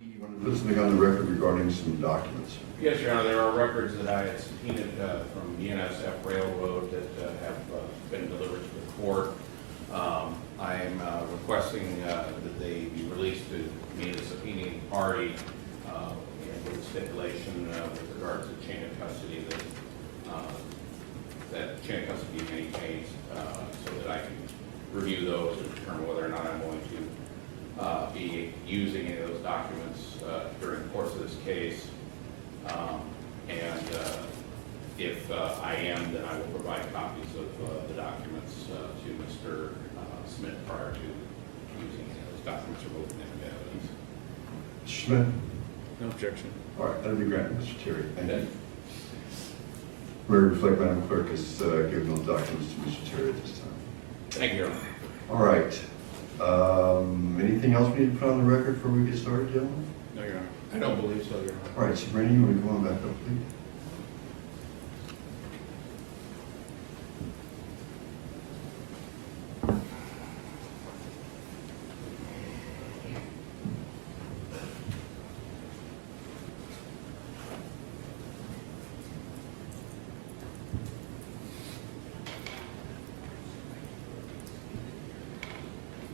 You want to put something on the record regarding some documents? Yes, Your Honor, there are records that I had subpoenaed from BNSF Railroad that have been delivered to the court. I am requesting that they be released to me, the subpoenaing party, and with stipulation with regards to chain of custody that chain of custody be maintained so that I can review those and determine whether or not I'm going to be using any of those documents during the course of this case. If I am, then I will provide copies of the documents to Mr. Smith prior to using those documents or moving them into evidence. Mr. Smith? No objection. All right, that'll be granted, Mr. Terry. Thank Okay. you. May I reflect, Madam Clerk, has given those documents to Mr. Terry at this time. Thank you, Your Honor. All right. Anything else we need to put on the record before we get started, gentlemen? No, Your Honor. I don't believe so, Your Honor. All right, Sabrina, you want to go on back up, please?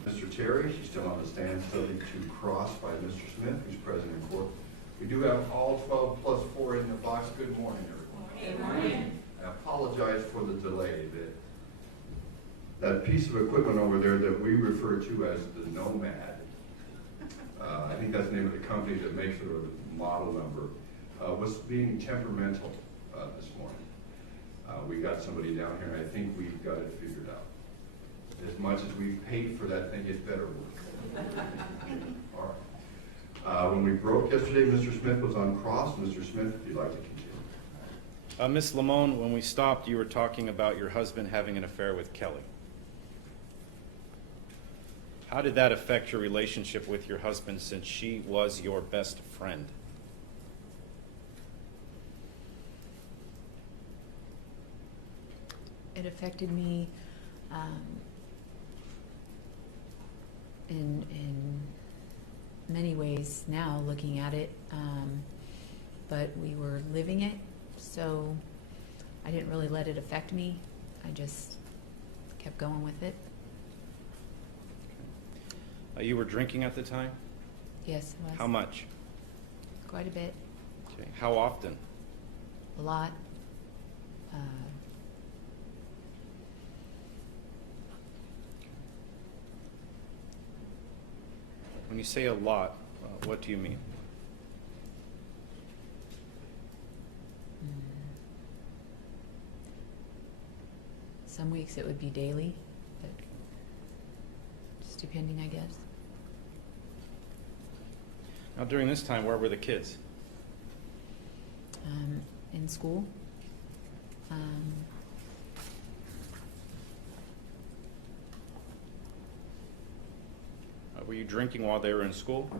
Mr. Terry, she's still on the stand, subject to cross by Mr. Smith, who's present in court. We do have all 12 plus 4 in the box. Good morning, everyone. Good morning. I apologize for the delay. That piece of equipment over there that we refer to as the Nomad, I think that's the name of the company that makes it, or the model number, was being temperamental this morning. We got somebody down here, and I think we've got it figured out. As much as we've paid for that thing, it better work. All right. When we broke yesterday, Mr. Smith was on cross. Mr. Smith, if you'd like to continue. Ms. Limon, when we stopped, you were talking about your husband having an affair with Kelly. How did that affect your relationship with your husband, since she was your best friend? It affected me in many ways now, looking at it, but we were living it, so I didn't really let it affect me. I just kept going with it. You were drinking at the time? Yes, it was. How much? Quite a bit. Okay. How often? A lot. When you say a lot, what do you mean? Some weeks it would be daily, but just depending, I guess. Now, during this time, where were the kids? In school. Were you drinking while they were in school?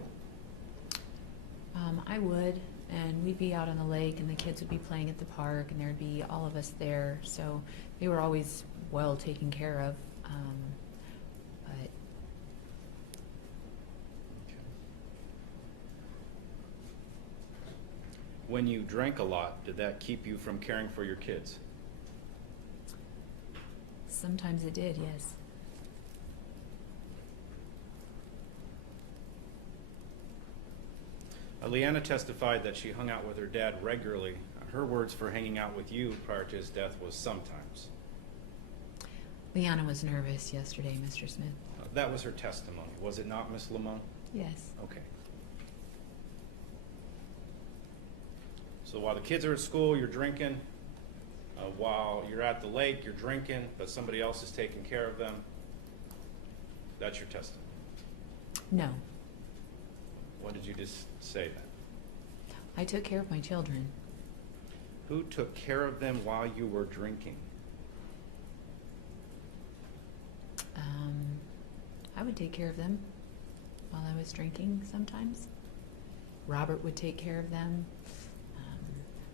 I would, and we'd be out on the lake, and the kids would be playing at the park, and there'd be all of us there. So they were always well taken care of. But When you drank a lot, did that keep you from caring for your kids? sometimes it did, yes. Leanna testified that she hung out with her dad regularly. Her words for hanging out with you prior to his death was sometimes. Leanna was nervous yesterday, Mr. Smith. That was her testimony, was it not, Ms. Limon? Yes. Okay. So while the kids are at school, you're drinking. While you're at the lake, you're drinking, but somebody else is taking care of them. That's your testimony. No. When did you just say that? I took care of my children. Who took care of them while you were drinking? I would take care of them while I was drinking sometimes. Robert would take care of them.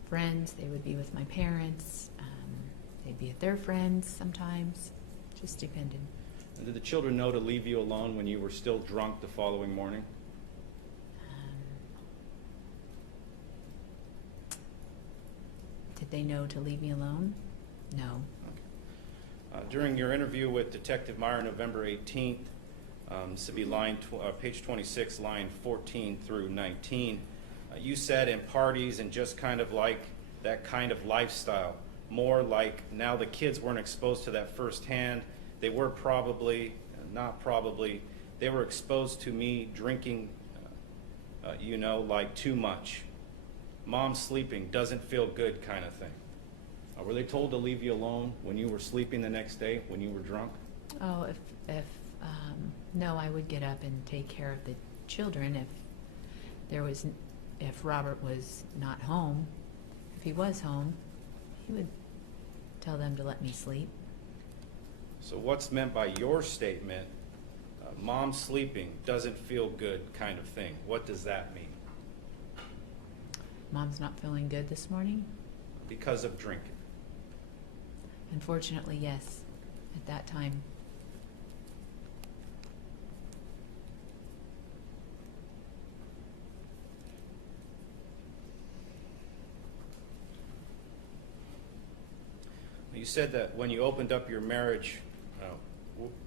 Friends, they would be with my parents. They'd be at their friends sometimes. Just depended. And did the children know to leave you alone when you were still drunk the following morning? they know to leave me alone? No. During your interview with Detective Meyer, November 18th, this would be page 26, line 14 through 19, you said in parties and just kind of like that kind of lifestyle, more like now the kids weren't exposed to that firsthand. They were probably, not probably, they were exposed to me drinking, like too much. Mom sleeping, doesn't feel good kind of thing. Were they told to leave you alone when you were sleeping the next day, when you were drunk? Oh, no, I would get up and take care of the children if Robert was not home. If he was home, he would tell them to let me sleep. So what's meant by your statement, mom sleeping, doesn't feel good kind of thing? What does that mean? Mom's not feeling good this morning? Because of drinking. Unfortunately, yes, at that time. You said that when you opened up your marriage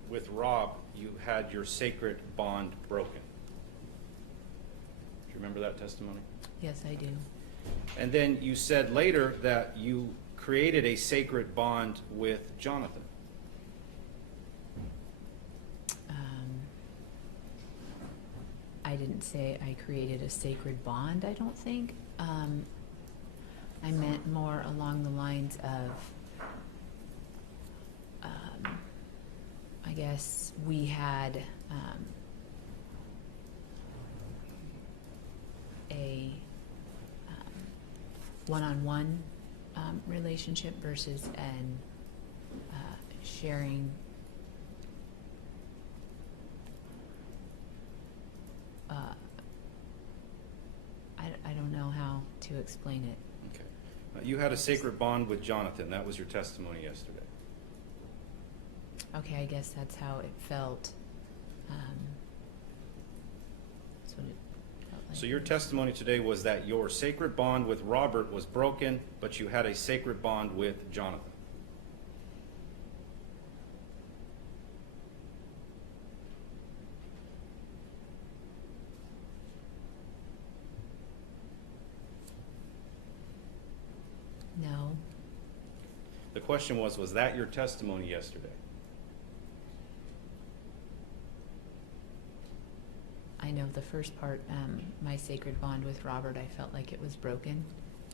with Rob, you had your sacred bond broken. Do you remember that testimony? Yes, I do. And then you said later that you created a sacred bond with Jonathan. I didn't say I created a sacred bond, I don't think. I meant more along the lines of, I guess we had a one-on-one relationship versus an sharing I don't know how to explain it. Okay. You had a sacred bond with Jonathan. That was your testimony yesterday. Okay, I guess that's how it felt. That's what it felt like. So your testimony today was that your sacred bond with Robert was broken, but you had a sacred bond with Jonathan. No. The question was that your testimony yesterday? I know the first part, my sacred bond with Robert, I felt like it was broken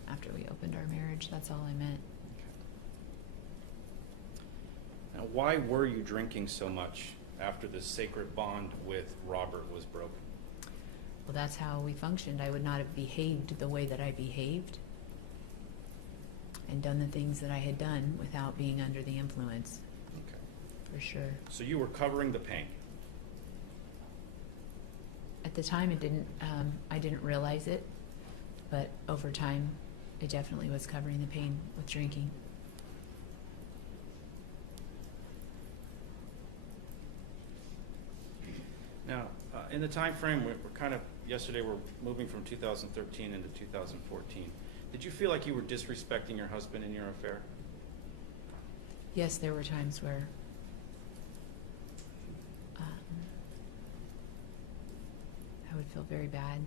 after we opened our marriage. That's all I meant. Now, why were you drinking so much after the sacred bond with Robert was broken? Well, that's how we functioned. I would not have behaved the way that I behaved and done the things that I had done without being under the influence, Okay. for sure. So you were covering the pain. At the time, I didn't realize it, but over time, it definitely was covering the pain with drinking. Now, in the time frame, we're kind of, yesterday we're moving from 2013 into 2014. Did you feel like you were disrespecting your husband in your affair? Yes, there were times where I would feel very bad.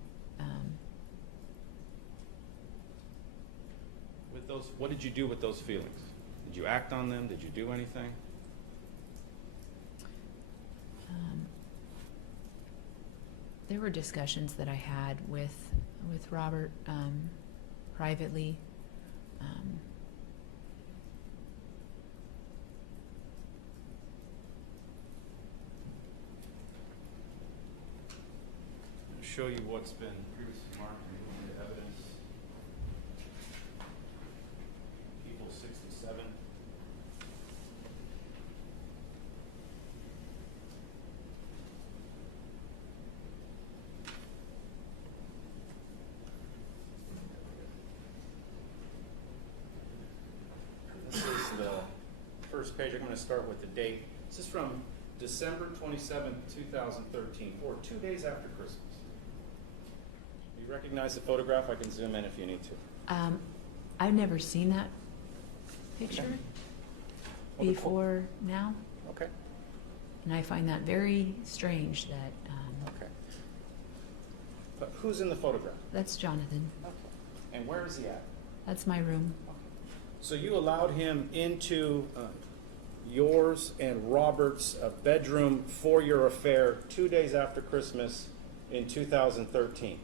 With those, what did you do with those feelings? Did you act on them? Did you do anything? There were discussions that I had with Robert privately. I'll show you what's been previously marked in the evidence. People 67. This is the first page. I'm going to start with the date. This is from December 27th, 2013, or 2 days after Christmas. You recognize the photograph? I can zoom in if you need to. I've never seen that picture Well, the- before now, Okay, and I find that very strange that, okay. But who's in the photograph? that's Jonathan. Okay. And where is he at? That's my room. So you allowed him into yours and Robert's bedroom for your affair 2 days after Christmas in 2013.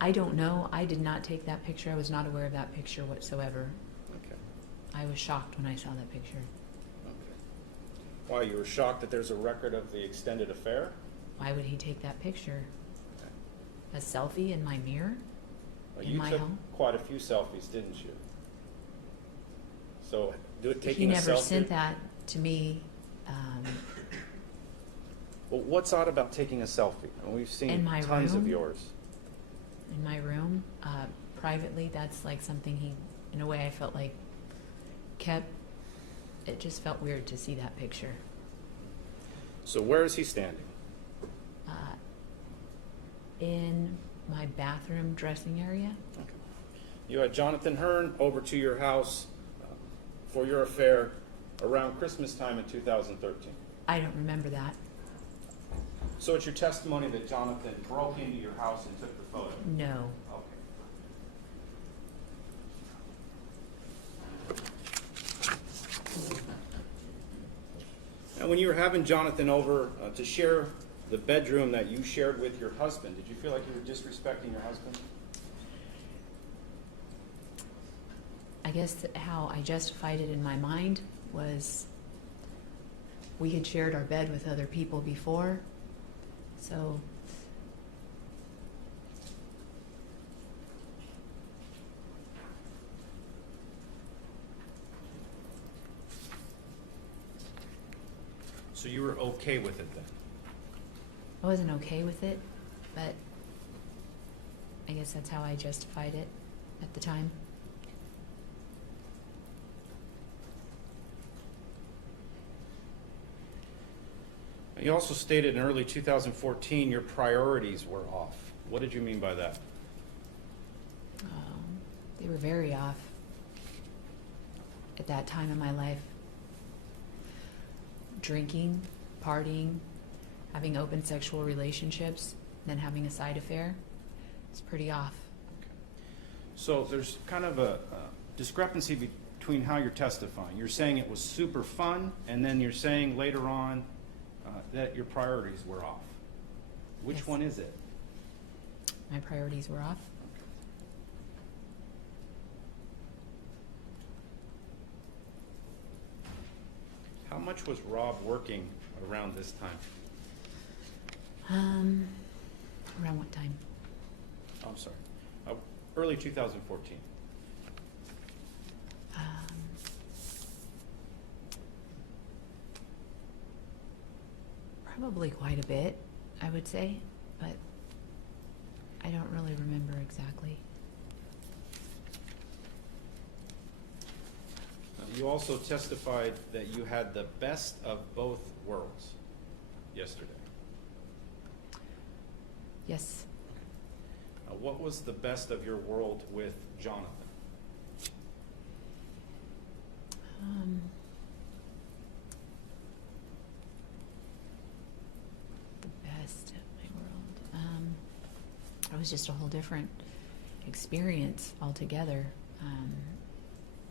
I don't know. I did not take that picture. I was not aware of that picture whatsoever. Okay. I was shocked when I saw that picture. Okay. Why, you were shocked that there's a record of the extended affair? Why would he take that picture? Okay. A selfie in my mirror? Well, In you my took home? quite a few selfies, didn't you? So, He taking a never selfie. sent that to me. Well, what's odd about taking a selfie? And we've seen In my tons of room? yours. In my room, privately. That's like something he, in a way, I felt like kept. It just felt weird to see that picture. So where is he standing? In my bathroom dressing area. Okay. You had Jonathan Hearn over to your house for your affair around Christmas time in 2013. I don't remember that. So it's your testimony that Jonathan broke into your house and took the photo? No. Okay. Now, when you were having Jonathan over to share the bedroom that you shared with your husband, did you feel like you were disrespecting your husband? I guess how I justified it in my mind was we had shared our bed with other people before, so So you were okay with it then? I wasn't okay with it, but I guess that's how I justified it at the time. You also stated in early 2014 your priorities were off. What did you mean by that? They were very off at that time in my life. Drinking, partying, having open sexual relationships, then having a side affair. It's pretty off. So there's kind of a discrepancy between how you're testifying. You're saying it was super fun, and then you're saying later on that your priorities were off. Which Yes. one is it? My priorities were off. How much was Rob working around this time? Around what time? I'm sorry. Early 2014. Probably quite a bit, I would say, but I don't really remember exactly. You also testified that you had the best of both worlds yesterday. Yes. What was the best of your world with Jonathan? The best of my world. It was just a whole different experience altogether.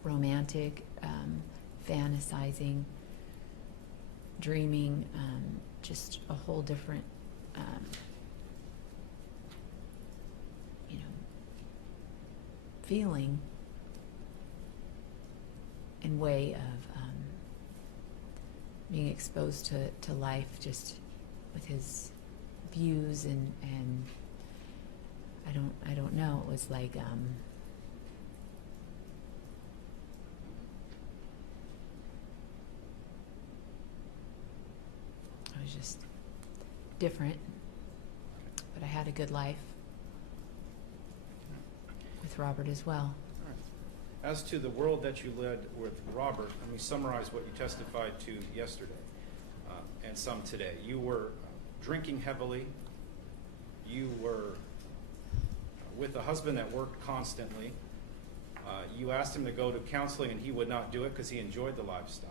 Romantic, fantasizing, dreaming, just a whole different, feeling and way of being exposed to life, just with his views and I don't know. It was like it was just different, but I had a good life with Robert as well. All right. As to the world that you led with Robert, let me summarize what you testified to yesterday and some today. You were drinking heavily. You were with a husband that worked constantly. You asked him to go to counseling and he would not do it because he enjoyed the lifestyle.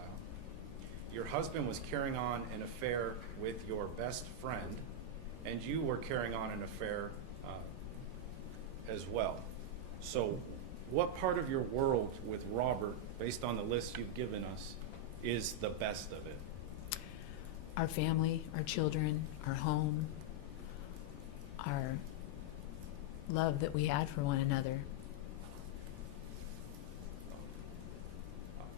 Your husband was carrying on an affair with your best friend, and you were carrying on an affair as well. So what part of your world with Robert, based on the list you've given us, is the best of it? Our family, our children, our home, our love that we had for one another.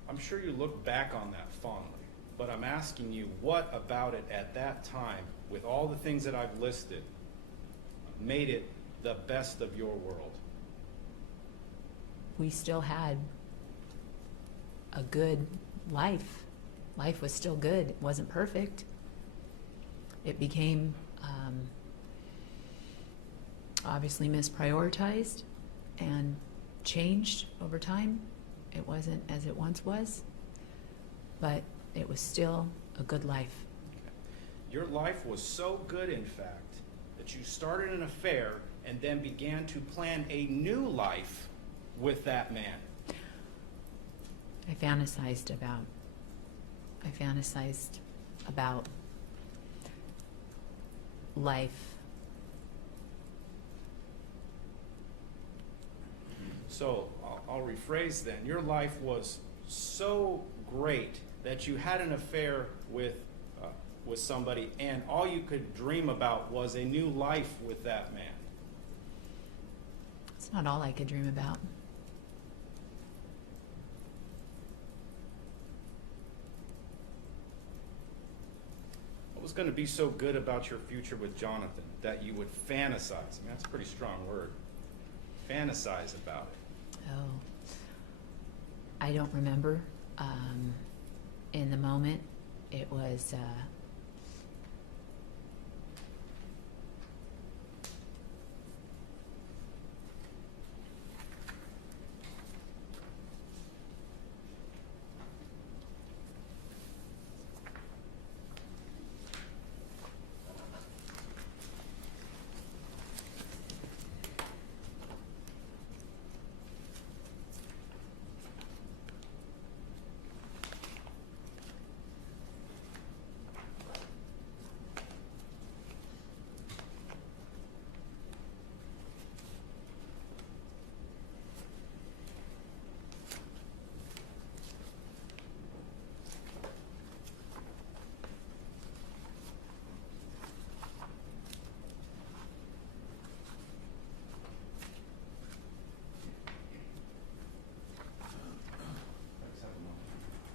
I'm sure you look back on that fondly, but I'm asking you, what about it at that time, with all the things that I've listed, made it the best of your world? We still had a good life. Life was still good. It wasn't perfect. It became obviously misprioritized and changed over time. It wasn't as it once was, but it was still a good life. Your life was so good, in fact, that you started an affair and then began to plan a new life with that man. I fantasized about life. So I'll rephrase then. Your life was so great that you had an affair with somebody, and all you could dream about was a new life with that man. It's not all I could dream about. What was going to be so good about your future with Jonathan that you would fantasize? I mean, that's a pretty strong word. Fantasize about it. Oh, I don't remember. In the moment, it was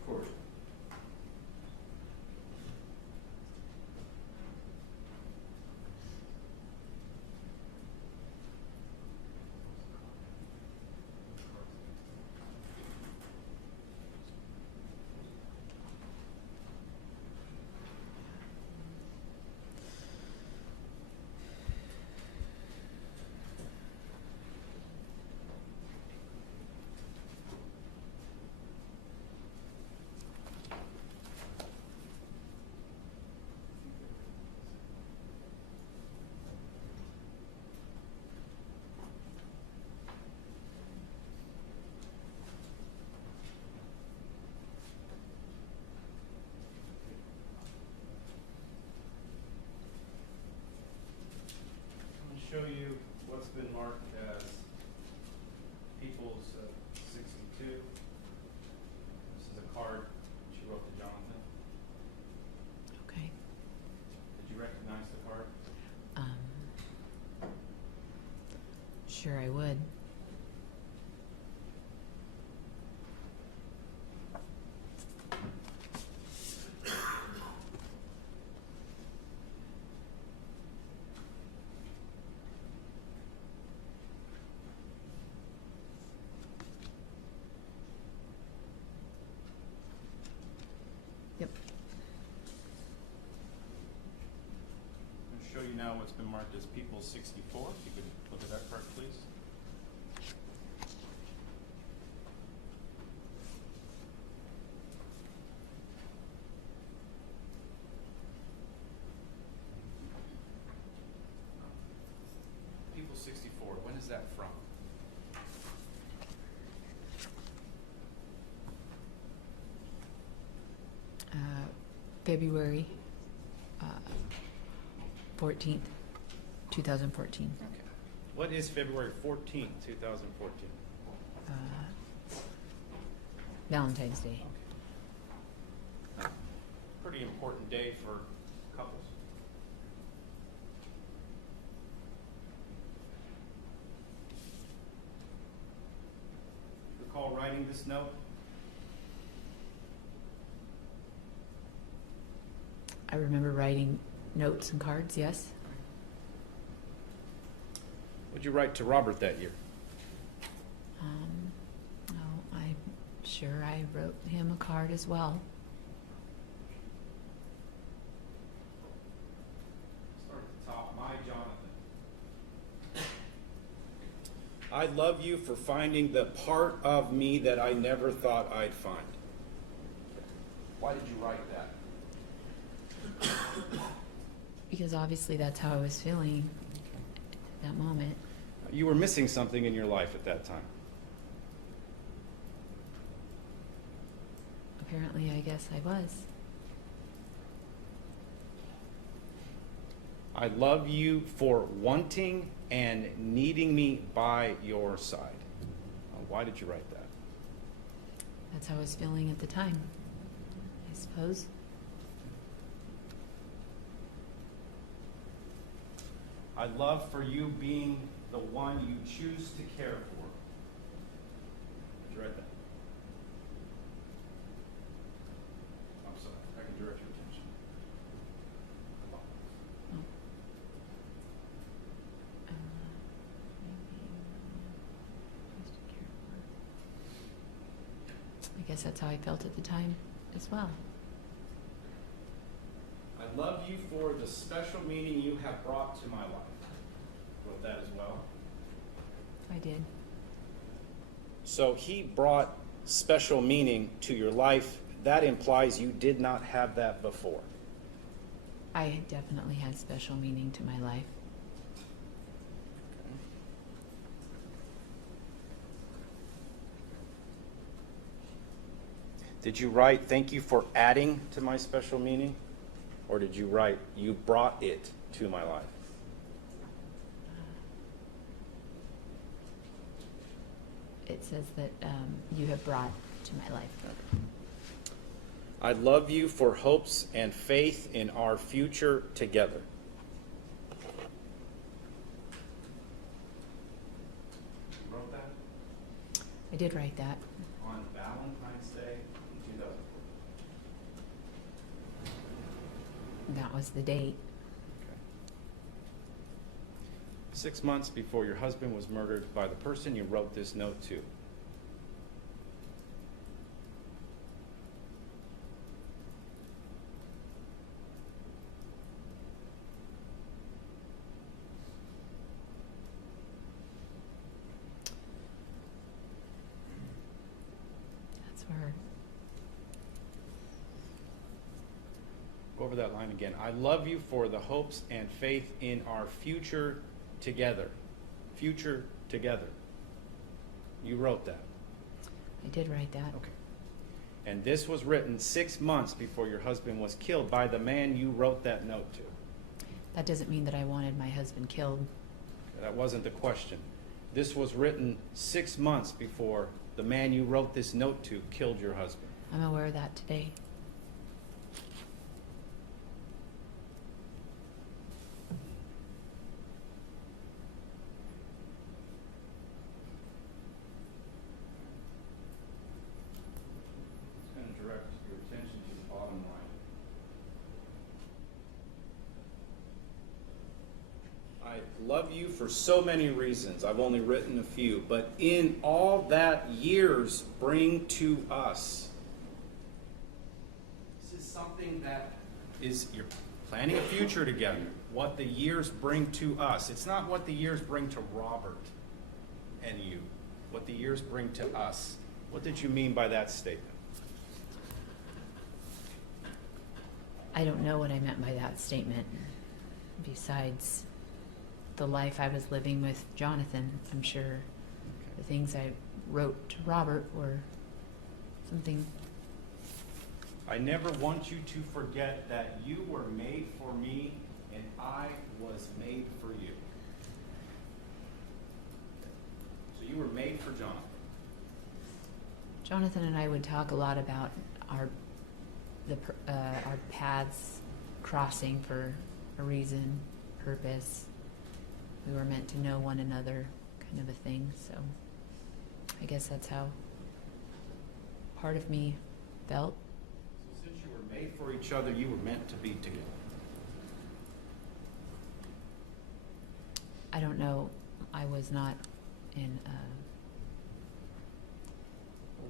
Of course. Show you what's been marked as People's 62. This is a card she wrote to Jonathan. okay. Did you recognize the card? Sure, I would. Yep. I'll show you now what's been marked as People's 64. If you could look at that card, please. People's 64. When is that from? February 14th, 2014. Okay. What is February 14th, 2014? Valentine's Day. Okay. Pretty important day for couples. Recall writing this note? I remember writing notes and cards, yes. What'd you write to Robert that year? I'm sure I wrote him a card as well. Start at the top. My Jonathan. I love you for finding the part of me that I never thought I'd find. Why did you write that? Because obviously that's how I was feeling at that moment. You were missing something in your life at that time. Apparently, I guess I was. I love you for wanting and needing me by your side. Why did you write that? That's how I was feeling at the time, I suppose. I love for you being the one you choose to care for. Did you write that? I'm sorry, I can direct your attention. I guess that's how I felt at the time as well. I love you for the special meaning you have brought to my life. Wrote that as well. I did. So he brought special meaning to your life. That implies you did not have that before. I definitely had special meaning to my life. Did you write, thank you for adding to my special meaning? Or did you write, you brought it to my life? It says that you have brought to my life. I love you for hopes and faith in our future together. You wrote that? I did write that. On Valentine's Day in 2004. That was the date. Okay. 6 months before your husband was murdered by the person you wrote this note to. That's where. Go over that line again. I love you for the hopes and faith in our future together. Future together. You wrote that. I did write that. Okay. And this was written 6 months before your husband was killed by the man you wrote that note to. That doesn't mean that I wanted my husband killed. That wasn't the question. This was written 6 months before the man you wrote this note to killed your husband. I'm aware of that today. I'm going to direct your attention to the bottom line. I love you for so many reasons. I've only written a few, but in all that years bring to us. This is something that is, you're planning a future together. What the years bring to us. It's not what the years bring to Robert and you. What the years bring to us. What did you mean by that statement? I don't know what I meant by that statement. Besides the life I was living with Jonathan, I'm sure the things I wrote to Robert were something I never want you to forget that you were made for me and I was made for you. So you were made for Jonathan. Jonathan and I would talk a lot about our paths crossing for a reason, purpose. We were meant to know one another, kind of a thing. So I guess that's how part of me felt. So since you were made for each other, you were meant to be together. I don't know. I was not in.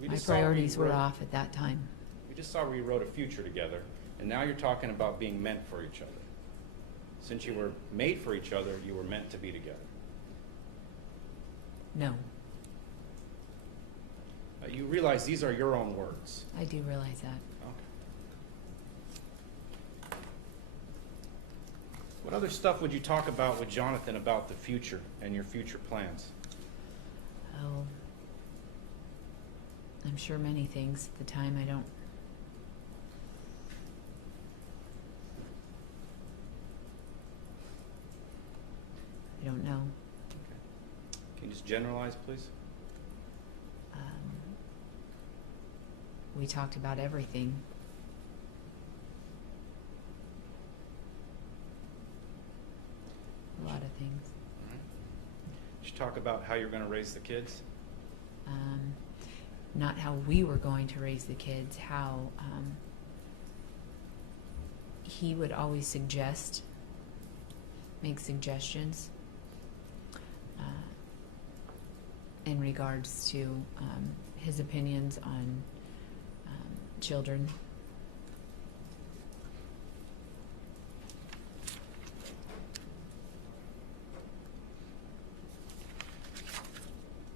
We My just saw where you priorities were wrote- off at that time. We just saw we wrote a future together, and now you're talking about being meant for each other. Since you were made for each other, you were meant to be together. No, You realize these are your own words. I do realize that. Okay. What other stuff would you talk about with Jonathan about the future and your future plans? Oh, I'm sure many things. At the time, I don't. I don't know. Can you just generalize, please? We talked about everything. A lot of things. All right. Did you talk about how you're going to raise the kids? Not how we were going to raise the kids, how he would always make suggestions in regards to his opinions on children.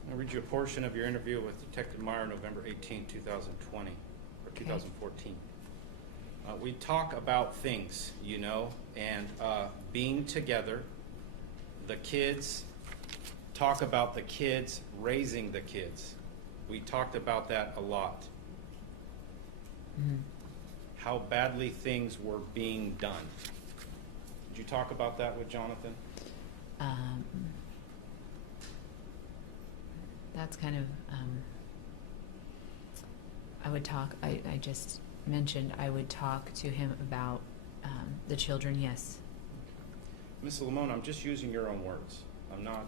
I'll read you a portion of your interview with Detective Meyer, November 18, 2020, or 2014. We talk about things, you know, and being together, the kids, talk about the kids, raising the kids. We talked about that a lot. Mm-hmm. How badly things were being done. Did you talk about that with Jonathan? That's kind of, I would talk, I just mentioned I would talk to him about the children, yes. Ms. Limon, I'm just using your own words. I'm not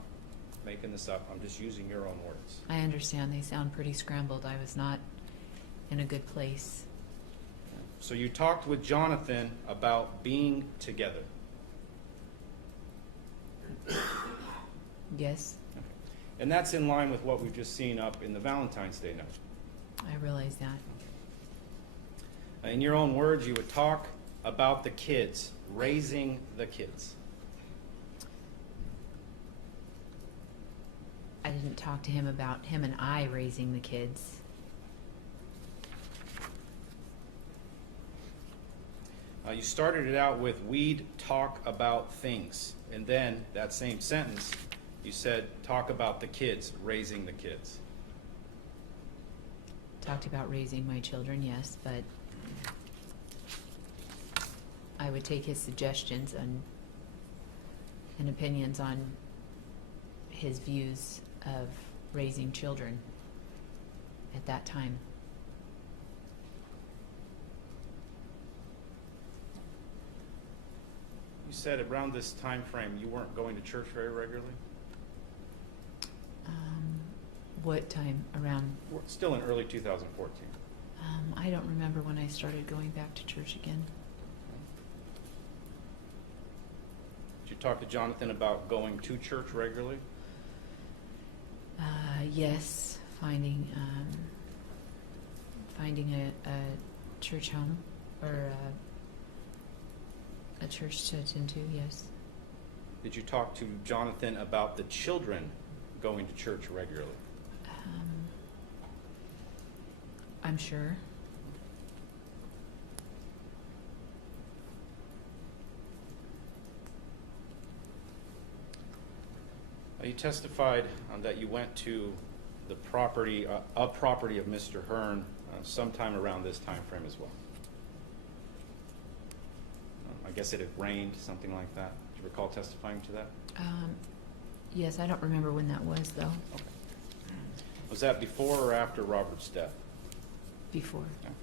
making this up. I'm just using your own words. I understand they sound pretty scrambled. I was not in a good place. So you talked with Jonathan about being together. Yes, And that's in line with what we've just seen up in the Valentine's Day note. I realize that. In your own words, you would talk about the kids, raising the kids. I didn't talk to him about him and I raising the kids. You started it out with, we'd talk about things. And then, that same sentence, you said, talk about the kids, raising the kids. Talked about raising my children, yes, but I would take his suggestions and opinions on his views of raising children at that time. You said around this time frame you weren't going to church very regularly? What time around? We're still in early 2014. I don't remember when I started going back to church again. Did you talk to Jonathan about going to church regularly? Yes, finding a church home or a church to attend to, yes. Did you talk to Jonathan about the children going to church regularly? I'm sure. You testified that you went to the property, a property of Mr. Hearn sometime around this time frame as well. guess it had rained, something like that. Do you recall testifying to that? Yes, I don't remember when that was, though. Okay. Was that before or after Robert's death? Before. Okay.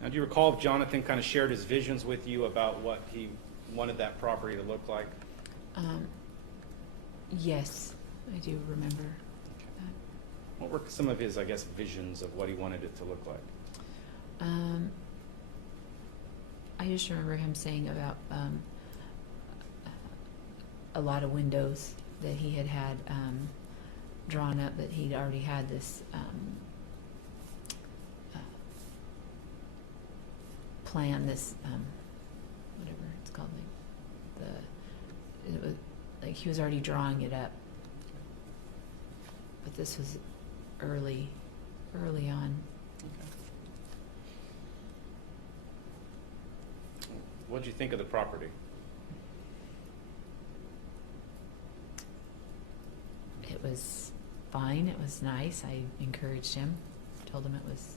Now, do you recall if Jonathan kind of shared his visions with you about what he wanted that property to look like? Yes, I do remember that. What were some of his, I guess, visions of what he wanted it to look like? I just remember him saying about a lot of windows that he had drawn up, that he'd already had this plan, this whatever it's called, it was like he was already drawing it up, but this was early on. What did you think of the property? It was fine. It was nice. I encouraged him, told him it was.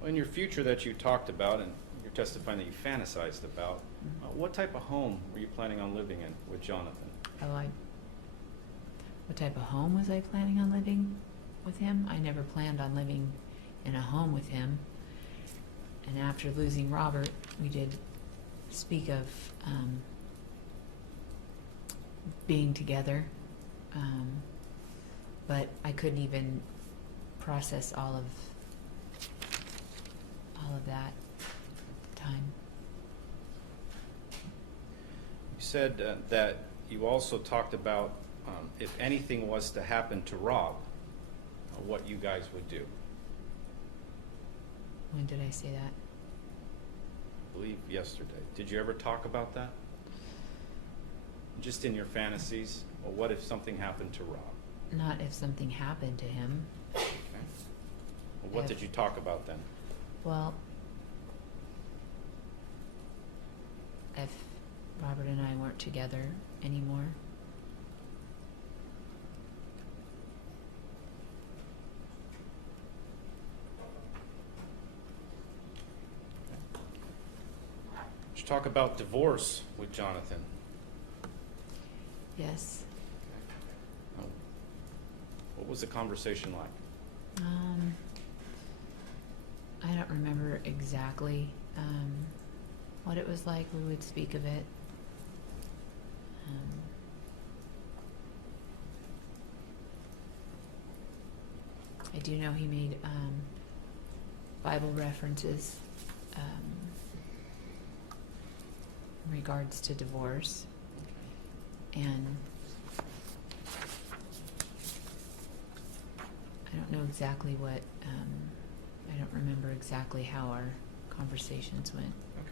Well, in your future that you talked about, and you're testifying that you fantasized about, what type of home were you planning on living in with Jonathan? What type of home was I planning on living with him? I never planned on living in a home with him. And after losing Robert, we did speak of being together, but I couldn't even process all of that time. You said that you also talked about if anything was to happen to Rob, what you guys would do. When did I say that? I believe yesterday. Did you ever talk about that? Just in your fantasies? Or what if something happened to Rob? Not if something happened to him. Okay. Well, what did you talk about then? Well, if Robert and I weren't together anymore, Did you talk about divorce with Jonathan? yes. What was the conversation like? I don't remember exactly what it was like. We would speak of it. I do know he made Bible references in regards to divorce, and I don't know exactly what, I don't remember exactly how our conversations went. Okay.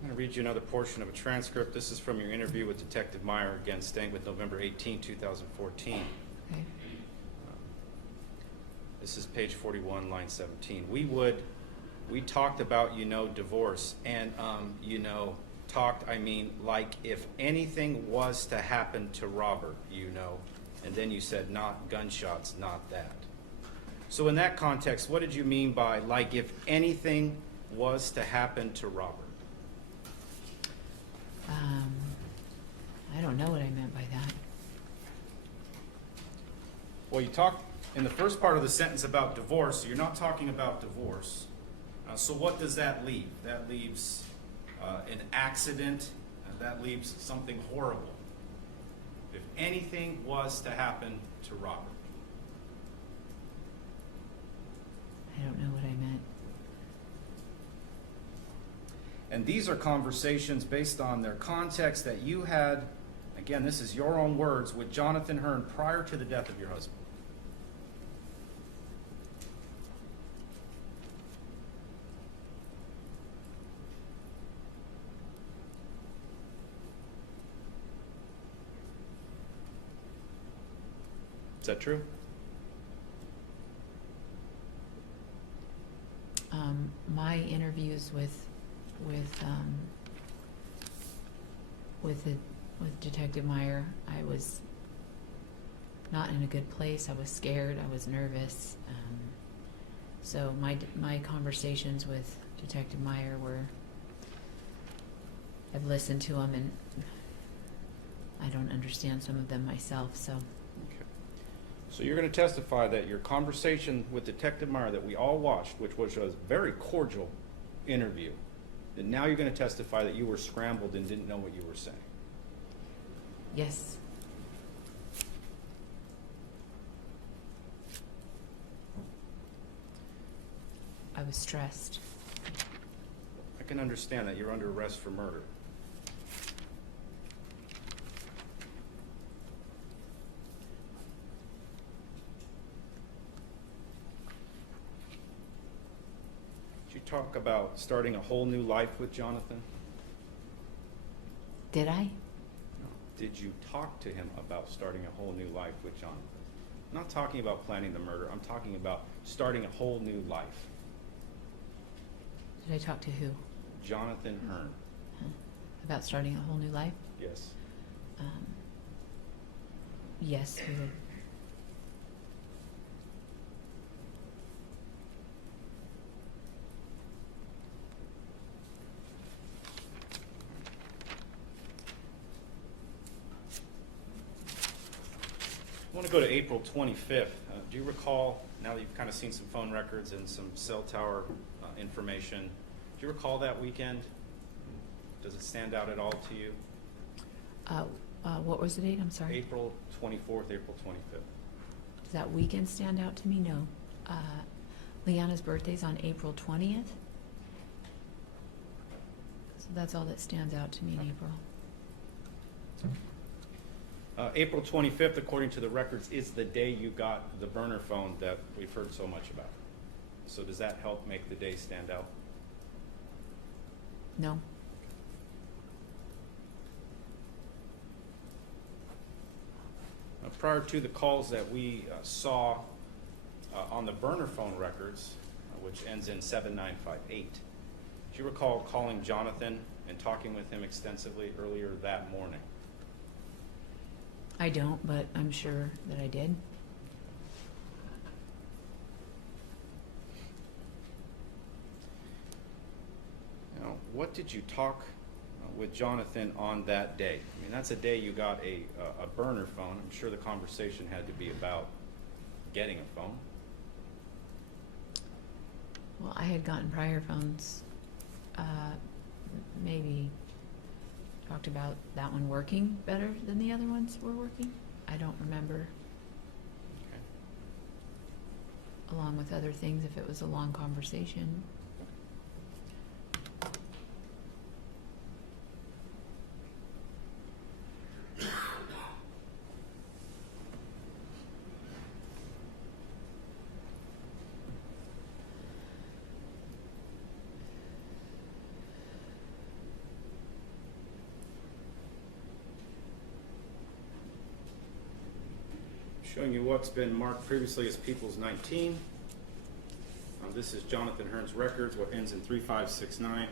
I'm going to read you another portion of a transcript. This is from your interview with Detective Meyer, again, staying with November 18, 2014. Okay. This is page 41, line 17. We talked about, divorce, and, I mean, like if anything was to happen to Robert, and then you said not gunshots, not that. So in that context, what did you mean by like if anything was to happen to Robert? I don't know what I meant by that. Well, you talked in the first part of the sentence about divorce. So you're not talking about divorce. So what does that leave? That leaves an accident. That leaves something horrible. If anything was to happen to Robert. I don't know what I meant. And these are conversations based on their context that you had, again, this is your own words, with Jonathan Hearn prior to the death of your husband. Is that true? My interviews with Detective Meyer, I was not in a good place. I was scared. I was nervous. So my conversations with Detective Meyer were, I've listened to them and I don't understand some of them myself, so. Okay. So you're going to testify that your conversation with Detective Meyer that we all watched, which was a very cordial interview, and now you're going to testify that you were scrambled and didn't know what you were saying. Yes. I was stressed. I can understand that you're under arrest for murder. Did you talk about starting a whole new life with Jonathan? Did I? No. Did you talk to him about starting a whole new life with Jonathan? I'm not talking about planning the murder. I'm talking about starting a whole new life. Did I talk to who? Jonathan Hearn. About starting a whole new life? Yes. Yes, we would. I want to go to April 25th. Do you recall, now that you've kind of seen some phone records and some cell tower information, do you recall that weekend? Does it stand out at all to you? What was the date? I'm sorry. April 24th, April 25th. Does that weekend stand out to me? No. Leanna's birthday's on April 20th. So that's all that stands out to me in April. April 25th, according to the records, is the day you got the burner phone that we've heard so much about. So does that help make the day stand out? No. Prior to the calls that we saw on the burner phone records, which ends in 7958, do you recall calling Jonathan and talking with him extensively earlier that morning? I don't, but I'm sure that I did. Now, what did you talk with Jonathan on that day? I mean, that's a day you got a burner phone. I'm sure the conversation had to be about getting a phone. Well, I had gotten prior phones. Maybe talked about that one working better than the other ones were working. I don't remember. Okay. Along with other things, if it was a long conversation. Showing you what's been marked previously as People's 19. This is Jonathan Hearn's records, what ends in 3569.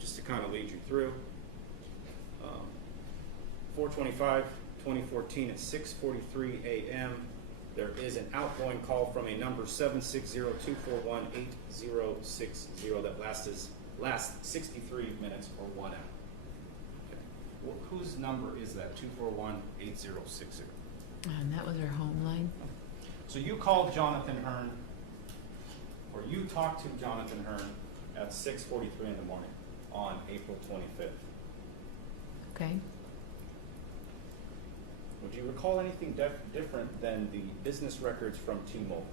Just to kind of lead you through. 4/25/2014 at 6:43 a.m. There is an outgoing call from a number 760-241-8060 that lasts 63 minutes or 1 hour. Okay. Whose number is that? 241-8060. That was our home line. So you called Jonathan Hearn, or you talked to Jonathan Hearn at 6:43 in the morning on April 25th. Okay. Would you recall anything different than the business records from T-Mobile?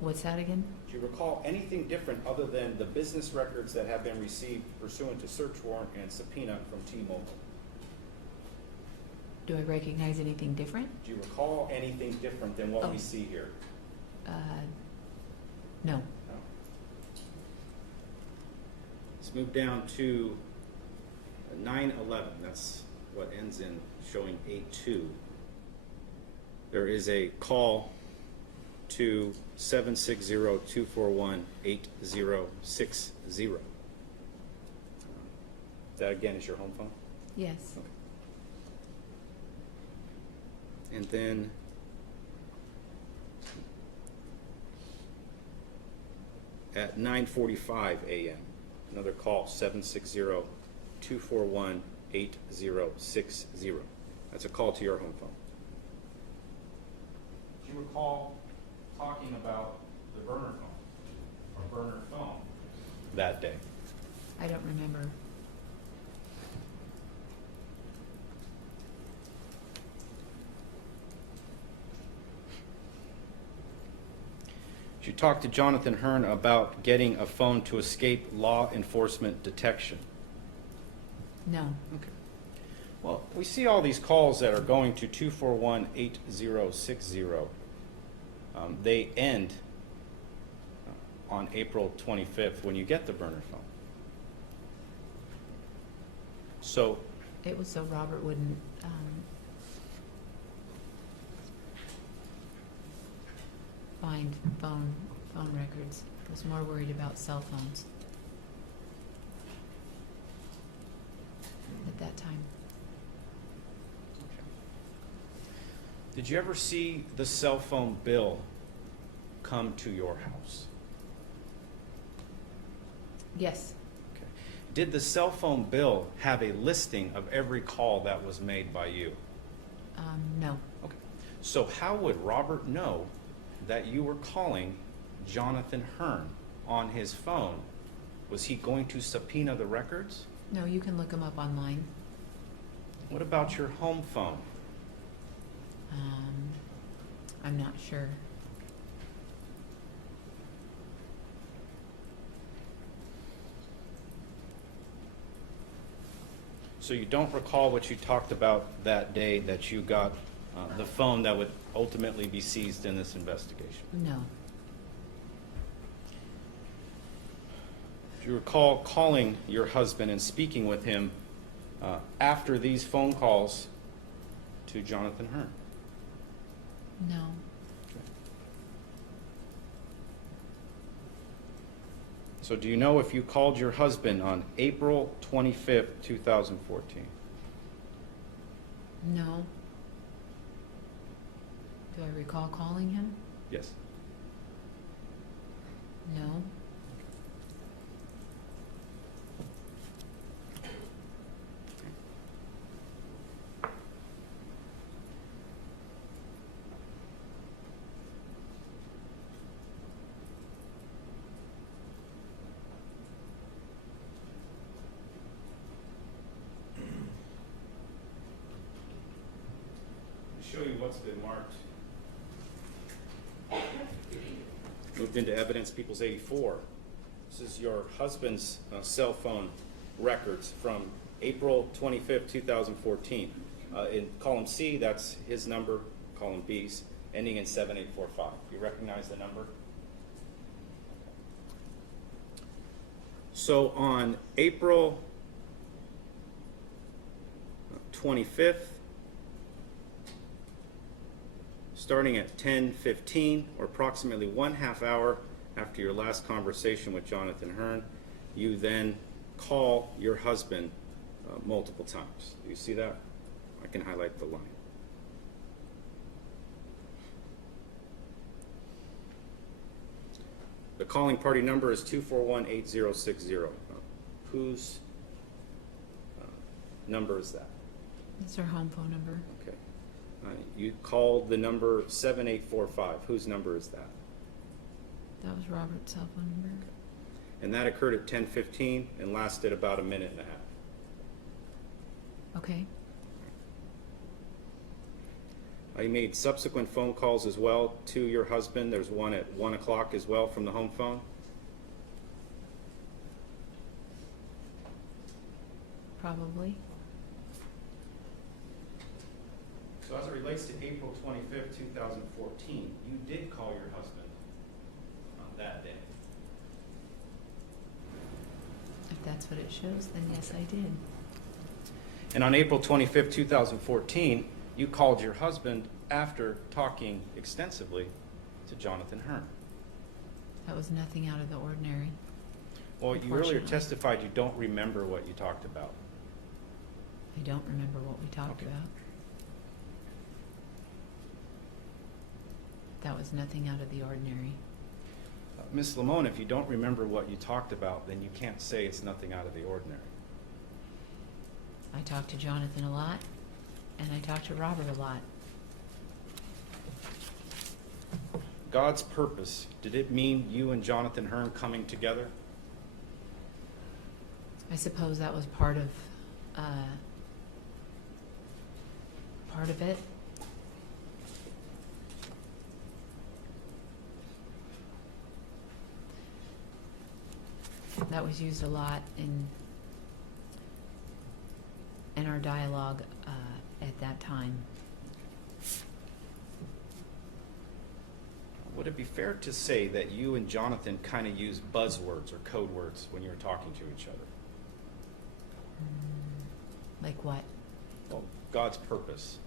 What's that again? Do you recall anything different other than the business records that have been received pursuant to search warrant and subpoena from T-Mobile? Do I recognize anything different? Do you recall anything different than what Oh. we see here? No. No. Let's move down to 9/11. That's what ends in showing 82. There is a call to 760-241-8060. That again is your home phone? Yes. And then at 9:45 a.m., another call, 760-241-8060. That's a call to your home phone. Do you recall talking about the burner phone or burner phone that day? I don't remember. Did you talk to Jonathan Hearn about getting a phone to escape law enforcement detection? No. Okay. Well, we see all these calls that are going to 241-8060. They end on April 25th when you get the burner phone. So, It was so Robert wouldn't find phone records. I was more worried about cell phones at that time. did you ever see the cell phone bill come to your house? Yes. Okay. Did the cell phone bill have a listing of every call that was made by you? No. Okay. So how would Robert know that you were calling Jonathan Hearn on his phone? Was he going to subpoena the records? No, you can look them up online. What about your home phone? I'm not sure. So you don't recall what you talked about that day that you got the phone that would ultimately be seized in this investigation? No. Do you recall calling your husband and speaking with him after these phone calls to Jonathan Hearn? No. So do you know if you called your husband on April 25th, 2014? No. Do I recall calling him? Yes. No. Show you what's been marked. Moved into evidence, People's 84. This is your husband's cell phone records from April 25th, 2014. In column C, that's his number. Column B's ending in 7845. You recognize the number? So on April 25th, starting at 10:15, or approximately 1/2 hour after your last conversation with Jonathan Hearn, you then call your husband multiple times. Do you see that? I can highlight the line. The calling party number is 241-8060. Whose number is that? That's our home phone number. Okay. You called the number 7845. Whose number is that? That was Robert's cell phone number. And that occurred at 10:15 and lasted about a minute and a half. Okay. You made subsequent phone calls as well to your husband. There's one at 1 o'clock as well from the home phone. Probably. So as it relates to April 25th, 2014, you did call your husband on that day. If that's what it shows, then yes, I did. And on April 25th, 2014, you called your husband after talking extensively to Jonathan Hearn. That was nothing out of the ordinary. Well, you earlier Unfortunately. testified you don't remember what you talked about. I don't remember what we talked Okay. about. That was nothing out of the ordinary. Ms. Limon, if you don't remember what you talked about, then you can't say it's nothing out of the ordinary. I talked to Jonathan a lot, and I talked to Robert a lot. God's purpose, did it mean you and Jonathan Hearn coming together? I suppose that was part of it. That was used a lot in our dialogue at that time. Would it be fair to say that you and Jonathan kind of use buzzwords or code words when you were talking to each other? Like what? Well, God's purpose.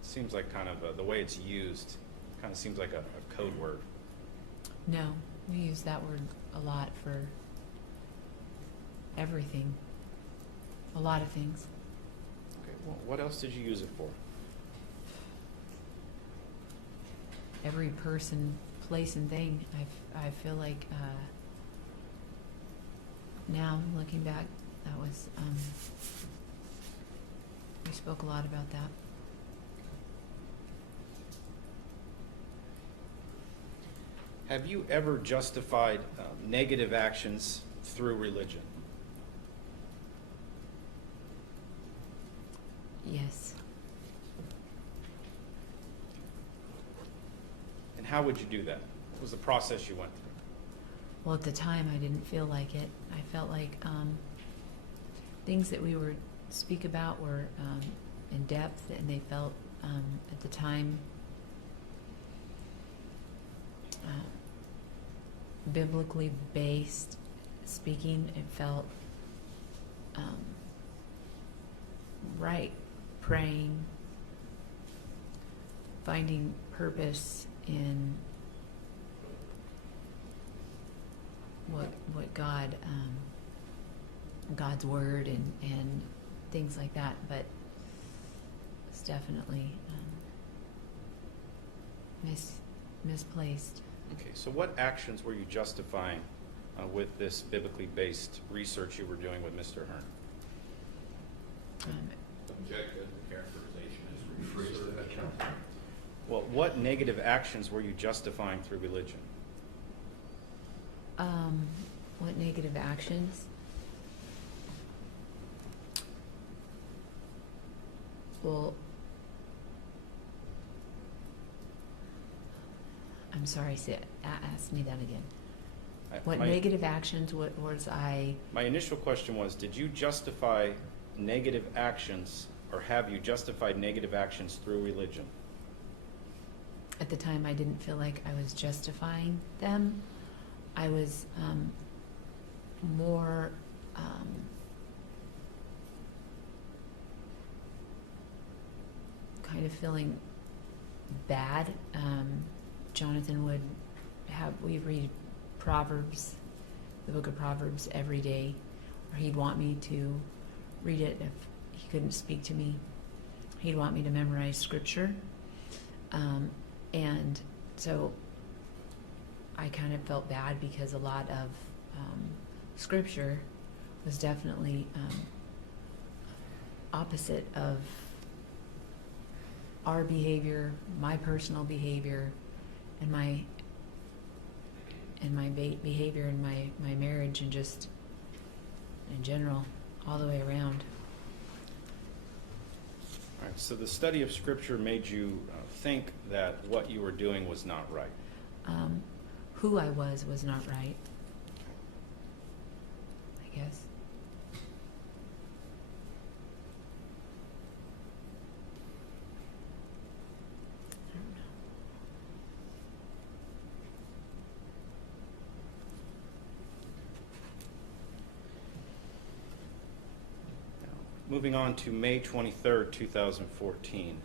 It seems like kind of the way it's used kind of seems like a code word. No, we use that word a lot for everything. A lot of things. Okay, well, what else did you use it for? Every person, place, and thing. I feel like now looking back, that was we spoke a lot about that. Have you ever justified negative actions through religion? Yes. And how would you do that? What was the process you went through? Well, at the time, I didn't feel like it. I felt like things that we were speak about were in depth, and they felt at the time biblically based speaking. It felt right, praying, finding purpose in what God's word and things like that, but it's definitely misplaced. Okay, so what actions were you justifying with this biblically based research you were doing with Mr. Hearn? Objective characterization is Rephrase research. that, Counselor. Well, what negative actions were you justifying through religion? What negative actions? Well, I'm sorry, ask me that again. What negative actions was I? My initial question was, did you justify negative actions, or have you justified negative actions through religion? At the time, I didn't feel like I was justifying them. I was more kind of feeling bad. Jonathan would we read Proverbs, the book of Proverbs, every day, or he'd want me to read it if he couldn't speak to me. He'd want me to memorize scripture. And so I kind of felt bad because a lot of scripture was definitely opposite of our behavior, my personal behavior, and my behavior in my marriage, and just in general, all the way around. All right, so the study of Scripture made you think that what you were doing was not right. Who I was not right, I guess. I don't know. Moving on to May 23rd, 2014.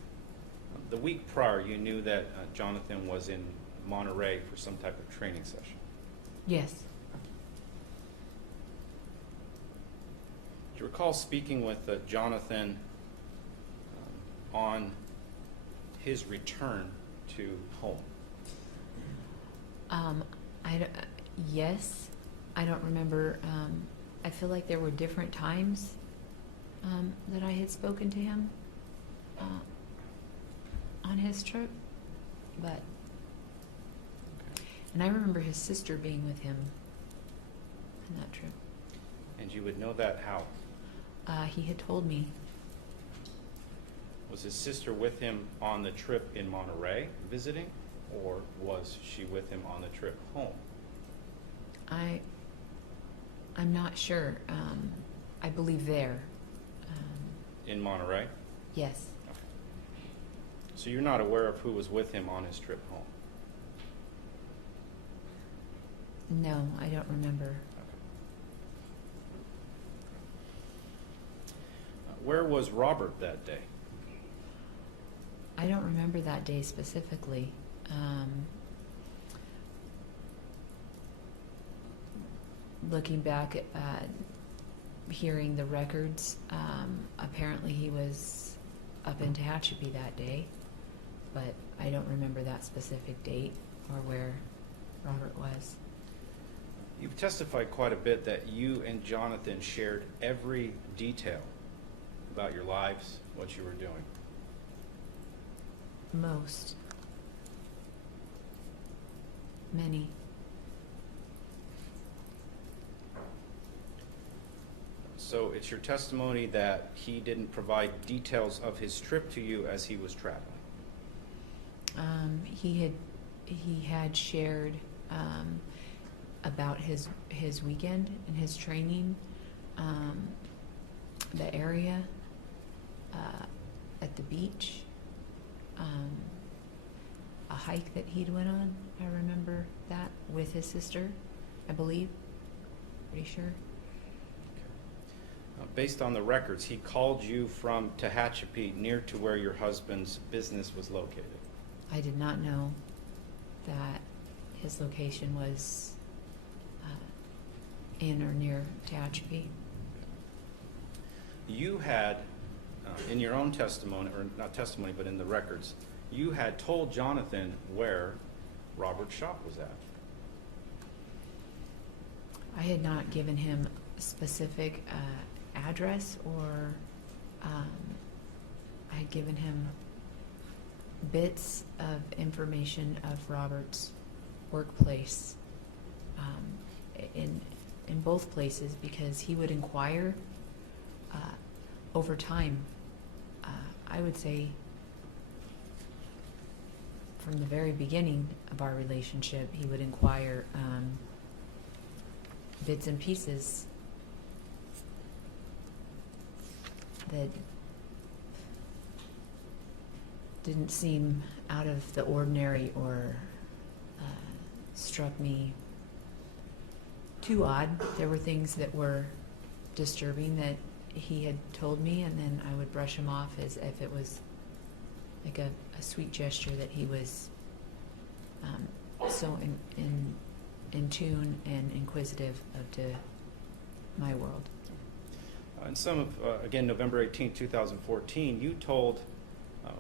The week prior, you knew that Jonathan was in Monterey for some type of training session. Yes. Do you recall speaking with Jonathan on his return to home? Yes, I don't remember. I feel like there were different times that I had spoken to him on his trip, but and I remember his sister being with him on that trip. And you would know that how? He had told me. Was his sister with him on the trip in Monterey visiting, or was she with him on the trip home? I'm not sure. I believe there. In Monterey? Yes. Okay. So you're not aware of who was with him on his trip home? No, I don't remember. Okay. Where was Robert that day? I don't remember that day specifically. Looking back at hearing the records, apparently he was up in Tehachapi that day, but I don't remember that specific date or where Robert was. You've testified quite a bit that you and Jonathan shared every detail about your lives, what you were doing. Most. Many. So it's your testimony that he didn't provide details of his trip to you as he was traveling. He had shared about his weekend and his training, the area at the beach, a hike that he'd went on. I remember that with his sister, I believe. Pretty sure. Based on the records, he called you from Tehachapi near to where your husband's business was located. I did not know that his location was in or near Tehachapi. You had, in your own testimony, or not testimony, but in the records, you had told Jonathan where Robert's shop was at. I had not given him a specific address, or I had given him bits of information of Robert's workplace in both places, because he would inquire over time. I would say from the very beginning of our relationship, he would inquire bits and pieces that didn't seem out of the ordinary or struck me too odd. There were things that were disturbing that he had told me, and then I would brush him off as if it was like a sweet gesture that he was so in tune and inquisitive of my world. In some of, again, November 18, 2014, you told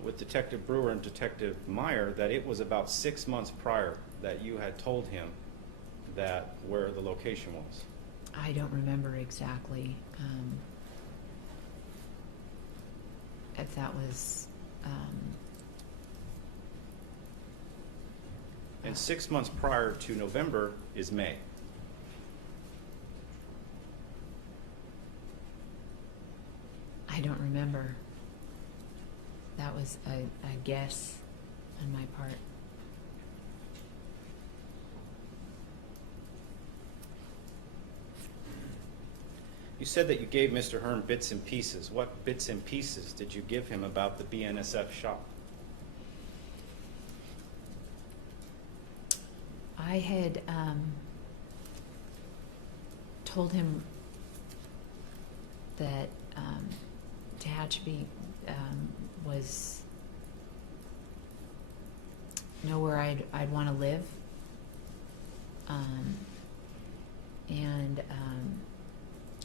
with Detective Brewer and Detective Meyer that it was about 6 months prior that you had told him that where the location was. I don't remember exactly if that was... And 6 months prior to November is May. I don't remember. That was a guess on my part. You said that you gave Mr. Hearn bits and pieces. What bits and pieces did you give him about the BNSF shop? I had told him that Tehachapi was nowhere I'd want to live, and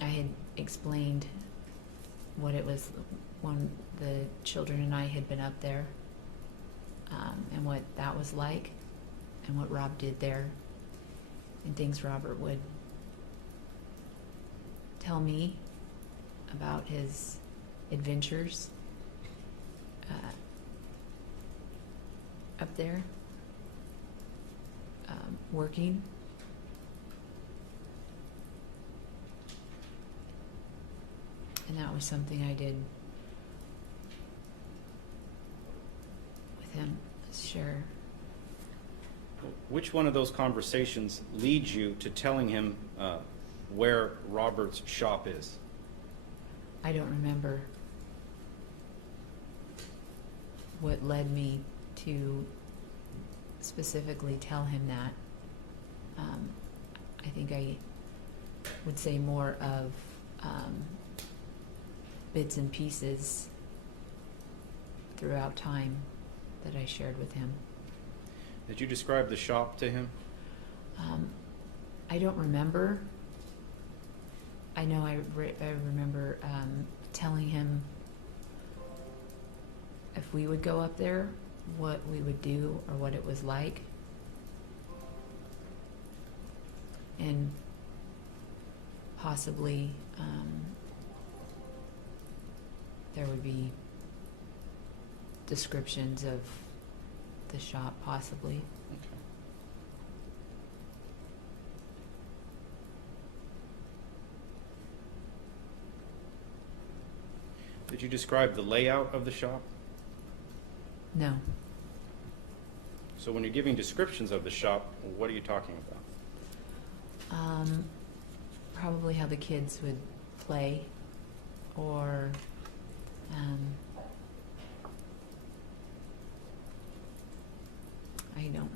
I had explained what it was when the children and I had been up there, and what that was like, and what Rob did there, and things Robert would tell me about his adventures up there, working. And that was something I did with him, sure. Which one of those conversations leads you to telling him where Robert's shop is? I don't remember what led me to specifically tell him that. I think I would say more of bits and pieces throughout time that I shared with him. Did you describe the shop to him? I don't remember. I know I remember telling him if we would go up there, what we would do or what it was like. And possibly there would be descriptions of the shop, possibly. Okay. Did you describe the layout of the shop? No. So when you're giving descriptions of the shop, what are you talking about? Probably how the kids would play, or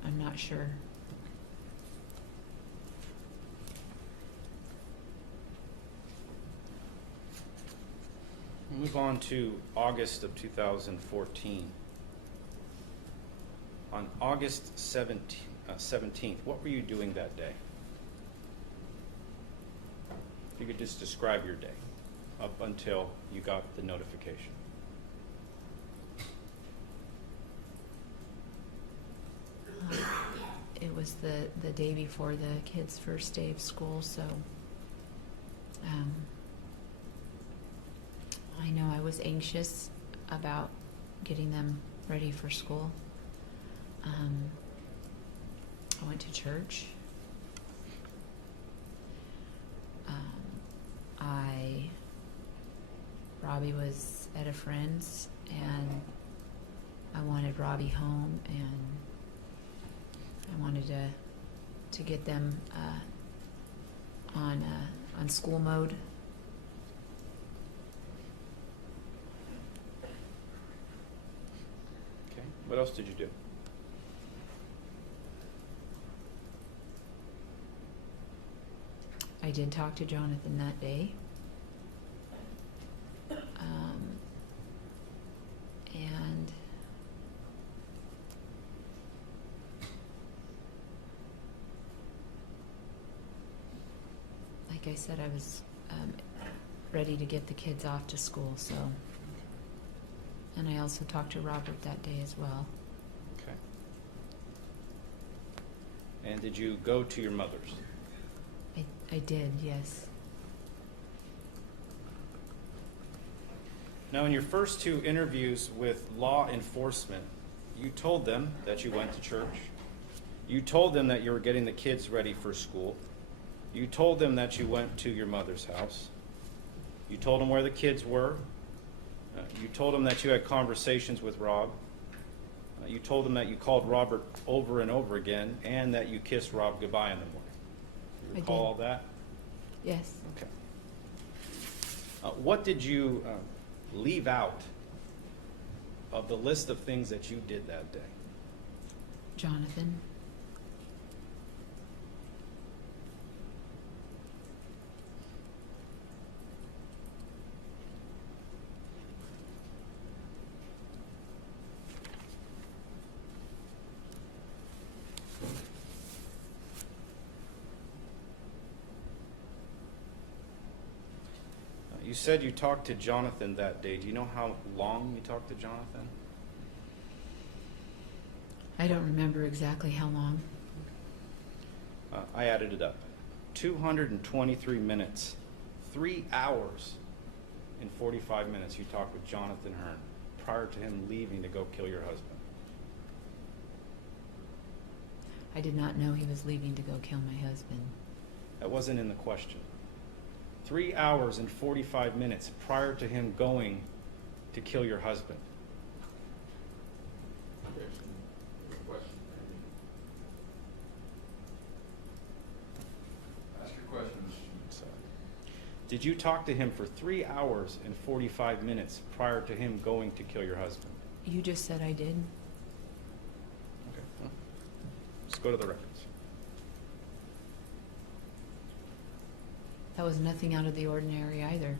I'm not sure. We'll move on to August of 2014. On August 17th, what were you doing that day? If you could just describe your day up until you got the notification. It was the day before the kids' first day of school, so I know I was anxious about getting them ready for school. I went to church. Robbie was at a friend's, and I wanted Robbie home, and I wanted to get them on school mode. Okay. What else did you do? I did talk to Jonathan that day. And like I said, I was ready to get the kids off to school, so. And I also talked to Robert that day as well. Okay. And did you go to your mother's? I did, yes. Now, in your first two interviews with law enforcement, you told them that you went to church. You told them that you were getting the kids ready for school. You told them that you went to your mother's house. You told them where the kids were. You told them that you had conversations with Rob. You told them that you called Robert over and over again, and that you kissed Rob goodbye in the morning. You I recall did. all that? Yes. Okay. What did you leave out of the list of things that you did that day? Jonathan. You You said you talked to Jonathan that day. Do you know how long you talked to Jonathan? I don't remember exactly how long. I added it up. 223 minutes. 3 hours and 45 minutes you talked with Jonathan Hearn prior to him leaving to go kill your husband. I did not know he was leaving to go kill my husband. That wasn't in the question. 3 hours and 45 minutes prior to him going to kill your husband. Question. Ask your questions. Did you talk to him for 3 hours and 45 minutes prior to him going to kill your husband? You just said I did. Okay. Well, let's go to the records. That was nothing out of the ordinary either.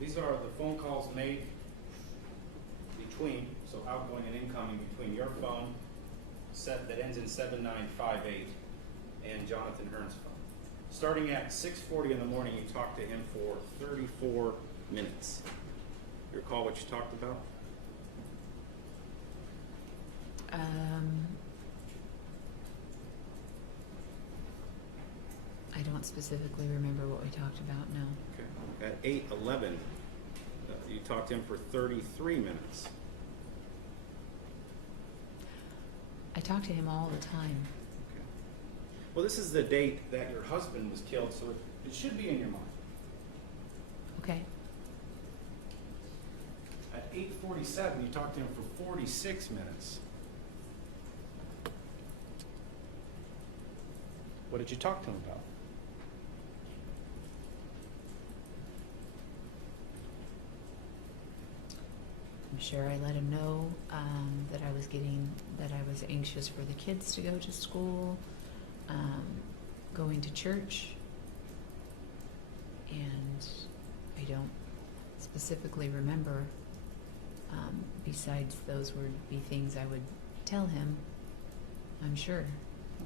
These are the phone calls made between, so outgoing and incoming, between your phone set that ends in 7958 and Jonathan Hearn's phone. Starting at 6:40 in the morning, you talked to him for 34 minutes. You recall what you talked about? I don't specifically remember what we talked about, no. Okay. At 8:11, you talked to him for 33 minutes. I talk to him all the time. Okay. Well, this is the date that your husband was killed, so it should be in your mind. Okay. At 8:47, you talked to him for 46 minutes. What did you talk to him about? I'm sure I let him know that I was anxious for the kids to go to school, going to church, and I don't specifically remember. Besides, those would be things I would tell him, I'm sure.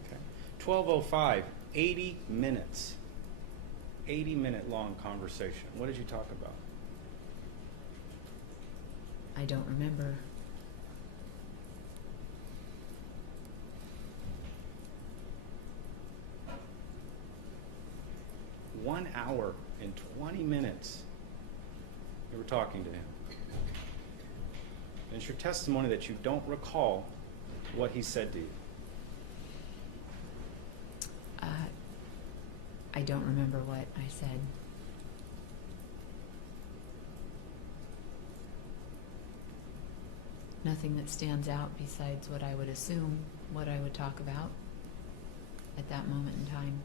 Okay. 12:05, 80 minutes. 80-minute long conversation. What did you talk about? I don't remember. One hour and 20 minutes you were talking to him. And it's your testimony that you don't recall what he said to you. I don't remember what I said. Nothing that stands out besides what I would assume, what I would talk about at that moment in time.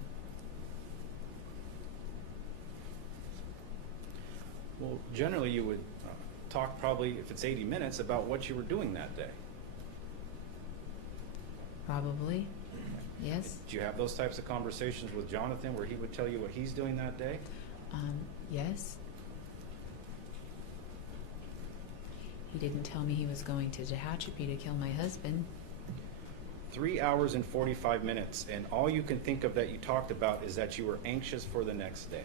Well, generally you would talk probably, if it's 80 minutes, about what you were doing that day. Probably, yes. Do you have those types of conversations with Jonathan where he would tell you what he's doing that day? Yes. He didn't tell me he was going to Tehachapi to kill my husband. 3 hours and 45 minutes, and all you can think of that you talked about is that you were anxious for the next day.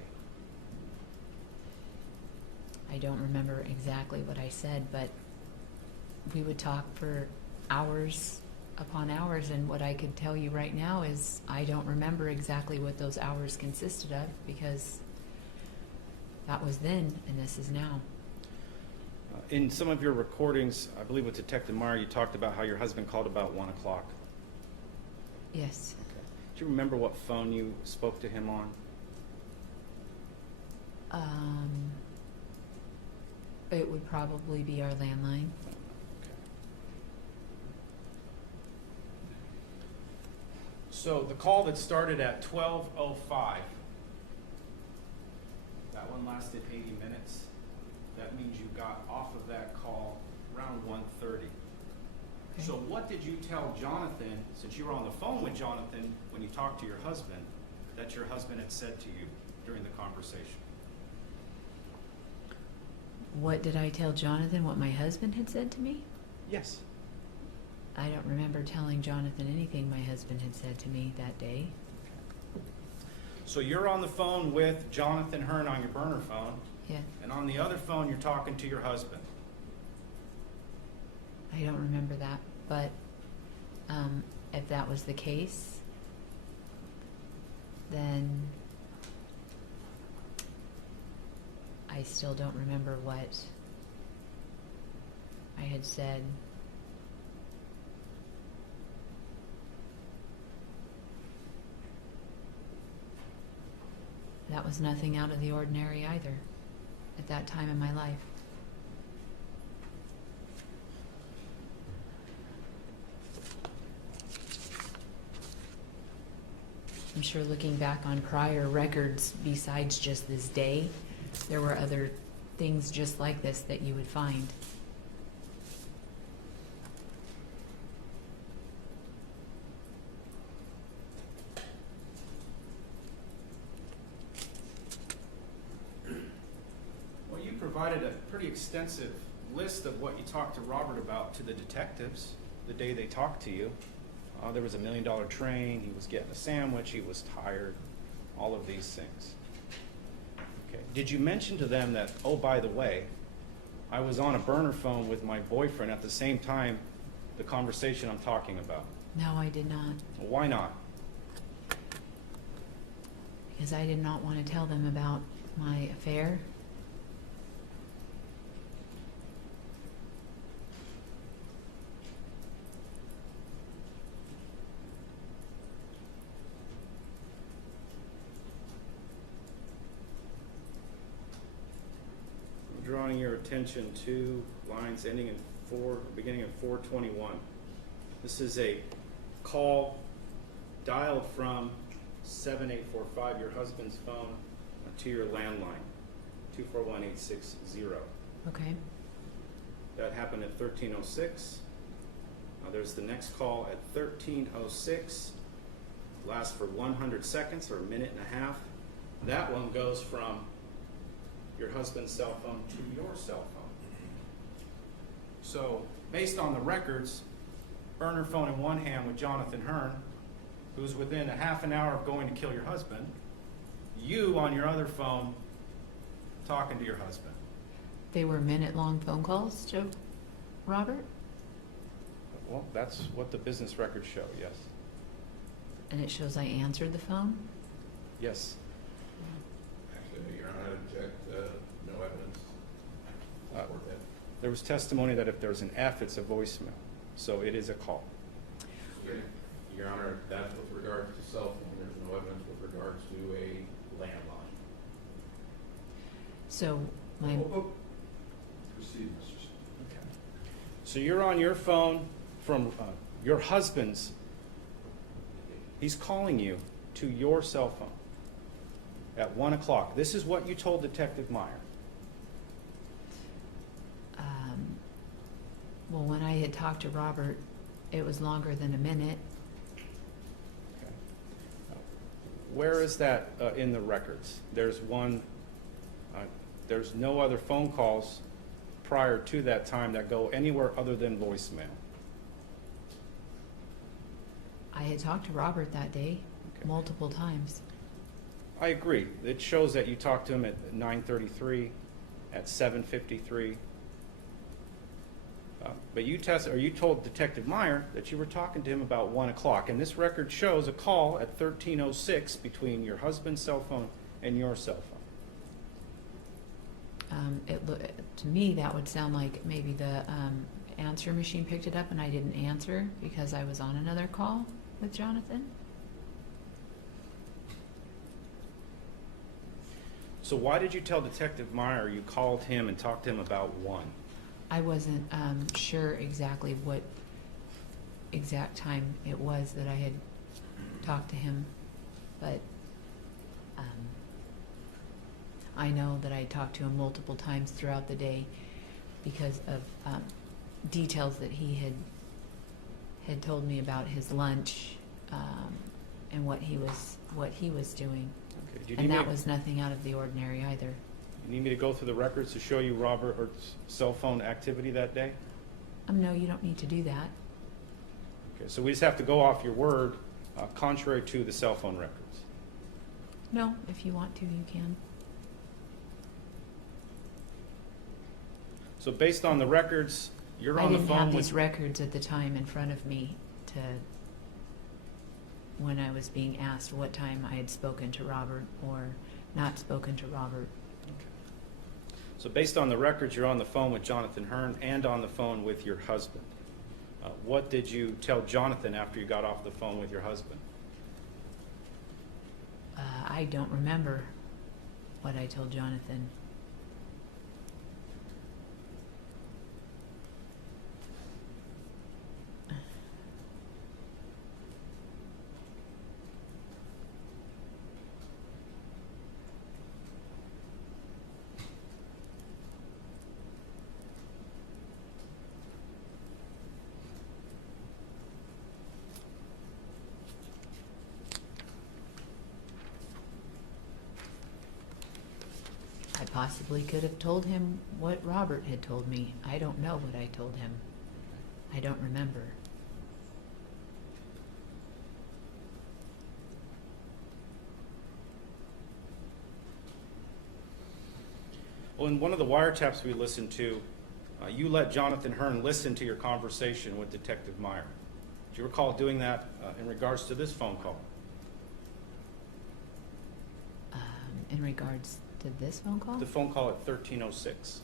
I don't remember exactly what I said, but we would talk for hours upon hours, and what I could tell you right now is I don't remember exactly what those hours consisted of, because that was then and this is now. In some of your recordings, I believe with Detective Meyer, you talked about how your husband called about 1 o'clock. Yes. Okay. Do you remember what phone you spoke to him on? It would probably be our landline. Okay. So the call that started at 12:05, that one lasted 80 minutes. That means you got off of that call around 1:30. Okay. So what did you tell Jonathan, since you were on the phone with Jonathan when you talked to your husband, that your husband had said to you during the conversation? What did I tell Jonathan what my husband had said to me? Yes. I don't remember telling Jonathan anything my husband had said to me that day. So you're on the phone with Jonathan Hearn on your burner phone, Yeah, and on the other phone you're talking to your husband. I don't remember that, but if that was the case, then I still don't remember what I had said. That was nothing out of the ordinary either at that time in my life. I'm sure looking back on prior records besides just this day, there were other things just like this that you would find. Well, you provided a pretty extensive list of what you talked to Robert about to the detectives the day they talked to you. There was $1 million train, he was getting a sandwich, he was tired, all of these things. Okay. Did you mention to them that, oh, by the way, I was on a burner phone with my boyfriend at the same time the conversation I'm talking about? No, I did not, Well, why not? because I did not want to tell them about my affair. I'm drawing your attention to lines ending in beginning in 421. This is a call dialed from 7845, your husband's phone, to your landline, 241860. Okay. That happened at 1306. There's the next call at 1306. Lasts for 100 seconds or a minute and a half. That one goes from your husband's cell phone to your cell phone. So, based on the records, burner phone in one hand with Jonathan Hearn, who's within a half an hour of going to kill your husband, you on your other phone talking to your husband. They were minute-long phone calls to Robert, Well, that's what the business records show, yes. and it shows I answered the phone. Yes. Actually, Your Honor, I object, no evidence. Support that. There was testimony that if there's an F, it's a voicemail. So it is a call. Your Honor, that's with regards to cell phone. There's no evidence with regards to a landline. So my Proceed, Mr. Okay. So you're on your phone from your husband's. He's calling you to your cell phone at 1 o'clock. This is what you told Detective Meyer. well, when I had talked to Robert, it was longer than a minute. Okay. Where is that in the records? There's one. There's no other phone calls prior to that time that go anywhere other than voicemail? I had talked to Robert that day Okay. multiple times. I agree. It shows that you talked to him at 9:33, at 7:53. But you told Detective Meyer that you were talking to him about 1 o'clock, and this record shows a call at 13:06 between your husband's cell phone and your cell phone. To me, that would sound like maybe the answer machine picked it up and I didn't answer because I was on another call with Jonathan. So why did you tell Detective Meyer you called him and talked to him about 1? I wasn't sure exactly what exact time it was that I had talked to him, but I know that I talked to him multiple times throughout the day because of details that he had told me about his lunch and what he was doing, Okay. Do you and need that me, was nothing out of the ordinary either. you need me to go through the records to show you Robert's cell phone activity that day? No, you don't need to do that. Okay, so we just have to go off your word, contrary to the cell phone records. No, if you want to, you can. So based on the records, you're on the I didn't phone have with... these records at the time in front of me when I was being asked what time I had spoken to Robert or not spoken to Robert. So based on the records, you're on the phone with Jonathan Hearn and on the phone with your husband. What did you tell Jonathan after you got off the phone with your husband? I don't remember what I told Jonathan. I possibly could have told him what Robert had told me. I don't know what I told him. I don't remember. Well, in one of the wiretaps we listened to, you let Jonathan Hearn listen to your conversation with Detective Meyer. Do you recall doing that in regards to this phone call? In regards to this phone call? The phone call at 13:06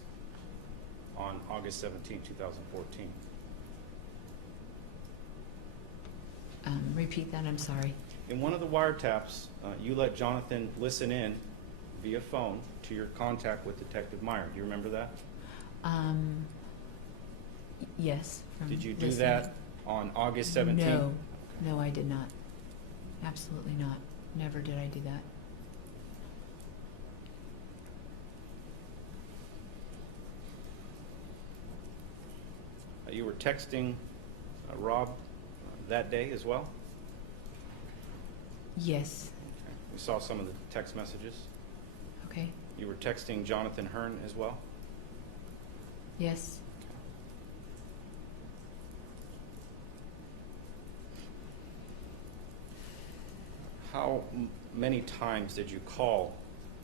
on August 17, 2014. Repeat that, I'm sorry. In one of the wiretaps, you let Jonathan listen in via phone to your contact with Detective Meyer. Do you remember that? Yes. from Did you do listening. that on August 17th? No, I did not. Absolutely not. Never did I do that. You were texting Rob that day as well? Yes. Okay. We saw some of the text messages. Okay. You were texting Jonathan Hearn as well? Yes. How many times did you call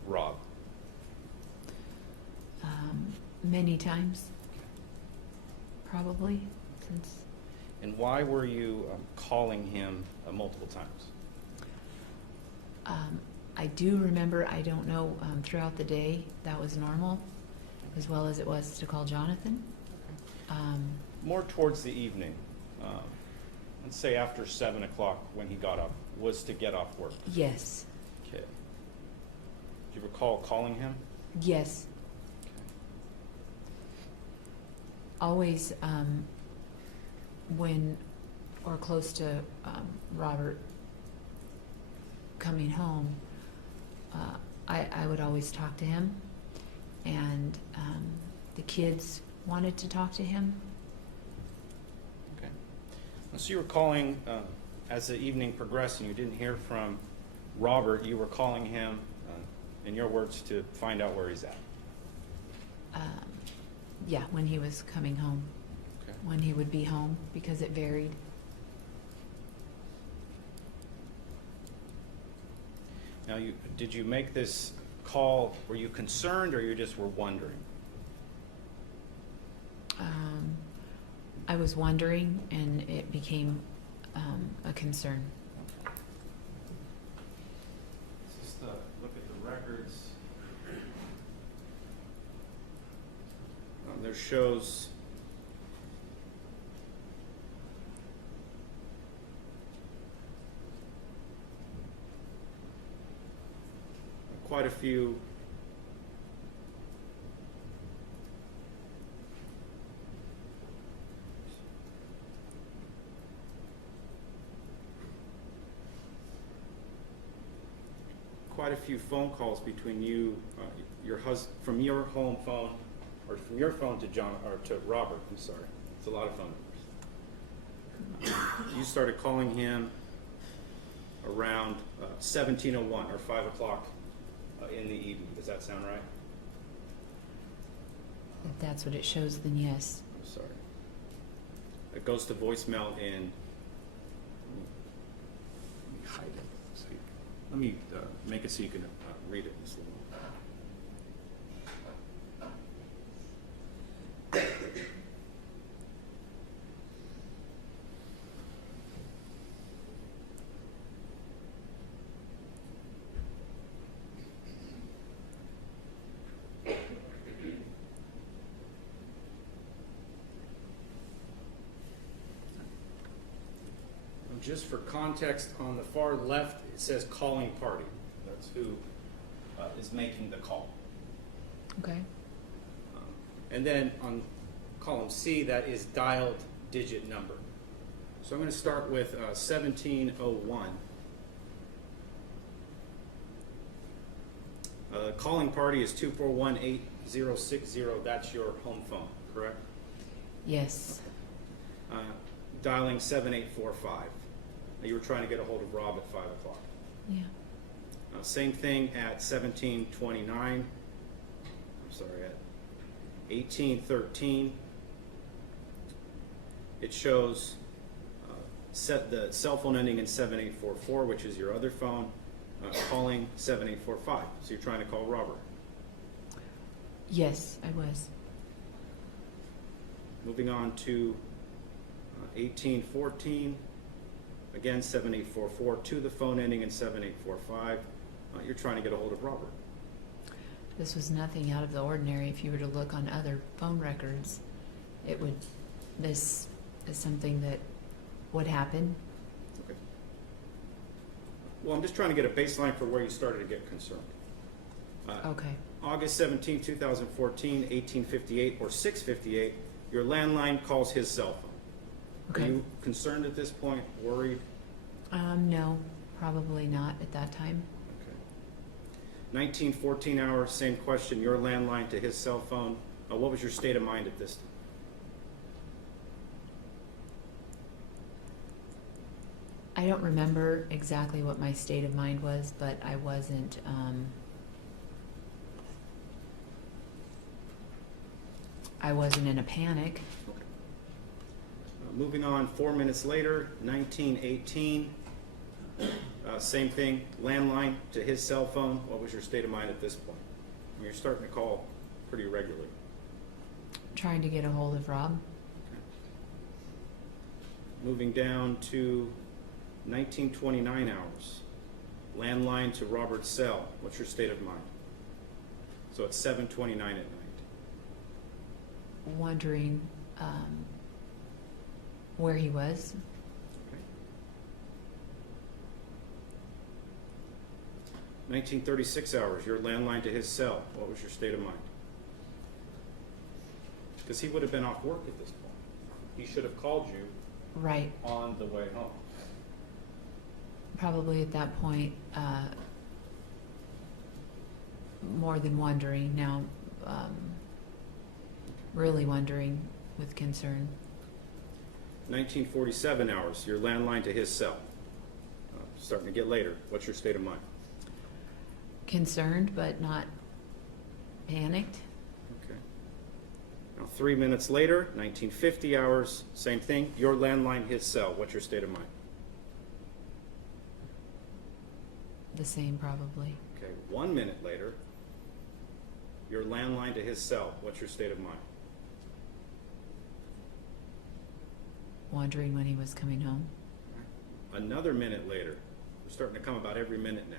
Rob? Many times. Probably since. And why were you calling him multiple times? I do remember, I don't know, throughout the day, that was normal, as well as it was to call Jonathan. More towards the evening, let's say after 7 o'clock when he got up, was to get off work. Yes. Okay. Do you recall calling him? Yes. Always when, or close to Robert coming home, I would always talk to him, and the kids wanted to talk to him. Okay. So you were calling, as the evening progressed and you didn't hear from Robert, you were calling him, in your words, to find out where he's at. Yeah, when he was coming home, Okay. when he would be home, because it varied. Now, did you make this call, were you concerned or you just were wondering? I was wondering, and it became a concern. Let's just look at the records. There shows quite a few phone calls between you, your husband, from your home phone, or from your phone to John, or to Robert. I'm sorry, it's a lot of phone numbers. You started calling him around 17:01 or 5 o'clock in the evening. Does that sound right? If that's what it shows, then yes. I'm sorry. It goes to voicemail in. Let me hide it. So let me make it so you can read it, Ms. Limon. Just for context, on the far left, it says calling party. That's who is making the call. Okay. And then on column C, that is dialed digit number. So I'm going to start with 1701. Calling party is 241-8060. That's your home phone, correct? Yes. Dialing 7845. You were trying to get a hold of Rob at 5 o'clock. Yeah. Same thing at 1729. I'm sorry, at 1813. It shows set the cell phone ending in 7844, which is your other phone, calling 7845. So you're trying to call Robert. Yes, I was. Moving on to 1814. Again, 7844 to the phone ending in 7845. You're trying to get a hold of Robert. This was nothing out of the ordinary. If you were to look on other phone records, this is something that would happen. Okay. Well, I'm just trying to get a baseline for where you started to get concerned. Okay. August 17, 2014, 1858 or 658, your landline calls his cell phone. Okay. Are you concerned at this point, worried? No, probably not at that time. Okay. 1914 hour, same question, your landline to his cell phone. What was your state of mind at this time? I don't remember exactly what my state of mind was, but I wasn't, in a panic. Okay. Moving on, 4 minutes later, 1918. Same thing, landline to his cell phone. What was your state of mind at this point? You're starting to call pretty regularly. Trying to get a hold of Rob. Okay. Moving down to 1929 hours. Landline to Robert's cell. What's your state of mind? So it's 7:29 at night. Wondering where he was. Okay. 1936 hours. Your landline to his cell. What was your state of mind? Because he would have been off work at this point. He should have called you Right. on the way home. Probably at that point, more than wondering, now really wondering with concern. 1947 hours, your landline to his cell. Starting to get later. What's your state of mind? Concerned, but not panicked. Okay. Now 3 minutes later, 1950 hours, same thing. Your landline, his cell. What's your state of mind? The same, probably. Okay, 1 minute later, your landline to his cell. What's your state of mind? Wondering when he was coming home. Another minute later, we're starting to come about every minute now.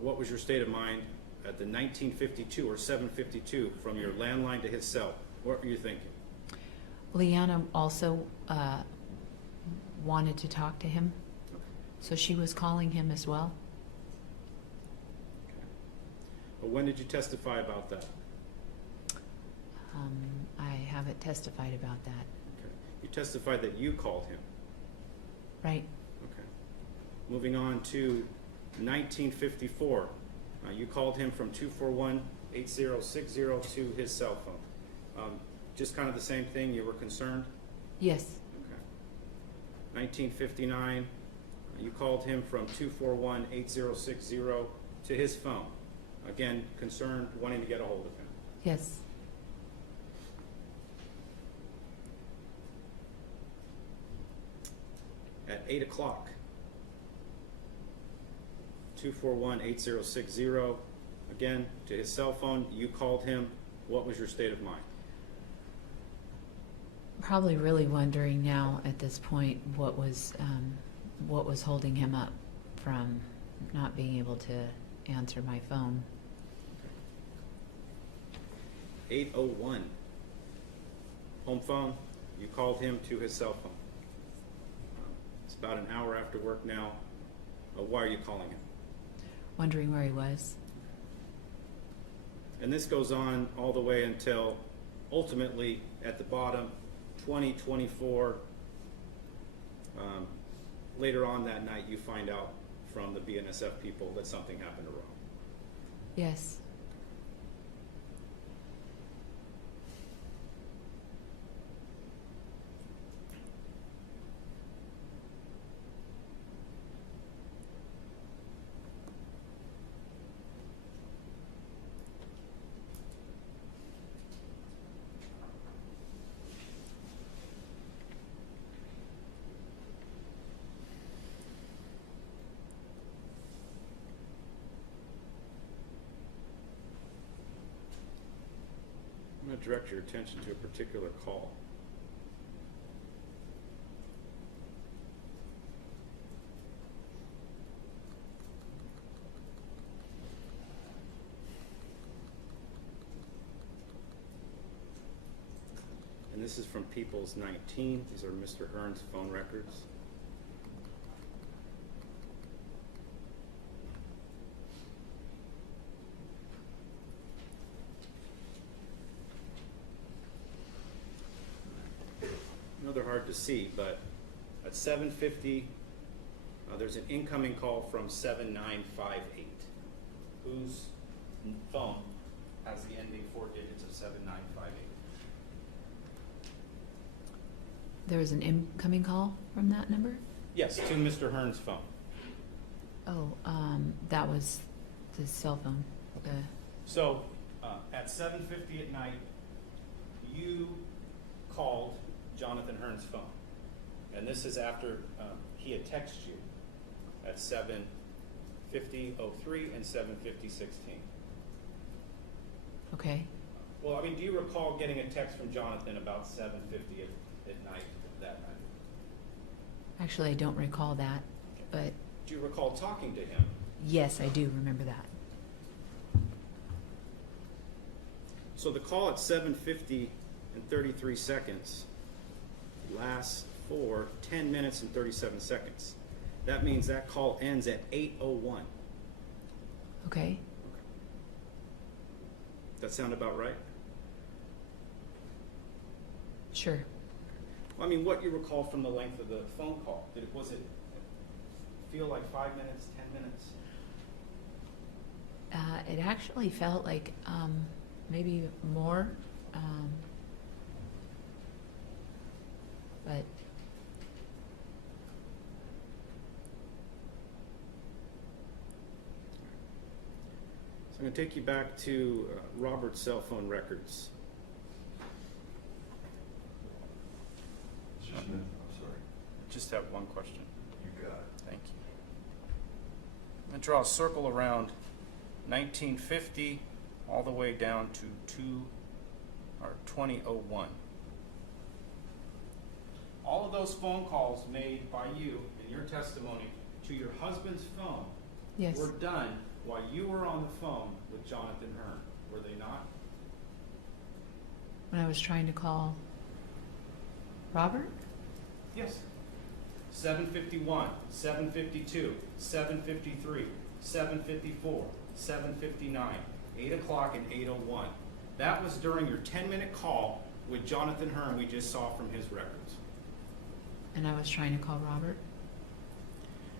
What was your state of mind at the 1952 or 7:52 from your landline to his cell? What were you thinking? Leanna also wanted to talk to him, so she was calling him as well. Okay. Well, when did you testify about that? I haven't testified about that. Okay. You testified that you called him. Right. Okay. Moving on to 1954. You called him from 241-8060 to his cell phone. Just kind of the same thing, you were concerned? Yes. Okay. 1959, you called him from 241-8060 to his phone. Again, concerned, wanting to get a hold of him. Yes. At 8 o'clock, 241-8060, again, to his cell phone, you called him. What was your state of mind? Probably really wondering now at this point what was holding him up from not being able to answer my phone. 8:01, home phone, you called him to his cell phone. It's about an hour after work now. Why are you calling him? Wondering where he was. And this goes on all the way until ultimately at the bottom, 2024. Later on that night, you find out from the BNSF people that something happened to Rob. Yes. I'm going to direct your attention to a particular call. And this is from People's 19. These are Mr. Hearn's phone records. They're hard to see, but at 7:50, there's an incoming call from 7958. Whose phone has the ending 4 digits of 7958? There was an incoming call from that number? Yes, to Mr. Hearn's phone. Oh, that was the cell phone. So at 7:50 at night, you called Jonathan Hearn's phone. And this is after he had texted you at 7:50:03 and 7:50:16. Okay. Well, I mean, do you recall getting a text from Jonathan about 7:50 at night that night? Actually, I don't recall that, but Do you recall talking to him? yes, I do remember that. So the call at 7:50:33 lasts for 10 minutes and 37 seconds. That means that call ends at 8:01. Okay. That sound about right? Sure. Well, I mean, what you recall from the length of the phone call? Was it feel like 5 minutes, 10 minutes? It actually felt like maybe more, but So I'm going to take you back to Robert's cell phone records. just have one question. You got it. Thank you. I'm going to draw a circle around 1950 all the way down to 2001. All of those phone calls made by you in your testimony to your husband's phone Yes. were done while you were on the phone with Jonathan Hearn, were they not? When I was trying to call Robert? Yes. 7:51, 7:52, 7:53, 7:54, 7:59, 8 o'clock, and 8:01. That was during your 10-minute call with Jonathan Hearn we just saw from his records. And I was trying to call Robert?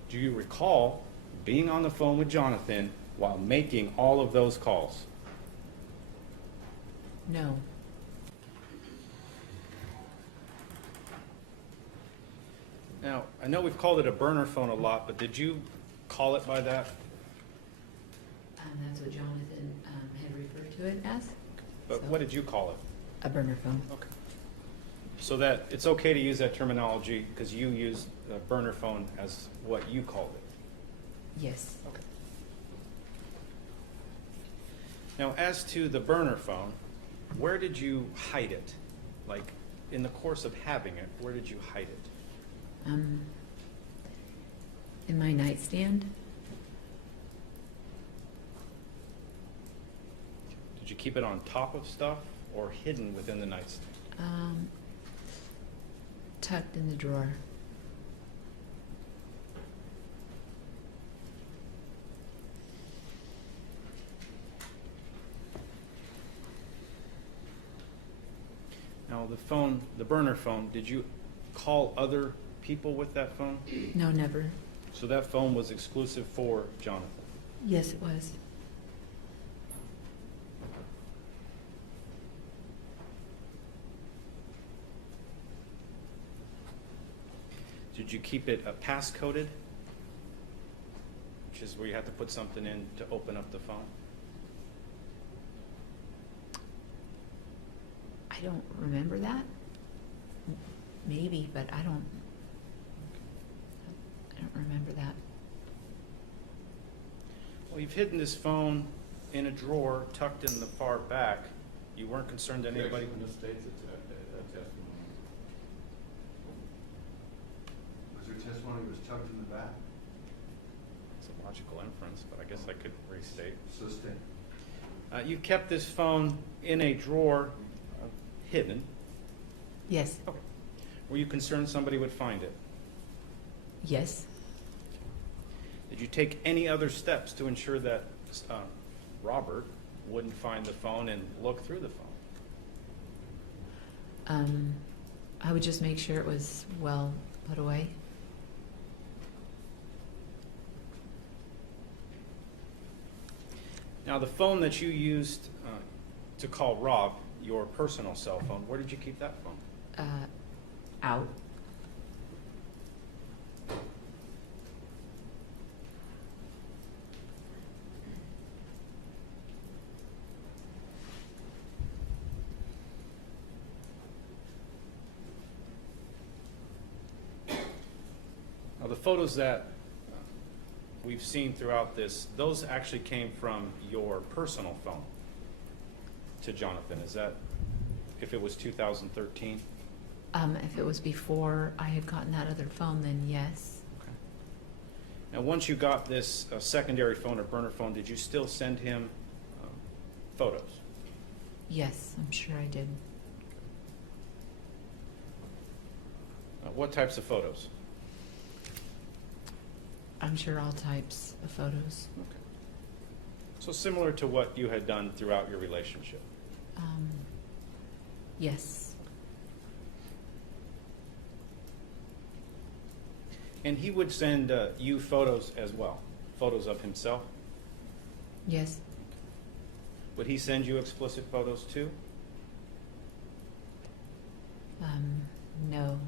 Do you recall being on the phone with Jonathan while making all of those calls? No. Now, I know we've called it a burner phone a lot, but did you call it by that? That's what Jonathan had referred to it as. But So- what did you call it? A burner phone. Okay. So that it's okay to use that terminology because you used burner phone as what you called it. Yes. Okay. Now, as to the burner phone, where did you hide it? Like, in the course of having it, where did you hide it? In my nightstand? Did you keep it on top of stuff or hidden within the nightstand? Tucked in the drawer. Now, the phone, the burner phone, did you call other people with that phone? No, never. So that phone was exclusive for Jonathan? Yes, it was. Did you keep it pass-coded? Which is where you have to put something in to open up the phone? I don't remember that. Maybe, but I don't remember that. Well, you've hidden this phone in a drawer tucked in the far back. You weren't concerned that anybody... Objection, this states a testimony. Was there testimony that was tucked in the back? It's a logical inference, but I guess I could restate. Sustain. You kept this phone in a drawer, hidden. Yes. Okay. Were you concerned somebody would find it? Yes. Did you take any other steps to ensure that Robert wouldn't find the phone and look through the phone? I would just make sure it was well put away. Now, the phone that you used to call Rob, your personal cell phone, where did you keep that phone? Out. Now, the photos that we've seen throughout this, those actually came from your personal phone to Jonathan. Is that, if it was 2013? If it was before I had gotten that other phone, then yes. Okay. Now, once you got this secondary phone or burner phone, did you still send him photos? Yes, I'm sure I did. What types of photos? I'm sure all types of photos. Okay. So similar to what you had done throughout your relationship. Yes. And he would send you photos as well, photos of himself? Yes. Would he send you explicit photos too? No,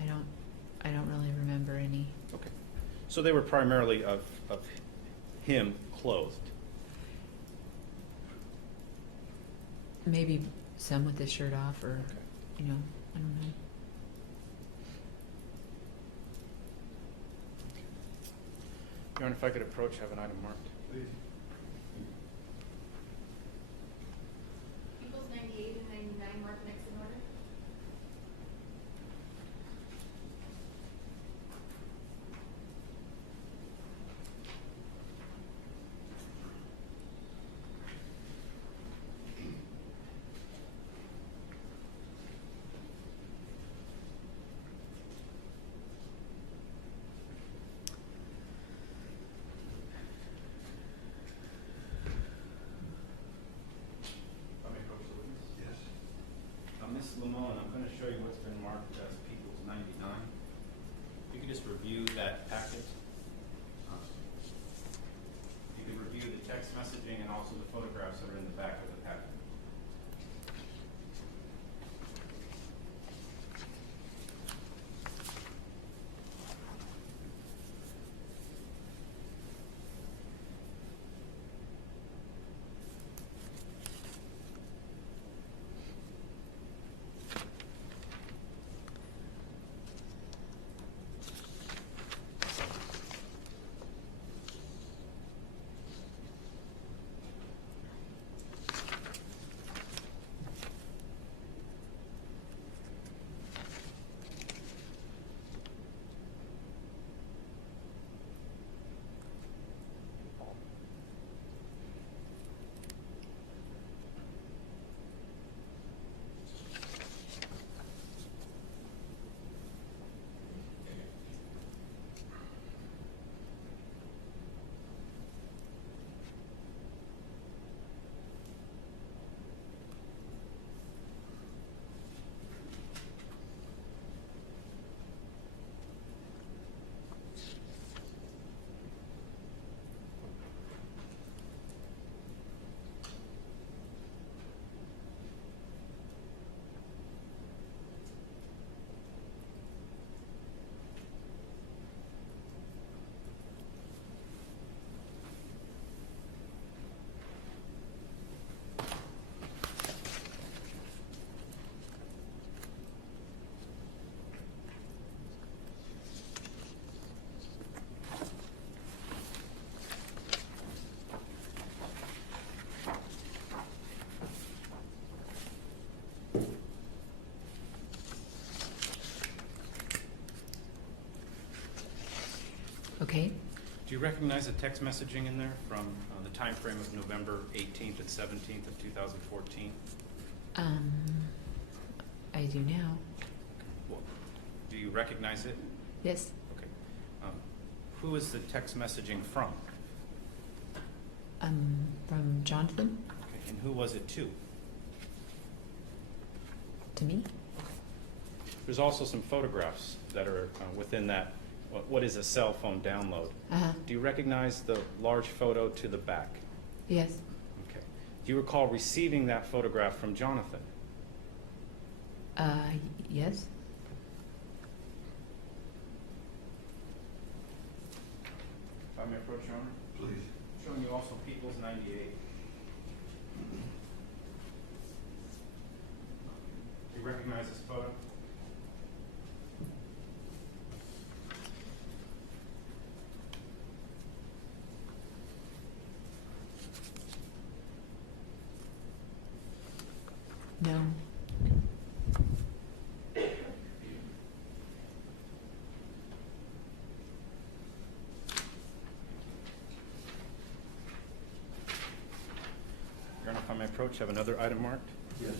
I don't really remember any. Okay. So they were primarily of him clothed? Maybe some with the shirt off or, Okay. I don't know. Your Honor, if I could approach, have an item marked. Please. Peoples 98 and 99 marked next in order. Let me approach the witness. Yes. Ms. Limon, I'm going to show you what's been marked as Peoples 99. If you could just review that packet. You could review the text messaging and also the photographs that are in the back of the packet. Okay. Do you recognize the text messaging in there from the time frame of November 18th and 17th of 2014? I do now. Well, do you recognize it? Yes. Okay. Who is the text messaging from? From Jonathan Okay. And who was it to? to me. There's also some photographs that are within that, what is a cell phone download. Uh-huh. Do you recognize the large photo to the back? Yes. Okay. Do you recall receiving that photograph from Jonathan? Yes. If I may approach, Your Honor? Please. Showing you also Peoples 98. Do you recognize this photo? No. Your Honor, if I may approach, have another item marked. Yes.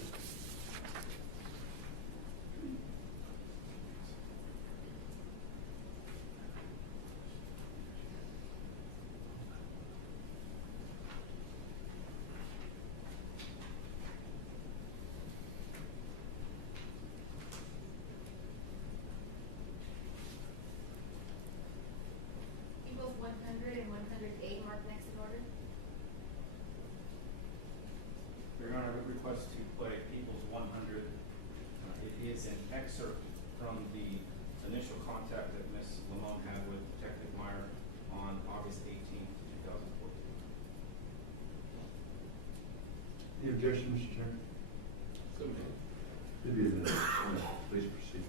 Peoples 100 and 108 marked next in order. Your Honor, I would request to play Peoples 100. It is an excerpt from the initial contact that Ms. Limon had with Detective Meyer on August 18th, 2014. Any objection, Mr. Chairman? So moved. Give you a minute. Please proceed.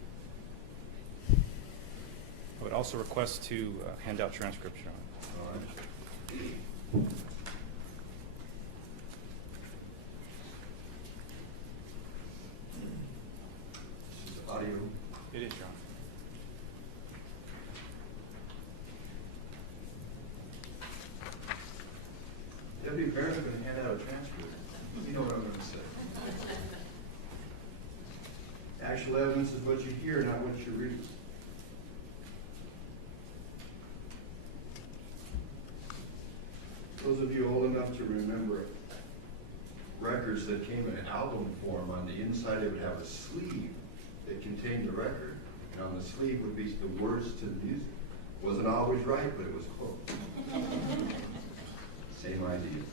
I would also request to hand out transcripts, Your Honor. All right. This is audio. It is, Your Honor. Deputy Barron's going to hand out a transcript. You know what I'm going to say. Actual evidence is what you hear, not what you read. Those of you old enough to remember records that came in album form, on the inside it would have a sleeve that contained the record, and on the sleeve would be the words to the music. Wasn't always right, but it was close. Same idea.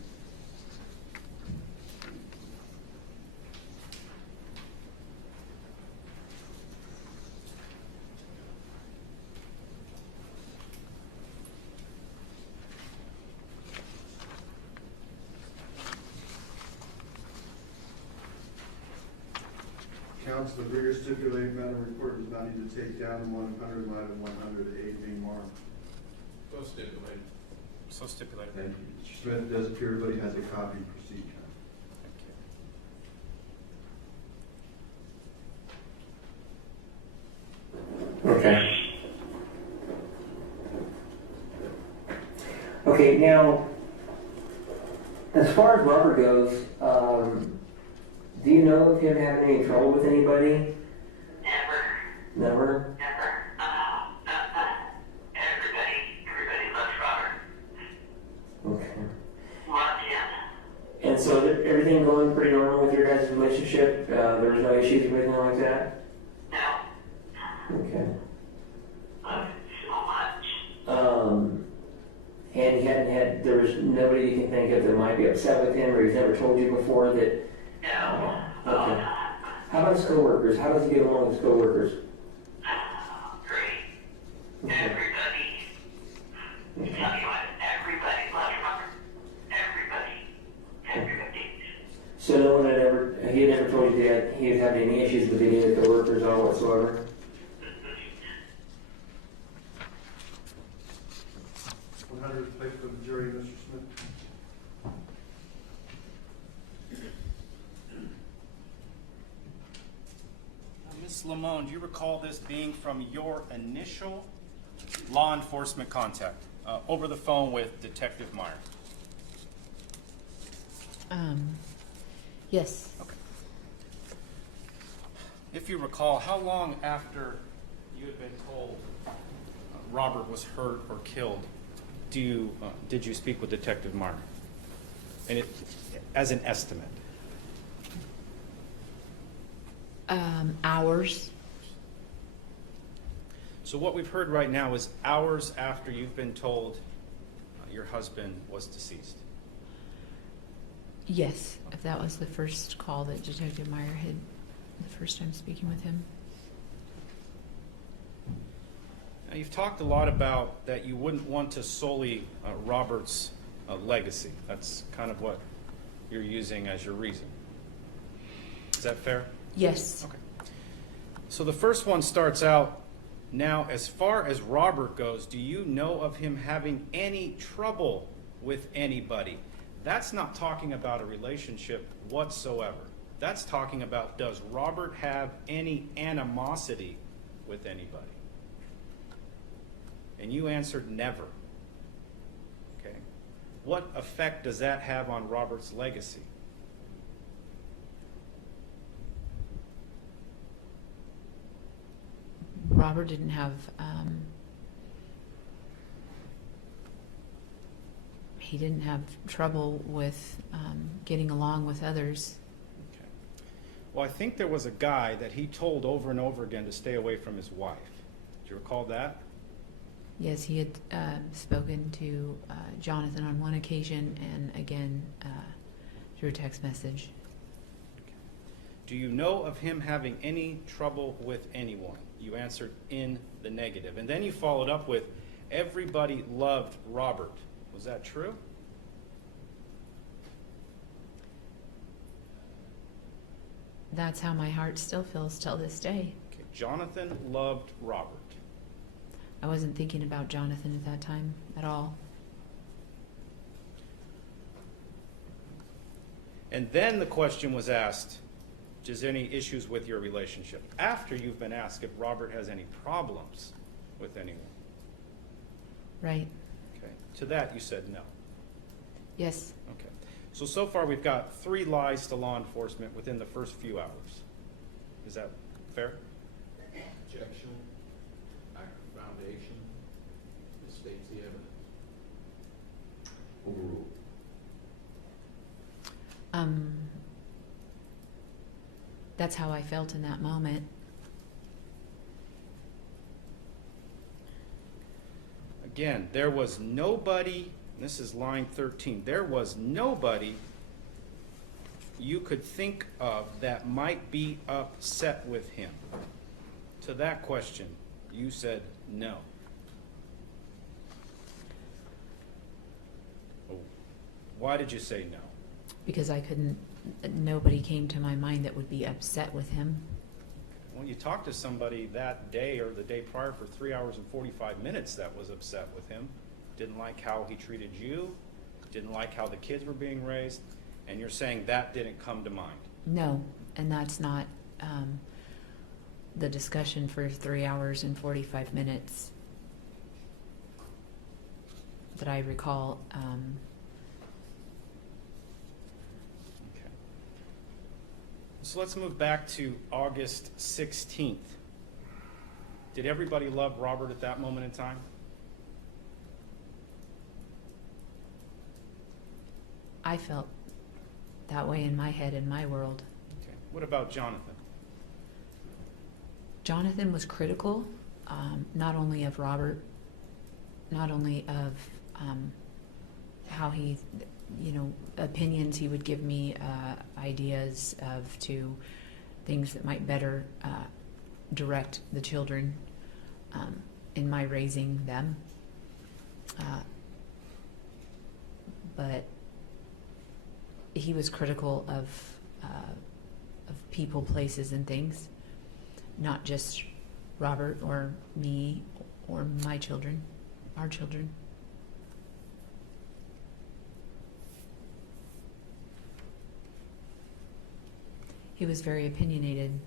Counsel, the rigor stipulated matter report does not need to take down 100 item 108 being marked. So stipulated. So stipulated. Thank you. Mr. Smith, it does appear everybody has a copy. Proceed, counsel. Okay. Okay, now, as far as Robert goes, do you know of him having any trouble with anybody? Never. Never? Never. Everybody loves Robert. Okay. Loves him. And so everything going pretty normal with your guys' relationship? There was no issues or anything like that? No. Okay. Love him so much. And he hadn't had, there was nobody you can think of that might be upset with him, or he's never told you before that? No. Okay. How about his coworkers? How does he get along with his coworkers? Great. Okay. Everybody. Tell you what, everybody loves Robert. Everybody. So no one had ever, he had never told you that he was having any issues with any of the coworkers at all whatsoever? 100 placed for the jury, Mr. Smith. Ms. Limon, do you recall this being from your initial law enforcement contact over the phone with Detective Meyer? Yes. Okay. If you recall, how long after you had been told Robert was hurt or killed did you speak with Detective Meyer? And as an estimate. Hours. So what we've heard right now is hours after you've been told your husband was deceased. Yes, if that was the first call that Detective Meyer had, the first time speaking with him. Now, you've talked a lot about that you wouldn't want to sully Robert's legacy. That's kind of what you're using as your reason. Is that fair? Yes. Okay. So the first one starts out, now as far as Robert goes, do you know of him having any trouble with anybody? That's not talking about a relationship whatsoever. That's talking about, does Robert have any animosity with anybody? And you answered never. Okay. What effect does that have on Robert's legacy? Robert didn't have, he didn't have trouble with getting along with others. Okay. Well, I think there was a guy that he told over and over again to stay away from his wife. Do you recall that? Yes, he had spoken to Jonathan on one occasion and again through a text message. Do you know of him having any trouble with anyone? You answered in the negative. And then you followed up with, everybody loved Robert. Was that true? That's how my heart still feels till this day. Okay. Jonathan loved Robert. I wasn't thinking about Jonathan at that time at all. And then the question was asked, is there any issues with your relationship? After you've been asked if Robert has any problems with anyone. Right? Okay. To that you said no. Yes. Okay. So far we've got 3 lies to law enforcement within the first few hours. Is that fair? Objection, lack of foundation, misstates the evidence. Overruled. That's how I felt in that moment. Again, there was nobody, this is line 13, there was nobody you could think of that might be upset with him. To that question, you said no. Why did you say no? Because nobody came to my mind that would be upset with him. When you talked to somebody that day or the day prior for 3 hours and 45 minutes that was upset with him, didn't like how he treated you, didn't like how the kids were being raised, and you're saying that didn't come to mind. No, and that's not the discussion for 3 hours and 45 minutes that I recall. Okay. So let's move back to August 16th. Did everybody love Robert at that moment in time? I felt that way in my head, in my world. Okay. What about Jonathan? Jonathan was critical, not only of Robert, not only of how he, opinions he would give me, ideas of to things that might better direct the children in my raising them. But he was critical of people, places, and things, not just Robert or me or my children, our children. He was very opinionated.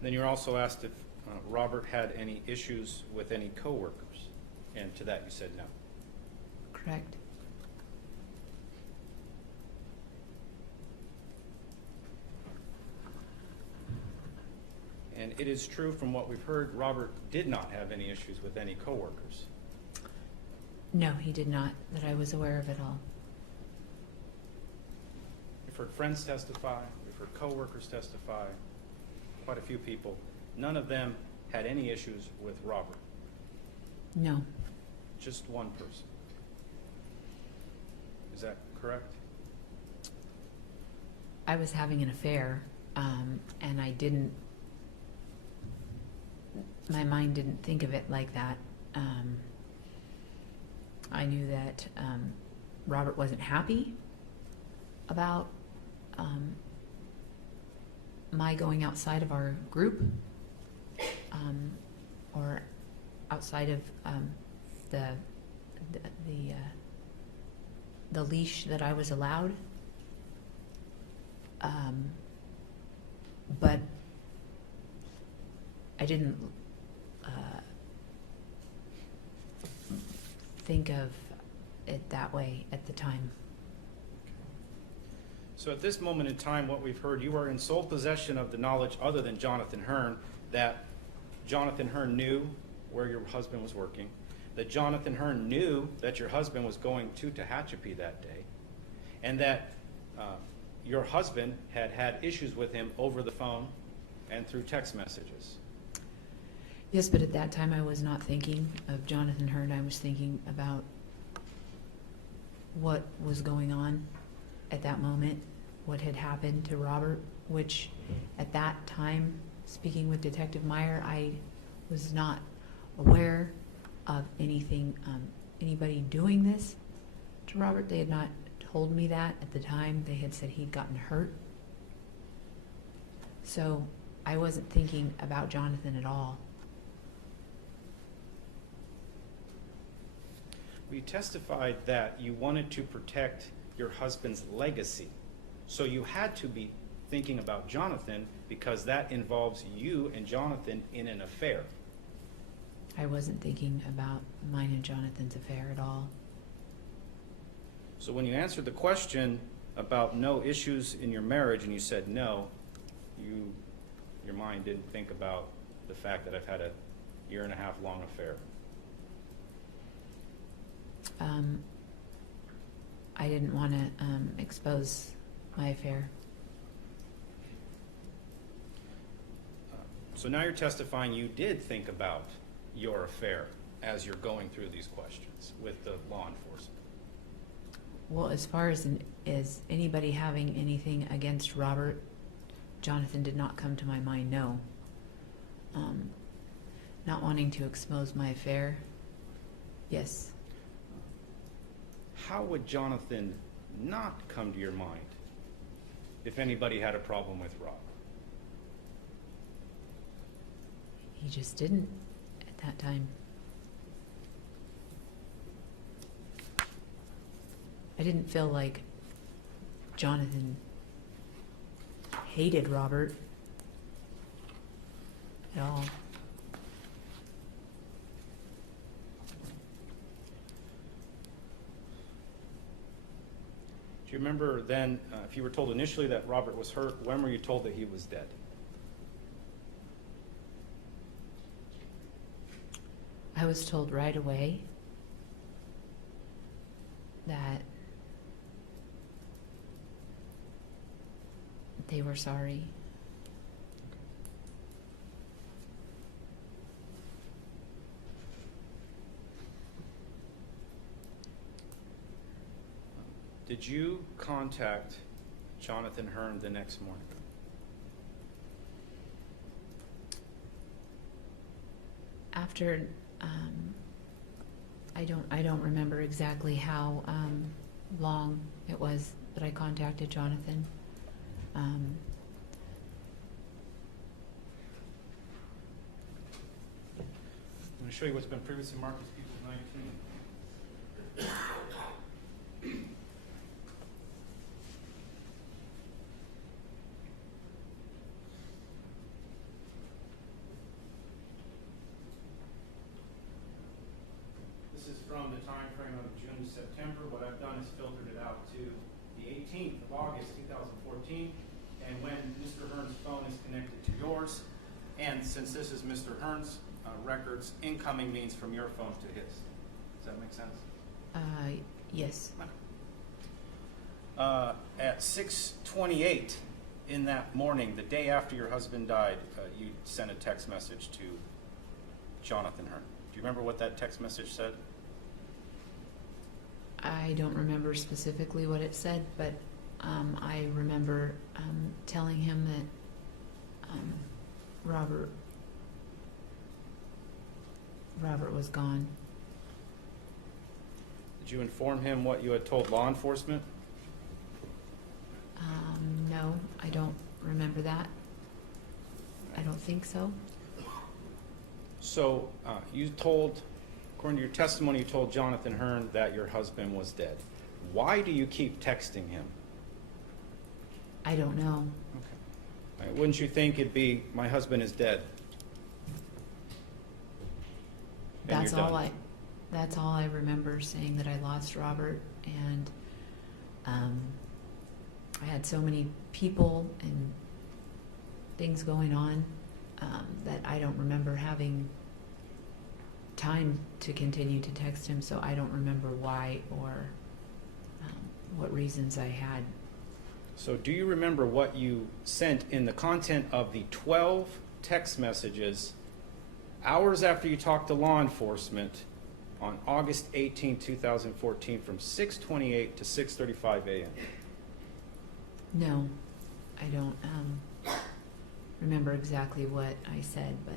Then you're also asked if Robert had any issues with any coworkers, and to that you said no. Correct. And it is true from what we've heard, Robert did not have any issues with any coworkers. No, he did not, that I was aware of at all. We've heard friends testify, we've heard coworkers testify, quite a few people. None of them had any issues with Robert. No. Just one person. Is that correct? I was having an affair, and my mind didn't think of it like that. I knew that Robert wasn't happy about my going outside of our group, or outside of the leash that I was allowed. But I didn't think of it that way at the time. So at this moment in time, what we've heard, you are in sole possession of the knowledge other than Jonathan Hearn, that Jonathan Hearn knew where your husband was working, that Jonathan Hearn knew that your husband was going to Tehachapi that day, and that your husband had issues with him over the phone and through text messages. Yes, but at that time I was not thinking of Jonathan Hearn. I was thinking about what was going on at that moment, what had happened to Robert, which at that time, speaking with Detective Meyer, I was not aware of anything, anybody doing this to Robert. They had not told me that at the time. They had said he'd gotten hurt So I wasn't thinking about Jonathan at all. You testified that you wanted to protect your husband's legacy. So you had to be thinking about Jonathan because that involves you and Jonathan in an affair. I wasn't thinking about mine and Jonathan's affair at all. So when you answered the question about no issues in your marriage and you said no, your mind didn't think about the fact that I've had a 1.5 year long affair. I didn't want to expose my affair. So now you're testifying you did think about your affair as you're going through these questions with the law enforcement. Well, as far as anybody having anything against Robert, Jonathan did not come to my mind, no. Not wanting to expose my affair, yes. How would Jonathan not come to your mind if anybody had a problem with Rob? He just didn't at that time. I didn't feel like Jonathan hated Robert at all. Do you remember then, if you were told initially that Robert was hurt, when were you told that he was dead? I was told right away that they were sorry. Did you contact Jonathan Hearn the next morning? After, I don't remember exactly how long it was that I contacted Jonathan. I'm going to show you what's been previously marked as People 19. This is from the time frame of June to September. What I've done is filtered it out to the 18th of August 2014, and when Mr. Hearn's phone is connected to yours, and since this is Mr. Hearn's records, incoming means from your phone to his. Does that make sense? Yes. At 6:28 in that morning, the day after your husband died, you sent a text message to Jonathan Hearn. Do you remember what that text message said? I don't remember specifically what it said, but I remember telling him that Robert was gone. Did you inform him what you had told law enforcement? No, I don't remember that. I don't think so. So you told, according to your testimony, you told Jonathan Hearn that your husband was dead. Why do you keep texting him? I don't know. Okay. Wouldn't you think it'd be, my husband is dead? And That's you're all done? that's all I remember, saying that I lost Robert, and I had so many people and things going on that I don't remember having time to continue to text him, so I don't remember why or what reasons I had. So do you remember what you sent in the content of the 12 text messages hours after you talked to law enforcement on August 18, 2014 from 6:28 to 6:35 a.m.? No, I don't remember exactly what I said, but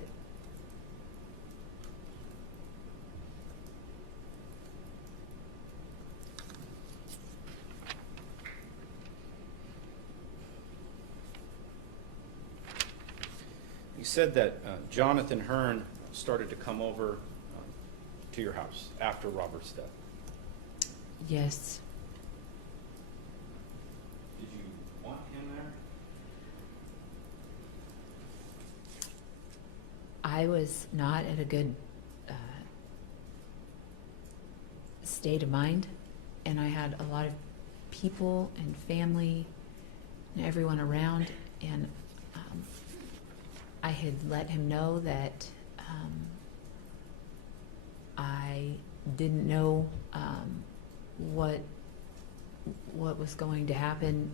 You said that Jonathan Hearn started to come over to your house after Robert's death. Yes. Did you want him there? I was not at a good state of mind, and I had a lot of people and family and everyone around, and I had let him know that I didn't know what was going to happen.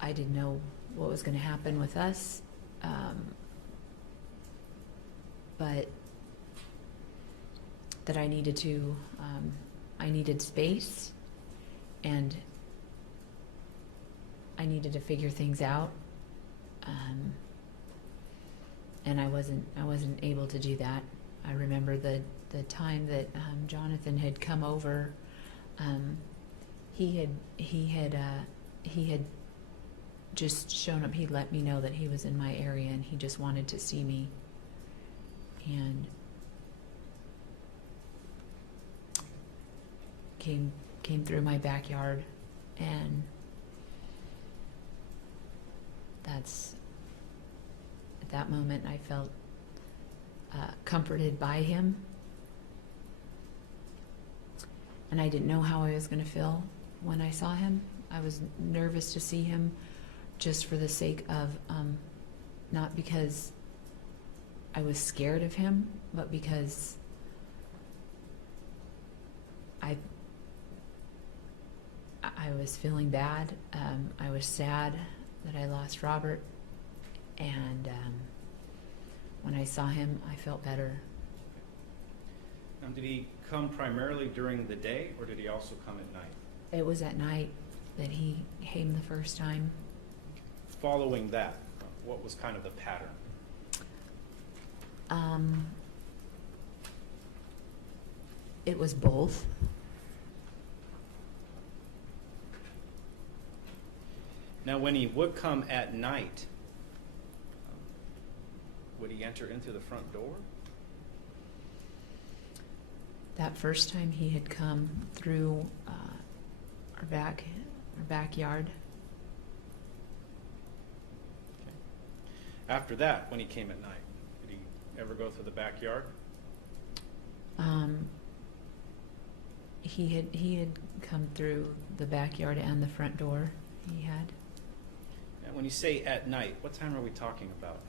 I didn't know what was going to happen with us, but that I needed to, I needed space, and I needed to figure things out, and I wasn't able to do that. I remember the time that Jonathan had come over. He had just shown up. He let me know that he was in my area, and he just wanted to see me. And came through my backyard, and that's at that moment I felt comforted by him, and I didn't know how I was going to feel when I saw him. I was nervous to see him, just for the sake of not because I was scared of him, but because I was feeling bad. I was sad that I lost Robert, and when I saw him, I felt better. Now, did he come primarily during the day, or did he also come at night? It was at night that he came the first time. Following that, what was kind of the pattern? It was both. Now, when he would come at night, would he enter into the front door? That first time he had come through our backyard. Okay. After that, when he came at night, did he ever go through the backyard? He had come through the backyard and the front door. He had. And when you say at night, what time are we talking about?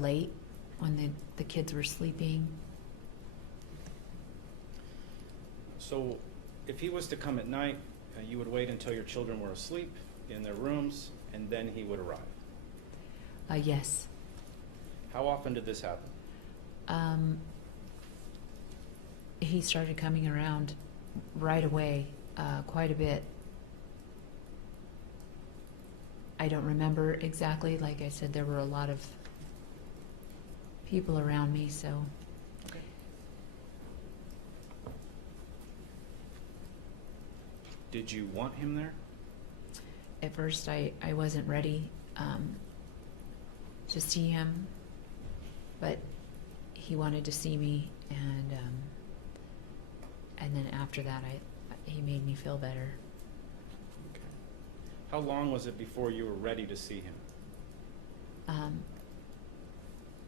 Late, when the kids were sleeping. So if he was to come at night, you would wait until your children were asleep in their rooms, and then he would arrive. Yes. How often did this happen? He started coming around right away, quite a bit. I don't remember exactly. Like I said, there were a lot of people around me, so. Okay. Did you want him there? At first, I wasn't ready to see him, but he wanted to see me, and then after that, he made me feel better. Okay. How long was it before you were ready to see him?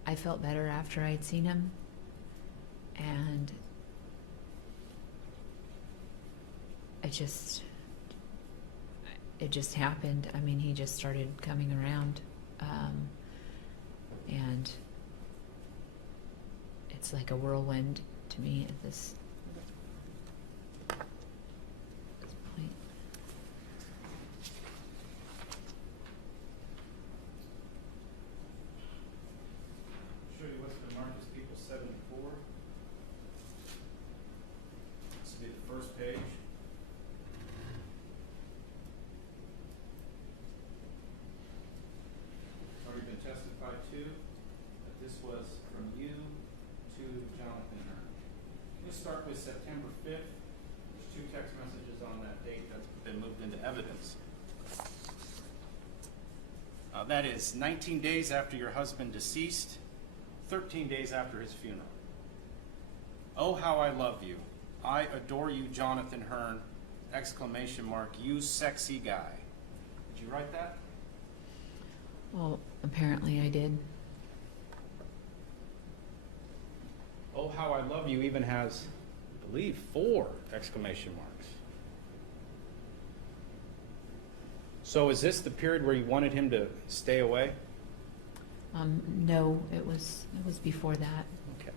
I felt better after I'd seen him, and it just happened. I mean, he just started coming around, and it's like a whirlwind to me at this point. Show you what's been marked as people 7 and 4. This will be the first page. It's already been testified to that this was from you to Jonathan Hearn. Let's start with September 5th. There's 2 text messages on that date that's been moved into evidence. That is 19 days after your husband deceased, 13 days after his funeral. Oh, how I love you. I adore you, Jonathan Hearn, ! You sexy guy. Did you write that? Well, apparently I did. Oh, how I love you even has, I believe, 4 exclamation marks. So is this the period where you wanted him to stay away? No, it was before that. Okay.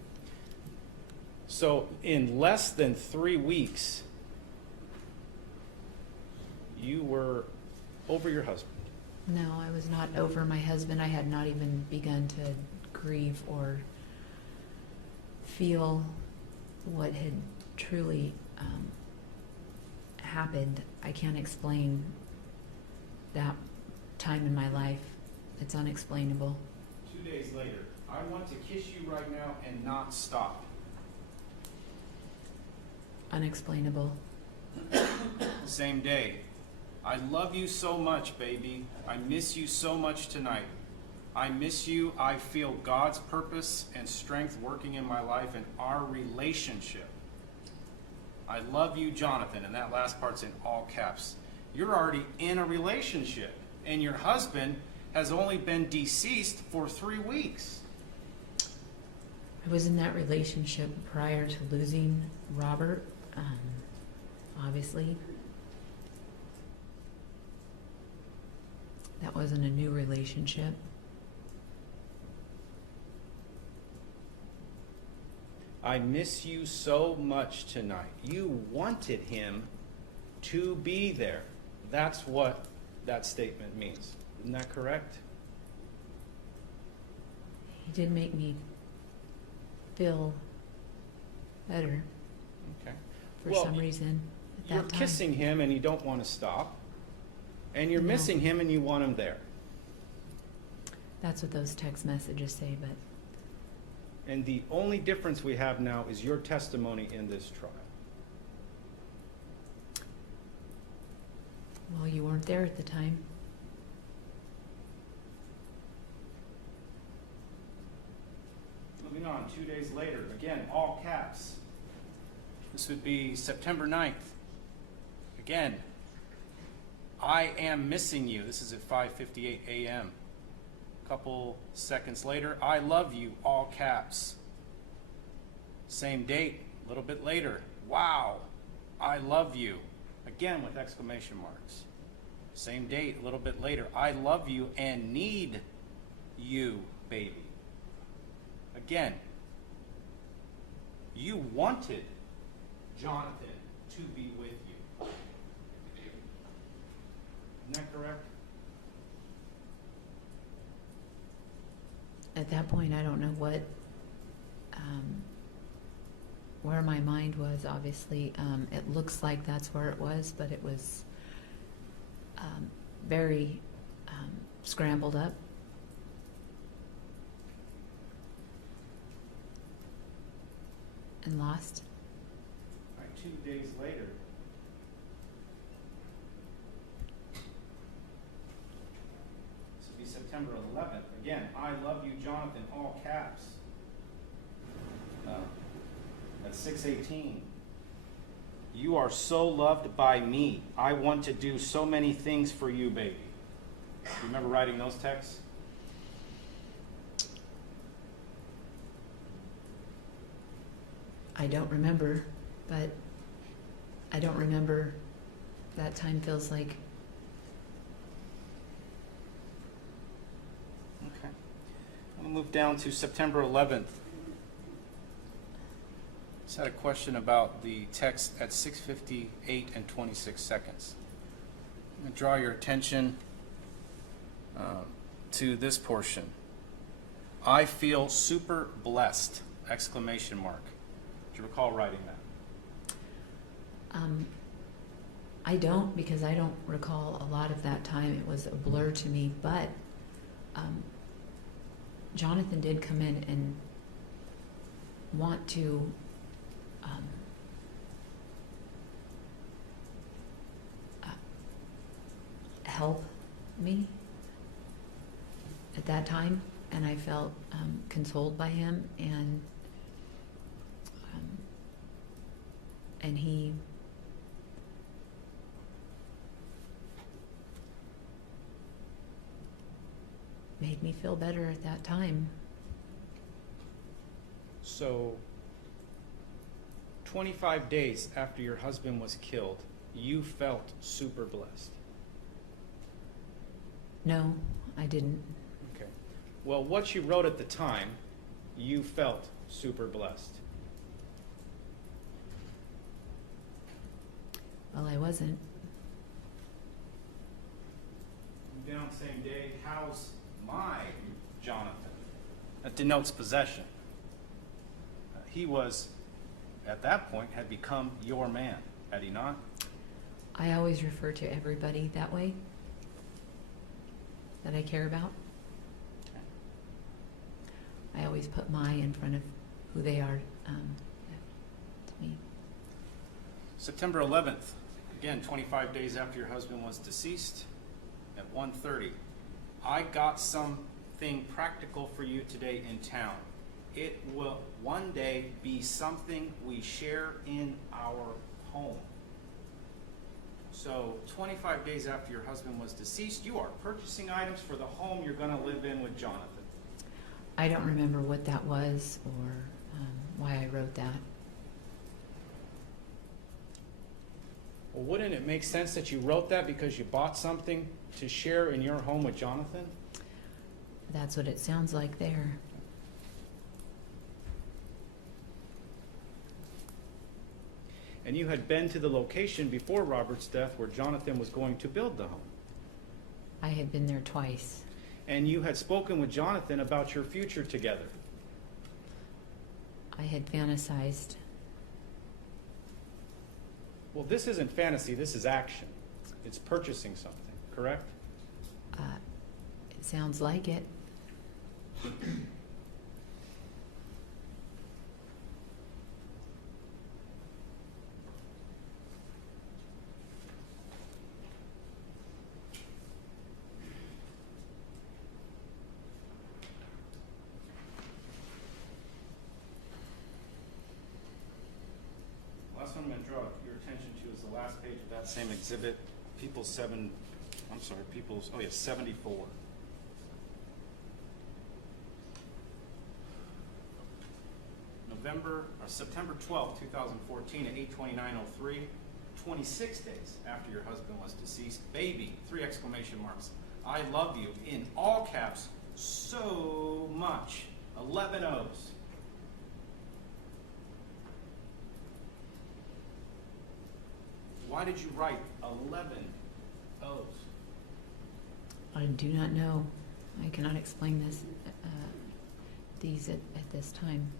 So in less than 3 weeks, you were over your husband. No, I was not over my husband. I had not even begun to grieve or feel what had truly happened. I can't explain that time in my life. It's unexplainable. 2 days later, I want to kiss you right now and not stop. Unexplainable. Same day. I love you so much, baby. I miss you so much tonight. I miss you. I feel God's purpose and strength working in my life and our relationship. I love you, Jonathan. And that last part's in all caps. You're already in a relationship, and your husband has only been deceased for 3 weeks. I was in that relationship prior to losing Robert, obviously. That wasn't a new relationship. I miss you so much tonight. You wanted him to be there. That's what that statement means. Isn't that correct? He did make me feel better Okay. for Well, some reason at You're that time. kissing him and you don't want to stop. And you're No. missing him and you want him there. That's what those text messages say, but And the only difference we have now is your testimony in this trial. well, you weren't there at the time. Moving on, 2 days later, again, all caps. This would be September 9th. Again, I am missing you. This is at 5:58 a.m. A couple seconds later, I love you, all caps. Same date, a little bit later. Wow, I love you. Again with exclamation marks. Same date, a little bit later. I love you and need you, baby. Again, you wanted Jonathan to be with you. Isn't that correct? At that point, I don't know where my mind was, obviously. It looks like that's where it was, but it was very scrambled up. And lost. All right, 2 days later. This will be September 11th. Again, I love you, Jonathan, all caps. At 6:18. You are so loved by me. I want to do so many things for you, baby. You remember writing those texts? I don't remember, but I don't remember. That time feels like Okay. I'm going to move down to September 11th. Just had a question about the text at 6:58 and 26 seconds. I'm going to draw your attention to this portion. I feel super blessed! Exclamation mark. Do you recall writing that? I don't, because I don't recall a lot of that time. It was a blur to me, but Jonathan did come in and want to help me. at that time, and I felt consoled by him, and he made me feel better at that time. So, 25 days after your husband was killed, you felt super blessed. No, I didn't. Okay. Well, what you wrote at the time, you felt super blessed. Well, I wasn't. Down same day, how's my Jonathan? That denotes possession. He was, at that point, had become your man, had he not? I always refer to everybody that way that I care about. I always put my in front of who they are to me. September 11th, again, 25 days after your husband was deceased, at 1:30. I got something practical for you today in town. It will one day be something we share in our home. So 25 days after your husband was deceased, you are purchasing items for the home you're going to live in with Jonathan. I don't remember what that was or why I wrote that. Well, wouldn't it make sense that you wrote that because you bought something to share in your home with Jonathan? That's what it sounds like there. And you had been to the location before Robert's death where Jonathan was going to build the home. I had been there twice. And you had spoken with Jonathan about your future together. I had fantasized. Well, this isn't fantasy, this is action. It's purchasing something, correct? It sounds like it. Last one I'm going to draw your attention to is the last page of that same exhibit, People's 74. September 12, 2014 at 8:29:03, 26 days after your husband was deceased. Baby, 3 exclamation marks. I love you, in all caps, so much. 11 O's. Why did you write 11 O's? I do not know. I cannot explain these at this time.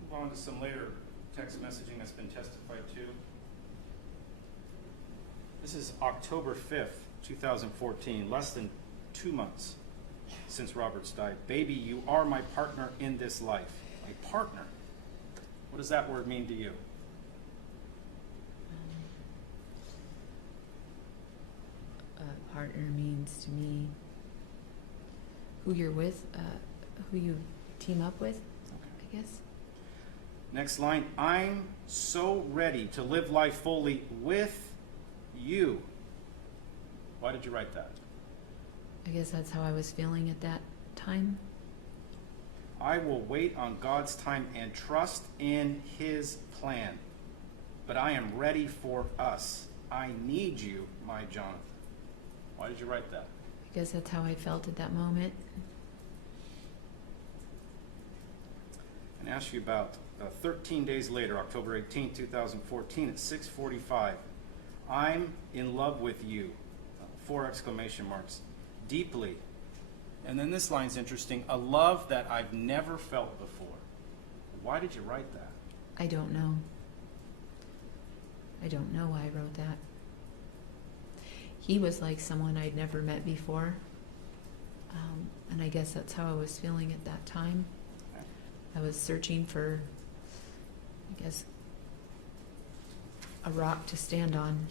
Move on to some later text messaging that's been testified to. This is October 5th, 2014, less than 2 months since Robert's died. Baby, you are my partner in this life. My partner? What does that word mean to you? Partner means to me who you're with, who you team up with, I guess. Next line, I'm so ready to live life fully with you. Why did you write that? I guess that's how I was feeling at that time. I will wait on God's time and trust in His plan. But I am ready for us. I need you, my Jonathan. Why did you write that? I guess that's how I felt at that moment. And ask you about 13 days later, October 18, 2014 at 6:45. I'm in love with you. 4 exclamation marks. Deeply. And then this line's interesting. A love that I've never felt before. Why did you write that? I don't know. I don't know why I wrote that. He was like someone I'd never met before. And I guess that's how I was feeling at that time. I was searching for, I guess, a rock to stand on.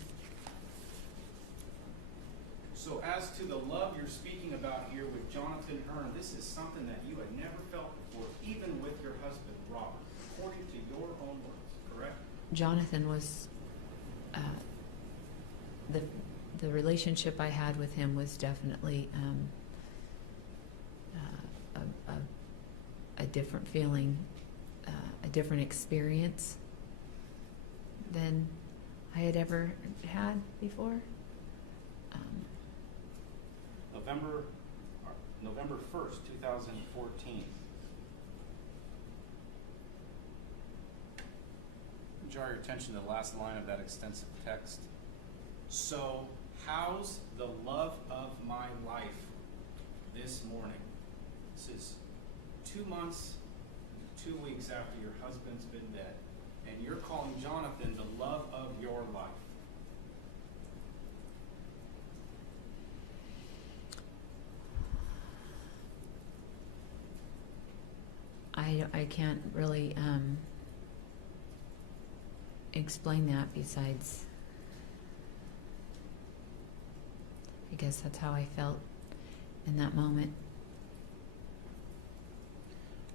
So as to the love you're speaking about here with Jonathan Hearn, this is something that you had never felt before, even with your husband, Robert, according to your own words, correct? Jonathan was, the relationship I had with him was definitely a different feeling, a different experience than I had ever had before. November 1st, 2014. Draw your attention to the last line of that extensive text. So, how's the love of my life this morning? This is 2 months, 2 weeks after your husband's been dead, and you're calling Jonathan the love of your life. I can't really explain that besides, I guess that's how I felt in that moment.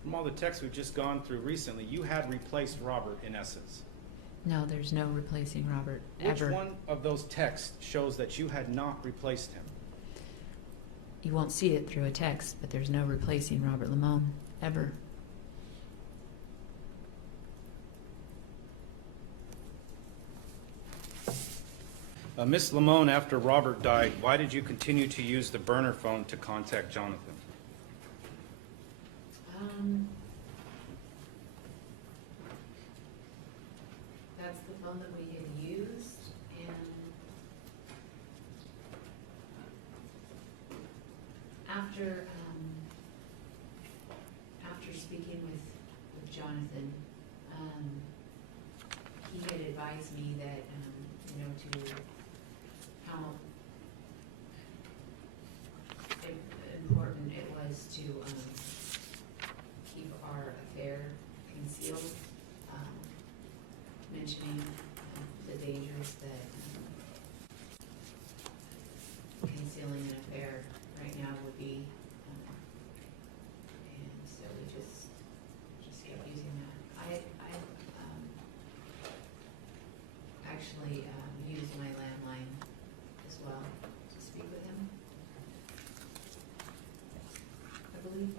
From all the texts we've just gone through recently, you had replaced Robert in essence. No, there's no replacing Robert, ever. Which one of those texts shows that you had not replaced him? You won't see it through a text, but there's no replacing Robert Limon, ever. Miss Limon, after Robert died, why did you continue to use the burner phone to contact Jonathan? That's the phone that we had used, and after speaking with Jonathan, he had advised me that to how important it was to keep our affair concealed, mentioning the dangers that concealing an affair right now would be, and so we just kept using that. I actually used my landline as well to speak with him, I believe.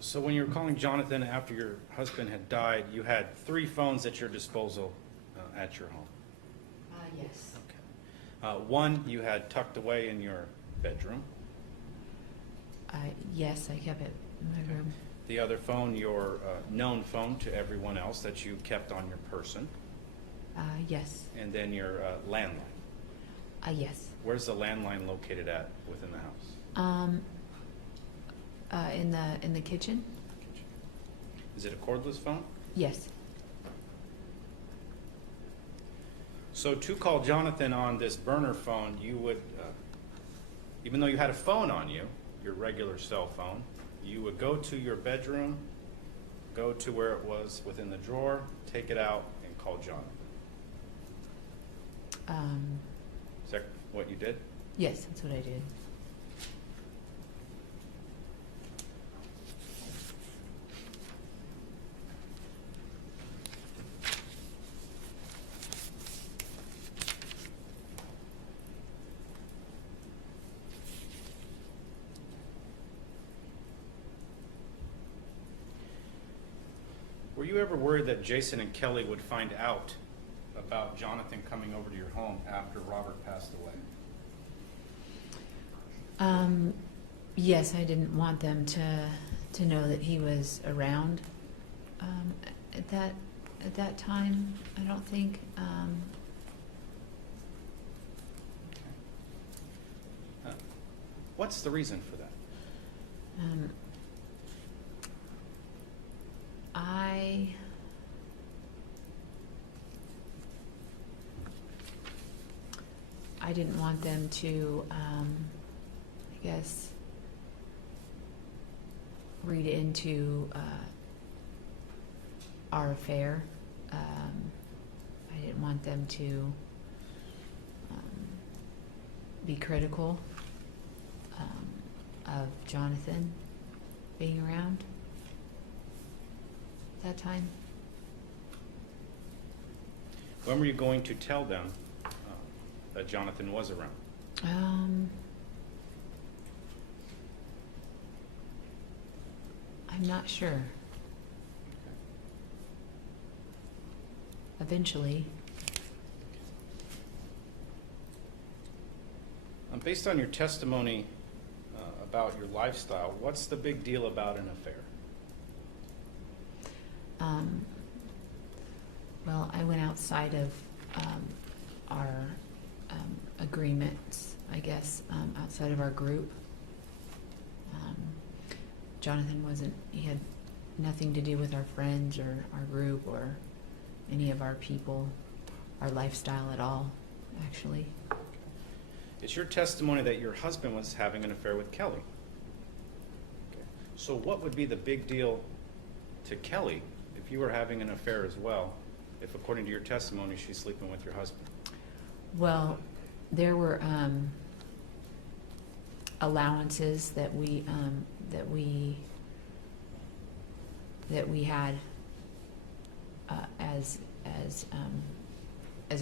So when you were calling Jonathan after your husband had died, you had 3 phones at your disposal at your home. Yes. Okay. One you had tucked away in your bedroom. Yes, I kept it in my room. The other phone, your known phone to everyone else that you kept on your person. Yes. And then your landline. Yes. Where's the landline located at within the house? In the kitchen? Is it a cordless phone? Yes. So to call Jonathan on this burner phone, you would, even though you had a phone on you, your regular cell phone, you would go to your bedroom, go to where it was within the drawer, take it out, and call Jonathan. Is that what you did? Yes, that's what I did. Were you ever worried that Jason and Kelly would find out about Jonathan coming over to your home after Robert passed away? Yes, I didn't want them to know that he was around at that time. I don't think. What's the reason for that? I I didn't want them to, I guess, read into our affair. I didn't want them to be critical of Jonathan being around at that time. When were you going to tell them that Jonathan was around? I'm not sure. Eventually. Based on your testimony about your lifestyle, what's the big deal about an affair? Well, I went outside of our agreements, I guess, outside of our group. Jonathan he had nothing to do with our friends or our group or any of our people, our lifestyle at all, actually. It's your testimony that your husband was having an affair with Kelly. Okay. So what would be the big deal to Kelly if you were having an affair as well, if according to your testimony she's sleeping with your husband? Well, there were allowances that we had as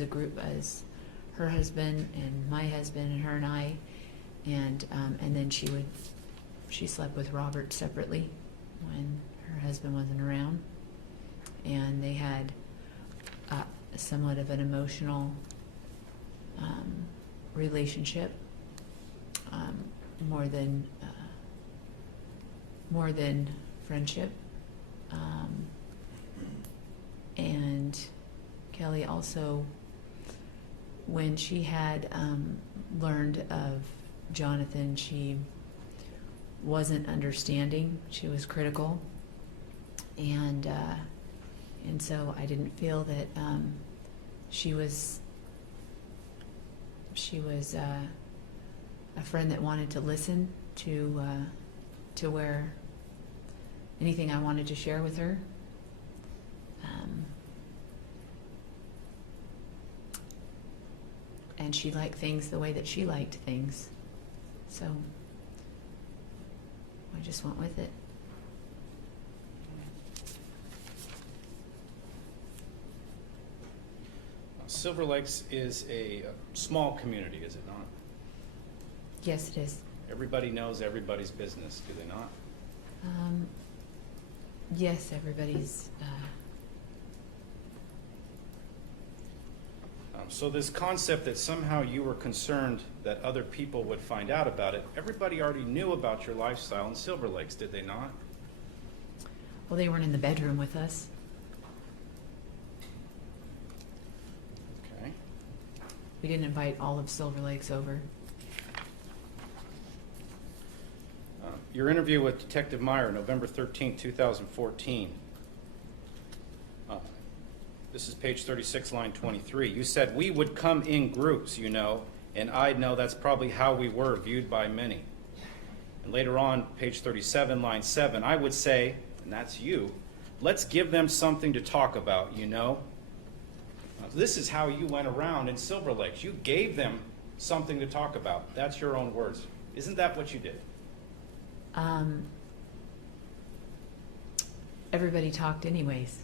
a group, as her husband and my husband and her and I, and then she slept with Robert separately when her husband wasn't around, and they had somewhat of an emotional relationship, more than friendship. And Kelly also, when she had learned of Jonathan, she wasn't understanding. She was critical, and so I didn't feel that she was a friend that wanted to listen to where anything I wanted to share with her. And she liked things the way that she liked things. So I just went with it. Silver Lakes is a small community, is it not? Yes, it is. Everybody knows everybody's business, do they not? Yes, everybody's. So this concept that somehow you were concerned that other people would find out about it, everybody already knew about your lifestyle in Silver Lakes, did they not? Well, they weren't in the bedroom with us. Okay. We didn't invite all of Silver Lakes over. Your interview with Detective Meyer, November 13, 2014. This is page 36, line 23. You said, "We would come in groups, you know, and I'd know that's probably how we were viewed by many." And later on, page 37, line 7, I would say, and that's you, "Let's give them something to talk about, you know." This is how you went around in Silver Lakes. You gave them something to talk about. That's your own words. Isn't that what you did? Everybody talked anyways,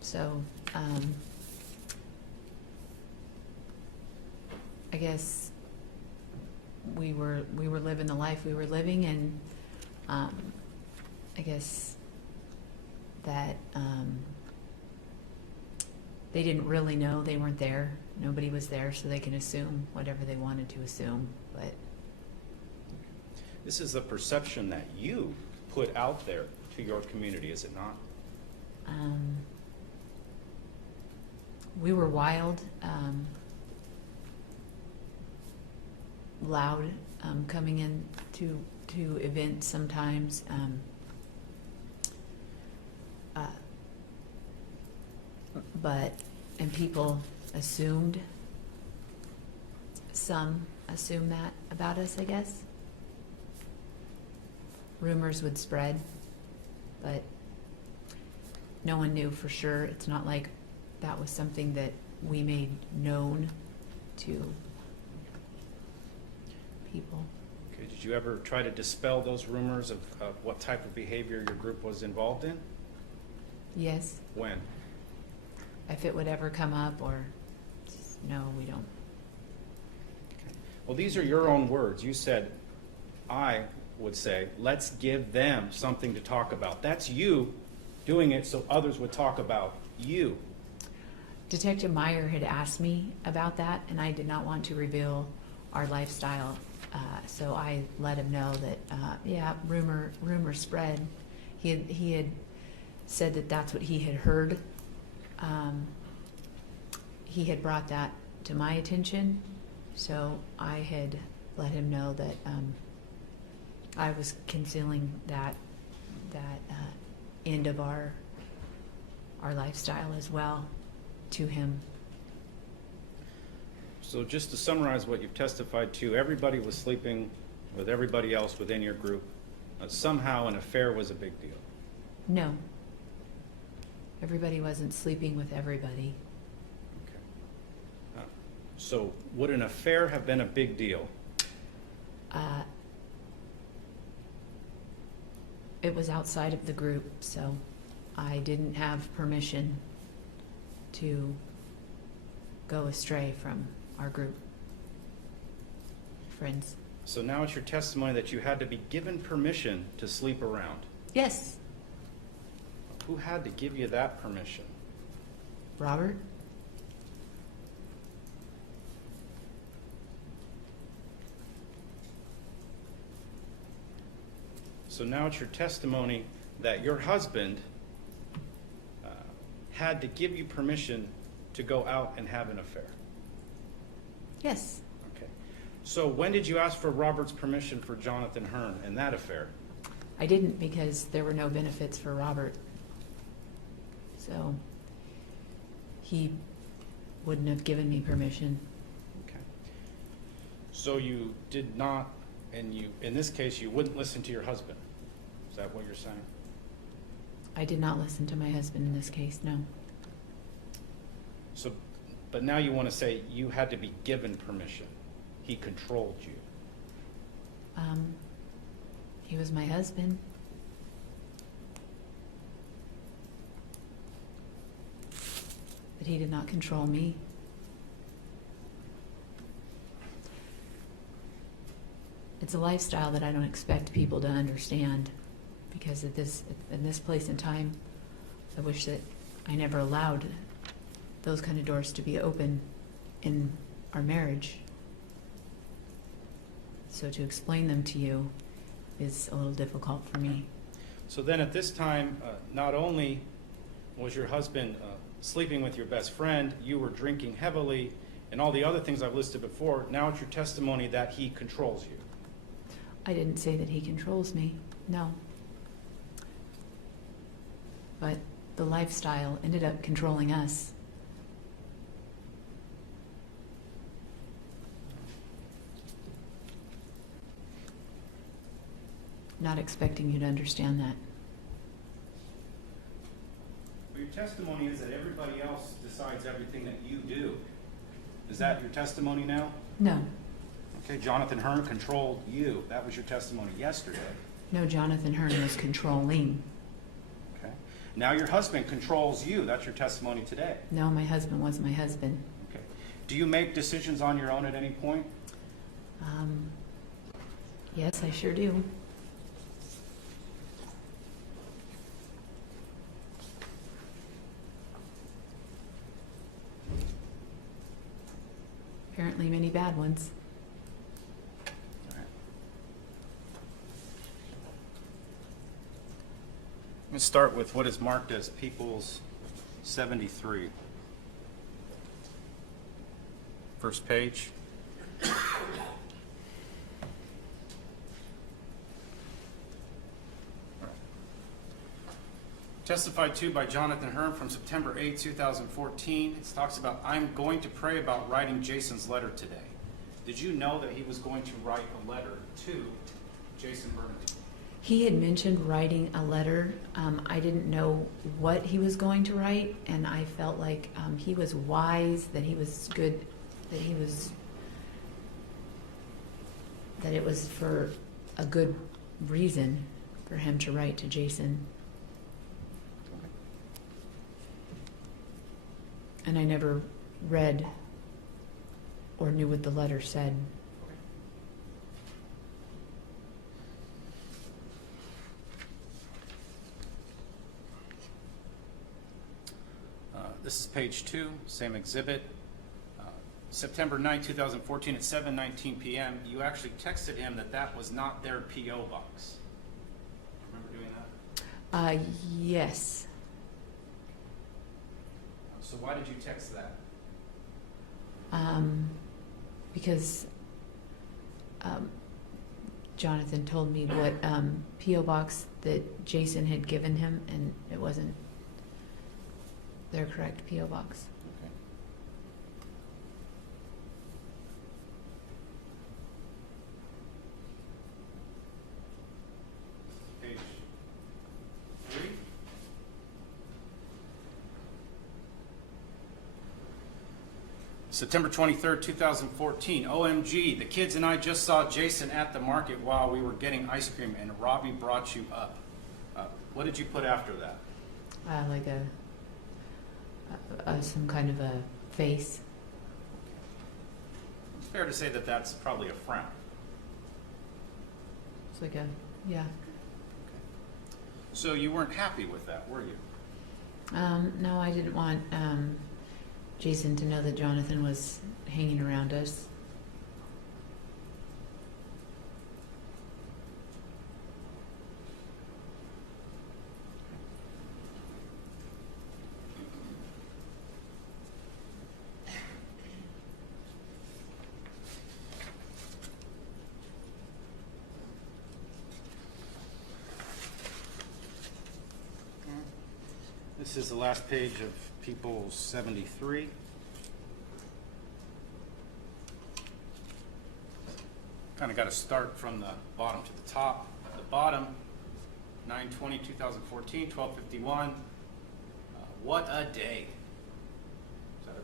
so I guess we were living the life we were living, and I guess that they didn't really know. They weren't there. Nobody was there, so they can assume whatever they wanted to assume. But This is the perception that you put out there to your community, is it not? we were wild, loud, coming in to events sometimes. And people assumed, some assume that about us, I guess. Rumors would spread, but no one knew for sure. It's not like that was something that we made known to people. Okay, did you ever try to dispel those rumors of what type of behavior your group was involved in? Yes, When? if it would ever come up, or no, we don't. Well, these are your own words. You said, I would say, let's give them something to talk about. That's you doing it so others would talk about you. Detective Meyer had asked me about that, and I did not want to reveal our lifestyle, so I let him know that, yeah, rumor spread. He had said that that's what he had heard. He had brought that to my attention, so I had let him know that I was concealing that end of our lifestyle as well to him. So just to summarize what you've testified to, everybody was sleeping with everybody else within your group. Somehow an affair was a big deal. No. Everybody wasn't sleeping with everybody. Okay. So would an affair have been a big deal? It was outside of the group, so I didn't have permission to go astray from our group friends. So now it's your testimony that you had to be given permission to sleep around. Yes, Who had to give you that permission? Robert? So now it's your testimony that your husband had to give you permission to go out and have an affair. Yes. Okay. So when did you ask for Robert's permission for Jonathan Hearn and that affair? I didn't, because there were no benefits for Robert. So he wouldn't have given me permission. Okay. So you did not, and you, in this case, you wouldn't listen to your husband. Is that what you're saying? I did not listen to my husband in this case, no. So, but now you want to say you had to be given permission. He controlled you. He was my husband. But he did not control me. It's a lifestyle that I don't expect people to understand, because at in this place and time, I wish that I never allowed those kind of doors to be open in our marriage. So to explain them to you is a little difficult for me. So then at this time, not only was your husband sleeping with your best friend, you were drinking heavily, and all the other things I've listed before, now it's your testimony that he controls you. I didn't say that he controls me, no. But the lifestyle ended up controlling us. Not expecting you to understand that. Well, your testimony is that everybody else decides everything that you do. Is that your testimony now? No, Okay, Jonathan Hearn controlled you. That was your testimony yesterday. no, Jonathan Hearn was controlling. Okay. Now your husband controls you. That's your testimony today. No, my husband was my husband. Okay. Do you make decisions on your own at any point? Yes, I sure do. Apparently many bad ones. All right. Let's start with what is marked as People's 73. First page. Testified to by Jonathan Hearn from September 8, 2014. It talks about, I'm going to pray about writing Jason's letter today. Did you know that he was going to write a letter to Jason Bernadine? He had mentioned writing a letter. I didn't know what he was going to write, and I felt like he was wise, that he was good, that it was for a good reason for him to write to Jason. And I never read or knew what the letter said. This is page 2, same exhibit. September 9, 2014 at 7:19 p.m., you actually texted him that was not their P.O. box. Remember doing that? Yes. So why did you text that? Because Jonathan told me what P.O. box that Jason had given him, and it wasn't their correct P.O. box. Okay. Page 3. September 23rd, 2014. OMG, the kids and I just saw Jason at the market while we were getting ice cream, and Robbie brought you up. What did you put after that? Like some kind of a face. It's fair to say that that's probably a frown. It's like a, yeah. So you weren't happy with that, were you? No, I didn't want Jason to know that Jonathan was hanging around us. This is the last page of People 73. Kind of got to start from the bottom to the top. At the bottom, 9/20/2014, 12:51. What a day. Is that an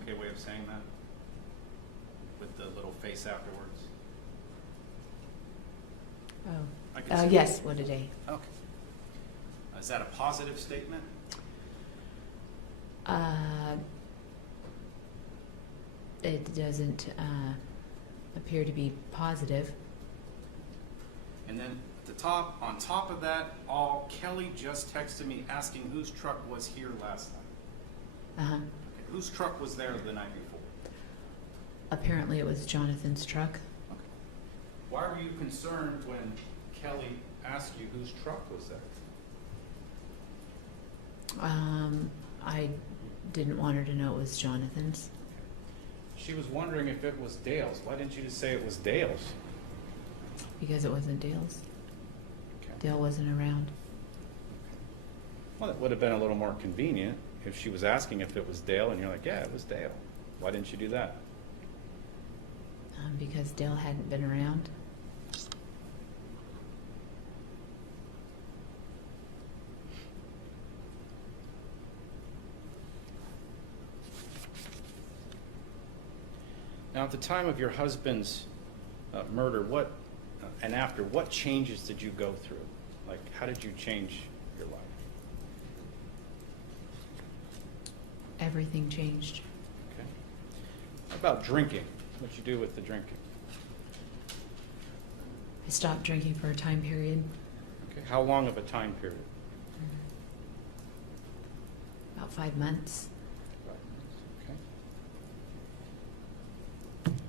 okay way of saying that? With the little face afterwards? I can Oh, see yes, what a day. Okay. Is that a positive statement? It doesn't appear to be positive. And then at the top, on top of that, Kelly just texted me asking whose truck was here last night. Uh-huh. Okay. Whose truck was there the night before? Apparently it was Jonathan's truck. Okay. Why were you concerned when Kelly asked you whose truck was there? I didn't want her to know it was Jonathan's. She was wondering if it was Dale's. Why didn't you just say it was Dale's? Because it wasn't Dale's. Okay. Dale wasn't around. Well, that would have been a little more convenient if she was asking if it was Dale and you're like, yeah, it was Dale. Why didn't you do that? Because Dale hadn't been around. Now, at the time of your husband's murder, and after, what changes did you go through? Like, how did you change your life? Everything changed. Okay. How about drinking? What'd you do with the drinking? I stopped drinking for a time period. Okay. How long of a time period? About 5 months. Okay.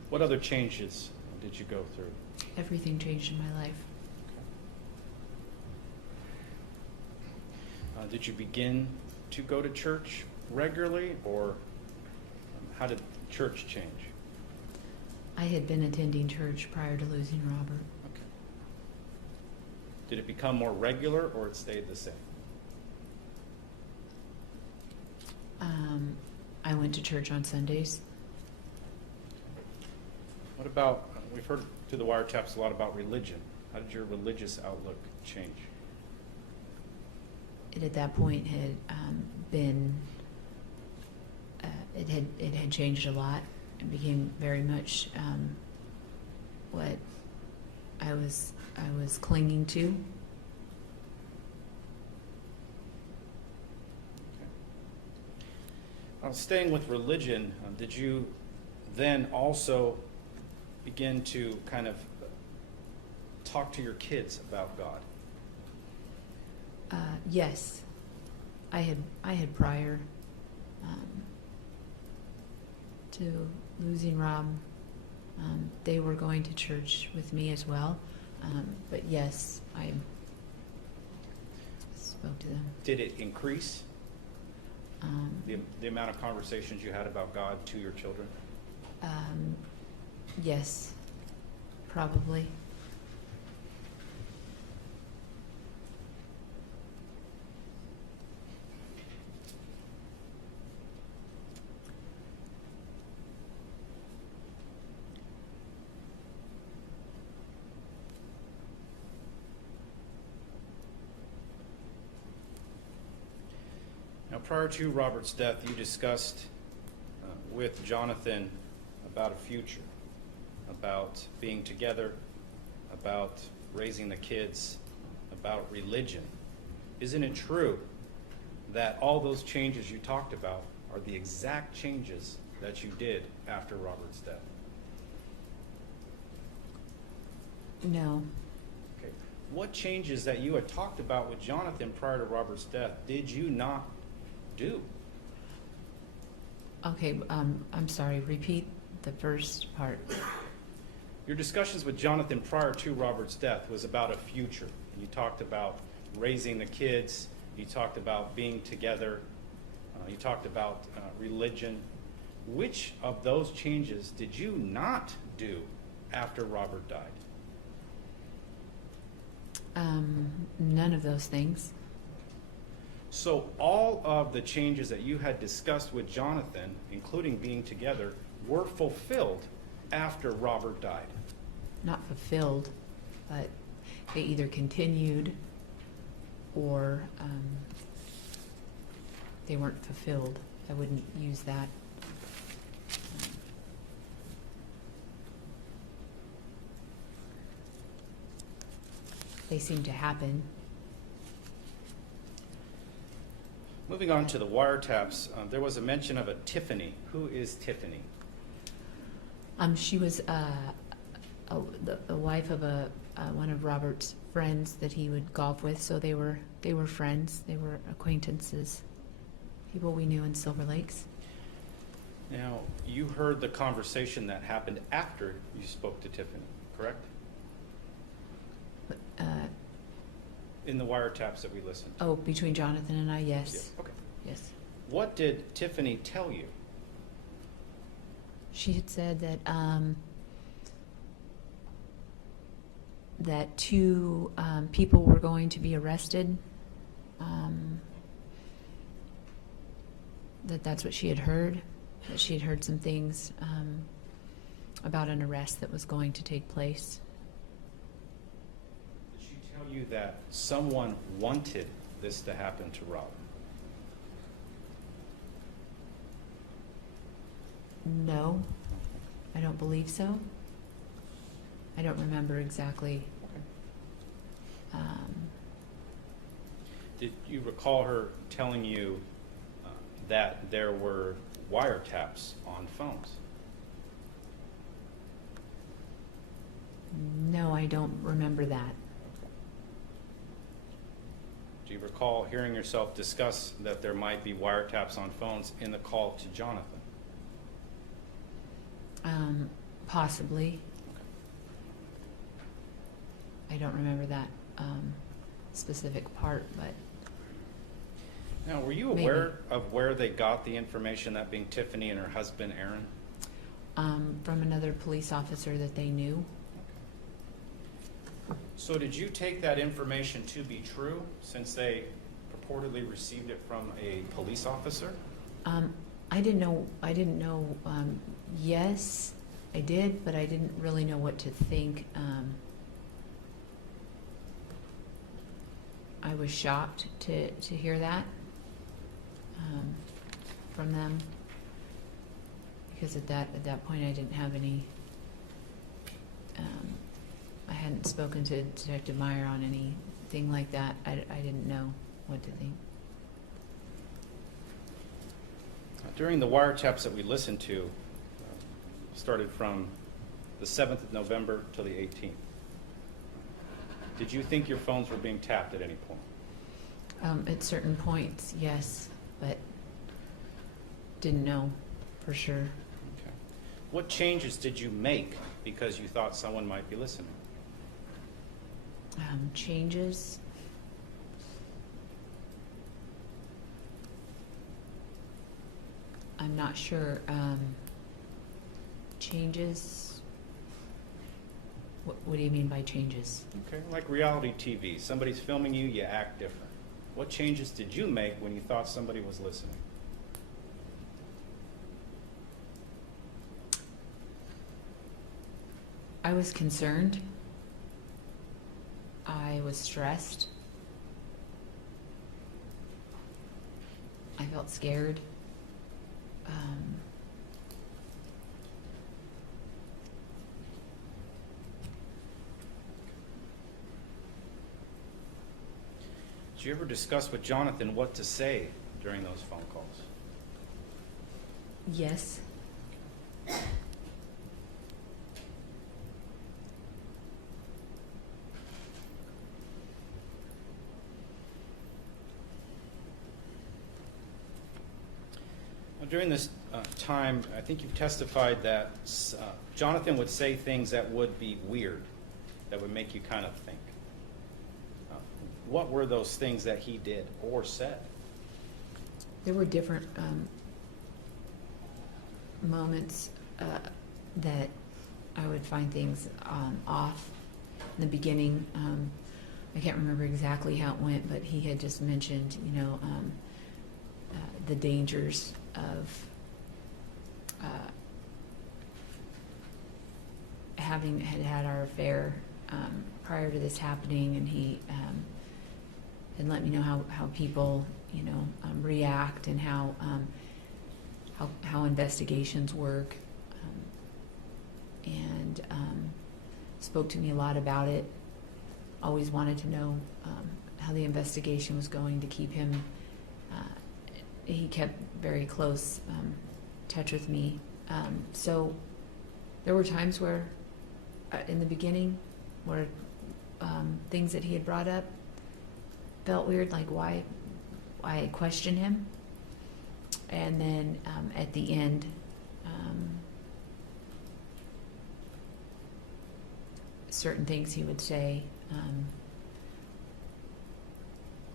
What other changes did you go through? Everything changed in my life. Did you begin to go to church regularly, or how did church change? I had been attending church prior to losing Robert. Okay. Did it become more regular, or it stayed the same? I went to church on Sundays. What about, we've heard through the wiretaps a lot about religion. How did your religious outlook change? It at that point had been, it had changed a lot. It became very much what I was clinging to. Staying with religion, did you then also begin to kind of talk to your kids about God? Yes, I had prior to losing Rob. They were going to church with me as well, but yes, I spoke to them. Did it increase the amount of conversations you had about God to your children? Yes, probably. Now, prior to Robert's death, you discussed with Jonathan about a future, about being together, about raising the kids, about religion. Isn't it true that all those changes you talked about are the exact changes that you did after Robert's death? No. Okay. What changes that you had talked about with Jonathan prior to Robert's death did you not do? Okay, I'm sorry, repeat the first part. Your discussions with Jonathan prior to Robert's death was about a future. You talked about raising the kids, you talked about being together, you talked about religion. Which of those changes did you not do after Robert died? None of those things. So all of the changes that you had discussed with Jonathan, including being together, were fulfilled after Robert died. Not fulfilled, but they either continued or they weren't fulfilled. I wouldn't use that. They seem to happen. Moving on to the wiretaps, there was a mention of a Tiffany. Who is Tiffany? She was the wife of one of Robert's friends that he would golf with. So they were friends. They were acquaintances, people we knew in Silver Lakes. Now, you heard the conversation that happened after you spoke to Tiffany, correct? In the wiretaps that we listened to. Oh, between Jonathan and I, yes. Yeah. Okay. Yes. What did Tiffany tell you? She had said that that two people were going to be arrested. That's what she had heard. That she had heard some things about an arrest that was going to take place. Did she tell you that someone wanted this to happen to Rob? No, I don't believe so. I don't remember exactly. Okay. Did you recall her telling you that there were wiretaps on phones? No, I don't remember that. Do you recall hearing yourself discuss that there might be wiretaps on phones in the call to Jonathan? Possibly. Okay. I don't remember that specific part, but Now, were you maybe. aware of where they got the information, that being Tiffany and her husband, Aaron? From another police officer that they knew. So did you take that information to be true, since they purportedly received it from a police officer? I didn't know. Yes, I did, but I didn't really know what to think. I was shocked to hear that from them, because at that point I didn't have any. I hadn't spoken to Detective Meyer on anything like that. I didn't know what to think. During the wiretaps that we listened to, started from the 7th of November till the 18th. Did you think your phones were being tapped at any point? At certain points, yes, but didn't know for sure. Okay. What changes did you make because you thought someone might be listening? Changes. I'm not sure. Changes. What do you mean by changes? Okay, like reality TV. Somebody's filming you, you act different. What changes did you make when you thought somebody was listening? I was concerned. I was stressed. I felt scared. Did you ever discuss with Jonathan what to say during those phone calls? Yes. During this time, I think you've testified that Jonathan would say things that would be weird, that would make you kind of think. What were those things that he did or said? There were different moments that I would find things off. In the beginning, I can't remember exactly how it went, but he had just mentioned, the dangers of having had our affair prior to this happening, and he had let me know how people react, and how investigations work, and spoke to me a lot about it. Always wanted to know how the investigation was going, to keep him. He kept very close touch with me. So there were times where, in the beginning, where things that he had brought up felt weird, like why I questioned him. And then at the end, certain things he would say,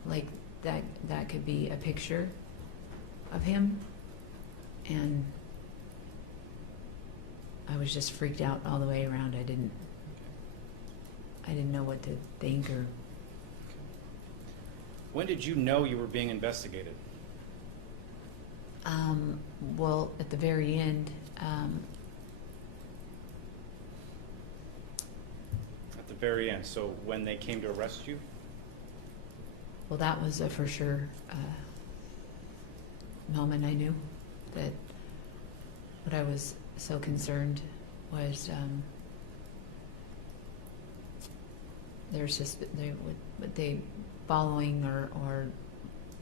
like that could be a picture of him, and I was just freaked out all the way around. I didn't know what to think. Or when did you know you were being investigated? well, at the very end, At the very end. So when they came to arrest you? well, that was a for sure moment I knew that what I was so concerned was they following or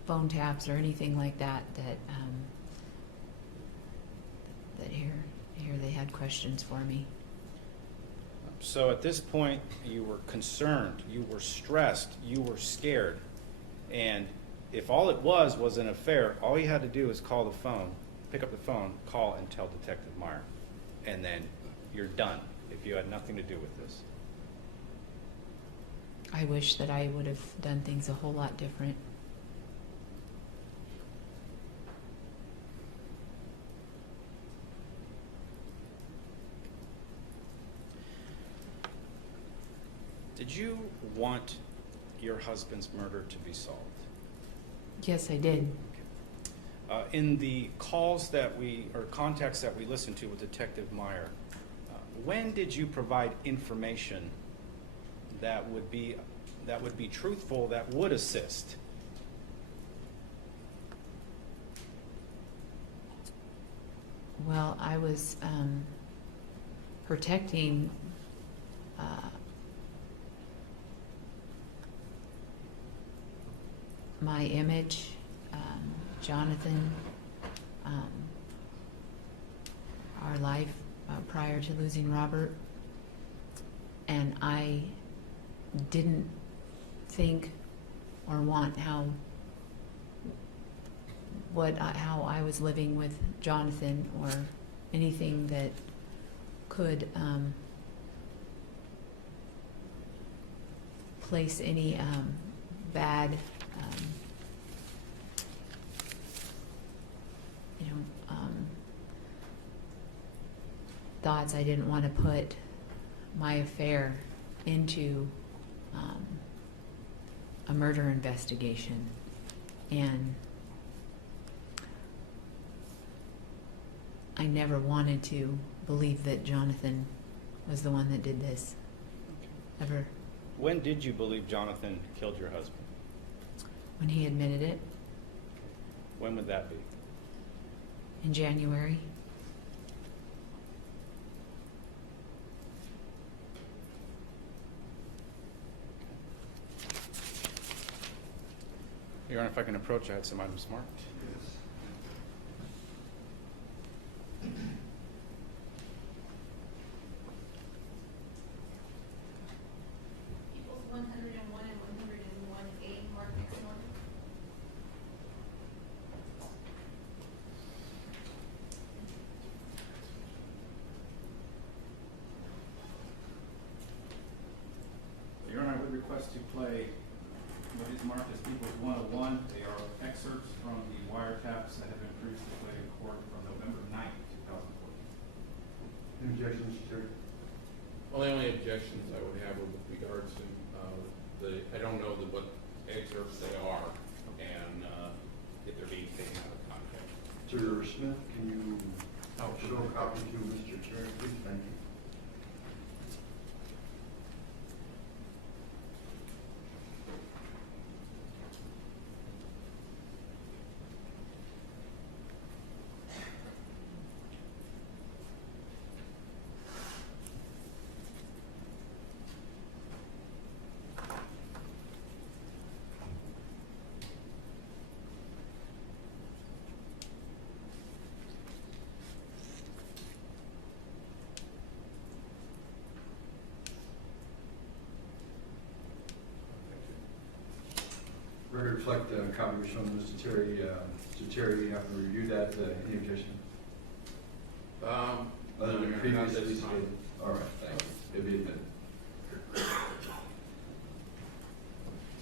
phone taps or anything like that that here they had questions for me. So at this point, you were concerned, you were stressed, you were scared, and if all it was an affair, all you had to do was call the phone, pick up the phone, call and tell Detective Meyer, and then you're done if you had nothing to do with this. I wish that I would have done things a whole lot different. Did you want your husband's murder to be solved? Yes, I did. In the calls that or contacts that we listened to with Detective Meyer, When did you provide information that would be truthful, that would assist? Well, I was protecting my image, Jonathan, our life prior to losing Robert, and I didn't think or want how I was living with Jonathan or anything that could place any bad thoughts. I didn't want to put my affair into a murder investigation, and I never wanted to believe that Jonathan was the one that did this. Ever. When did you believe Jonathan killed your husband? When he admitted it, When would that be? in January. Your Honor, if I can approach, I had some items marked. People's 101 and 101A, mark next one. Your Honor, I would request to play what is marked as People's 101. They are excerpts from the wiretaps that have been previously played in court from November 9th, 2014. Any objections, Mr. Chair? Well, the only objections I would have are with regards to I don't know what excerpts they are, and if they're being taken out of context. Mr. Smith, can you show a copy to Mr. Chair, please? Thank you. Record reflect the copy was shown to Mr. Terry. Mr. Terry, you have to review that. Any objection? Other than not previously this stated? time. All right, thank you. It'll be admitted.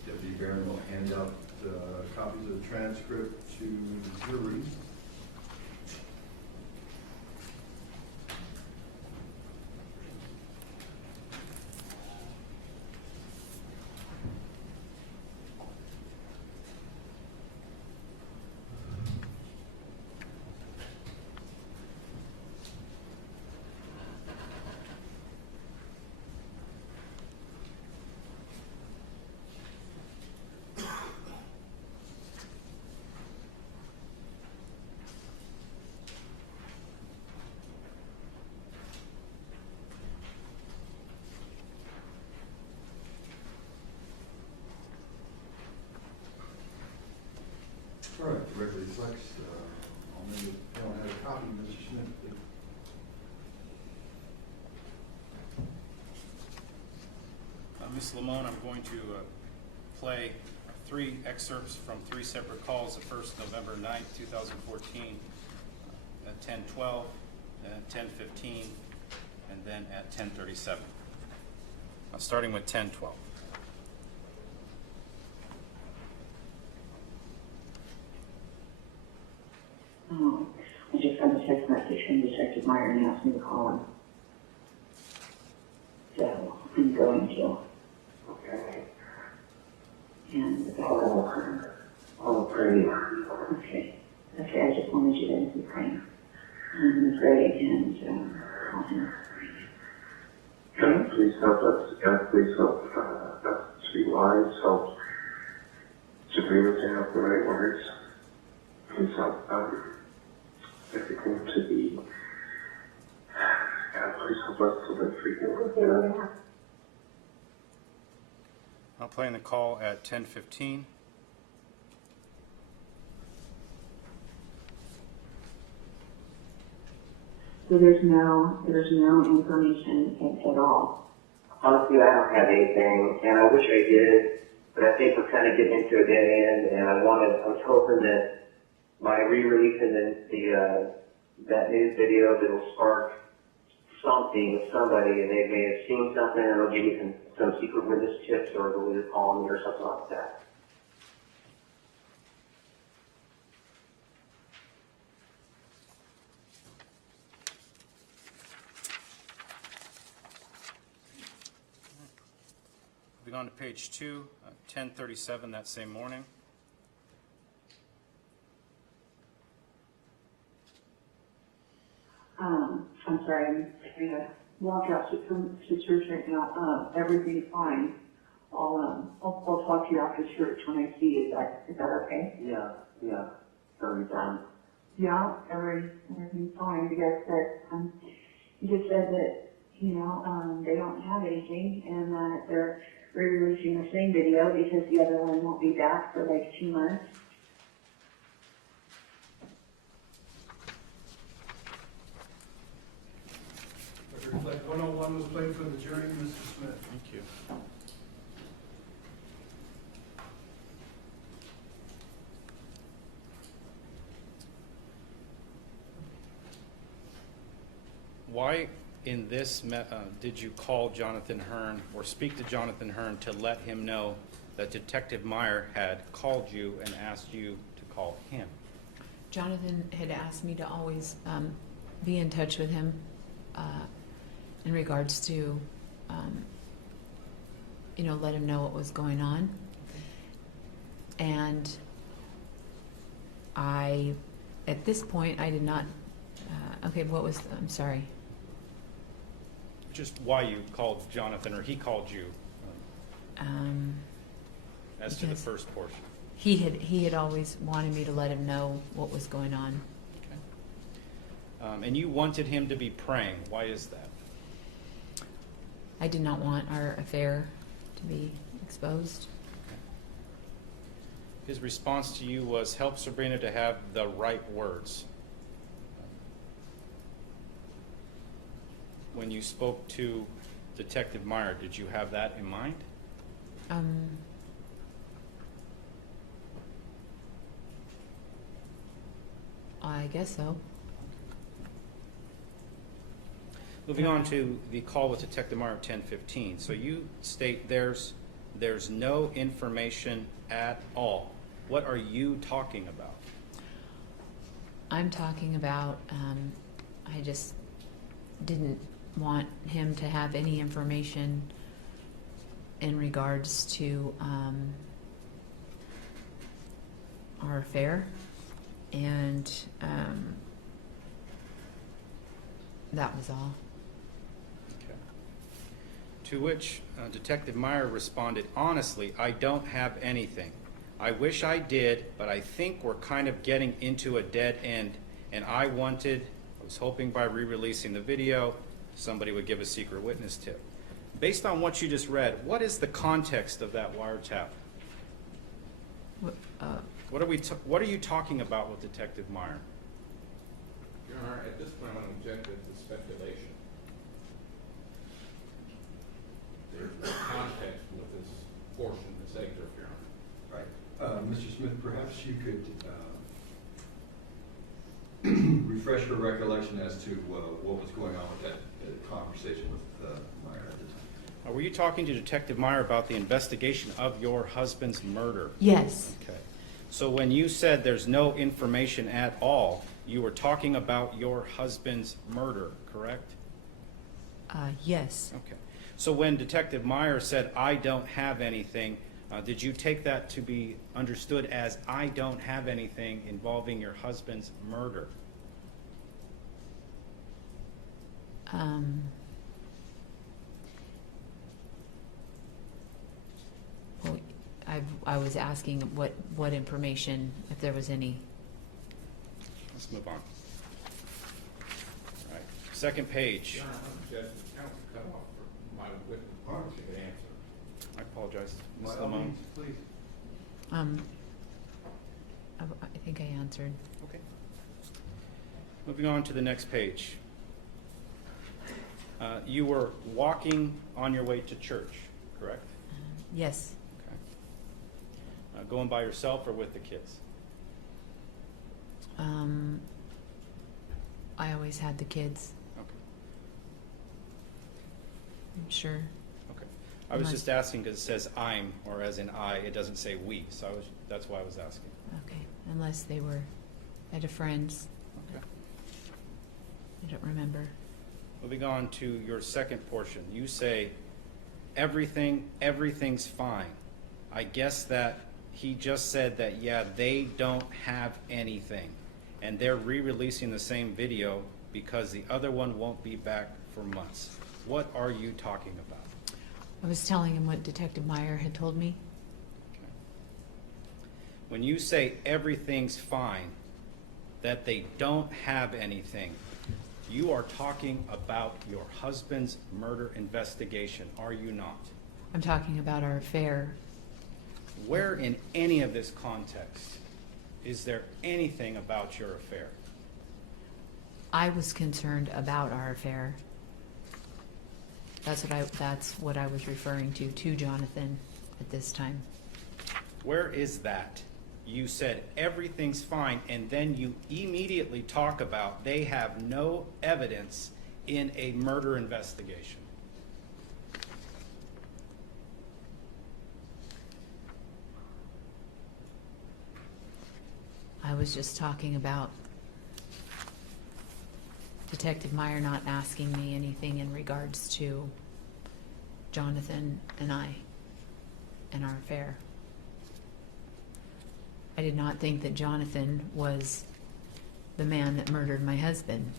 Deputy Barron will hand out copies of the transcript to the jury. All right, the record reflects, I'll make it, I don't have a copy, Mr. Smith, please. Ms. Limon, I'm going to play 3 excerpts from 3 separate calls. The first, November 9th, 2014, at 10:12, at 10:15, and then at 10:37. Starting with 10:12. Oh, I just got a text message from Detective Meyer and asked me to call him. So I'm going to. Okay. And I'll pray. Okay. Okay, I just wanted you to be praying. Pray and call him. God, please help us. God, please help us to be wise. Help Sabrina to have the right words. Please help everything to be. God, please help us to live for you. I'll play in the call at 10:15. So there's no information at all. Honestly, I don't have anything, and I wish I did, but I think we're kind of getting into a dead end, and I was hoping that by re-releasing that news video, that will spark something with somebody, and they may have seen something, and it'll give me some secret witness tips, or they'll either call me or something like that. Moving on to page 2, 10:37 that same morning. I'm sorry, I'm going to walk out to church right now. Everything's fine. I'll talk to you after church when I see you. Is that okay? Yeah, very fun. Yeah, everything's fine. You guys said, you just said that, they don't have anything and that they're re-releasing the same video because the other one won't be back for like 2 months. Reflect 101 was played for the jury, Mr. Smith. Thank you. Why in this did you call Jonathan Hearn or speak to Jonathan Hearn to let him know that Detective Meyer had called you and asked you to call him? Jonathan had asked me to always be in touch with him in regards to, let him know what was going on. And at this point, I did not, I'm sorry. Just why you called Jonathan, or he called you, as to the Because first portion. He had always wanted me to let him know what was going on. Okay. And you wanted him to be praying. Why is that? I did not want our affair to be exposed. His response to you was, help Sabrina to have the right words. When you spoke to Detective Meyer, did you have that in mind? I guess so. Moving on to the call with Detective Meyer at 10:15. So you state there's no information at all. What are you talking about? I'm talking about, I just didn't want him to have any information in regards to our affair, and that was all. Okay. To which Detective Meyer responded, honestly, I don't have anything. I wish I did, but I think we're kind of getting into a dead end, and I was hoping by re-releasing the video, somebody would give a secret witness tip. Based on what you just read, what is the context of that wiretap? What are you talking about with Detective Meyer? Your Honor, at this point, I'm going to object to speculation. There's no context with this portion, this excerpt, Your Honor. Right. Mr. Smith, perhaps you could refresh your recollection as to what was going on with that conversation with Meyer at the time. Were you talking to Detective Meyer about the investigation of your husband's murder? Yes. Okay. So when you said there's no information at all, you were talking about your husband's murder, correct? Yes. Okay. So when Detective Meyer said, I don't have anything, did you take that to be understood as I don't have anything involving your husband's murder? I was asking what information, if there was any. Let's move on. All right, second page. Your Honor, Judge, the count cut off for my witness to answer. I apologize, Ms. By all Limon. means, please. I think I answered. Okay. Moving on to the next page. You were walking on your way to church, correct? Yes, Okay. Going by yourself or with the kids? I always had the kids, Okay. I'm sure. Okay. I was Unless- just asking because it says I'm, or as in I, it doesn't say we, so that's why I was asking. Okay, unless they were at a friend's. Okay. I don't remember. Moving on to your second portion. You say, everything's fine. I guess that he just said that, yeah, they don't have anything. And they're re-releasing the same video because the other one won't be back for months. What are you talking about? I was telling him what Detective Meyer had told me. Okay. When you say everything's fine, that they don't have anything, you are talking about your husband's murder investigation, are you not? I'm talking about our affair. Where in any of this context is there anything about your affair? I was concerned about our affair. That's what I was referring to Jonathan at this time. Where is that? You said everything's fine, and then you immediately talk about they have no evidence in a murder investigation. I was just talking about Detective Meyer not asking me anything in regards to Jonathan and I and our affair. I did not think that Jonathan was the man that murdered my husband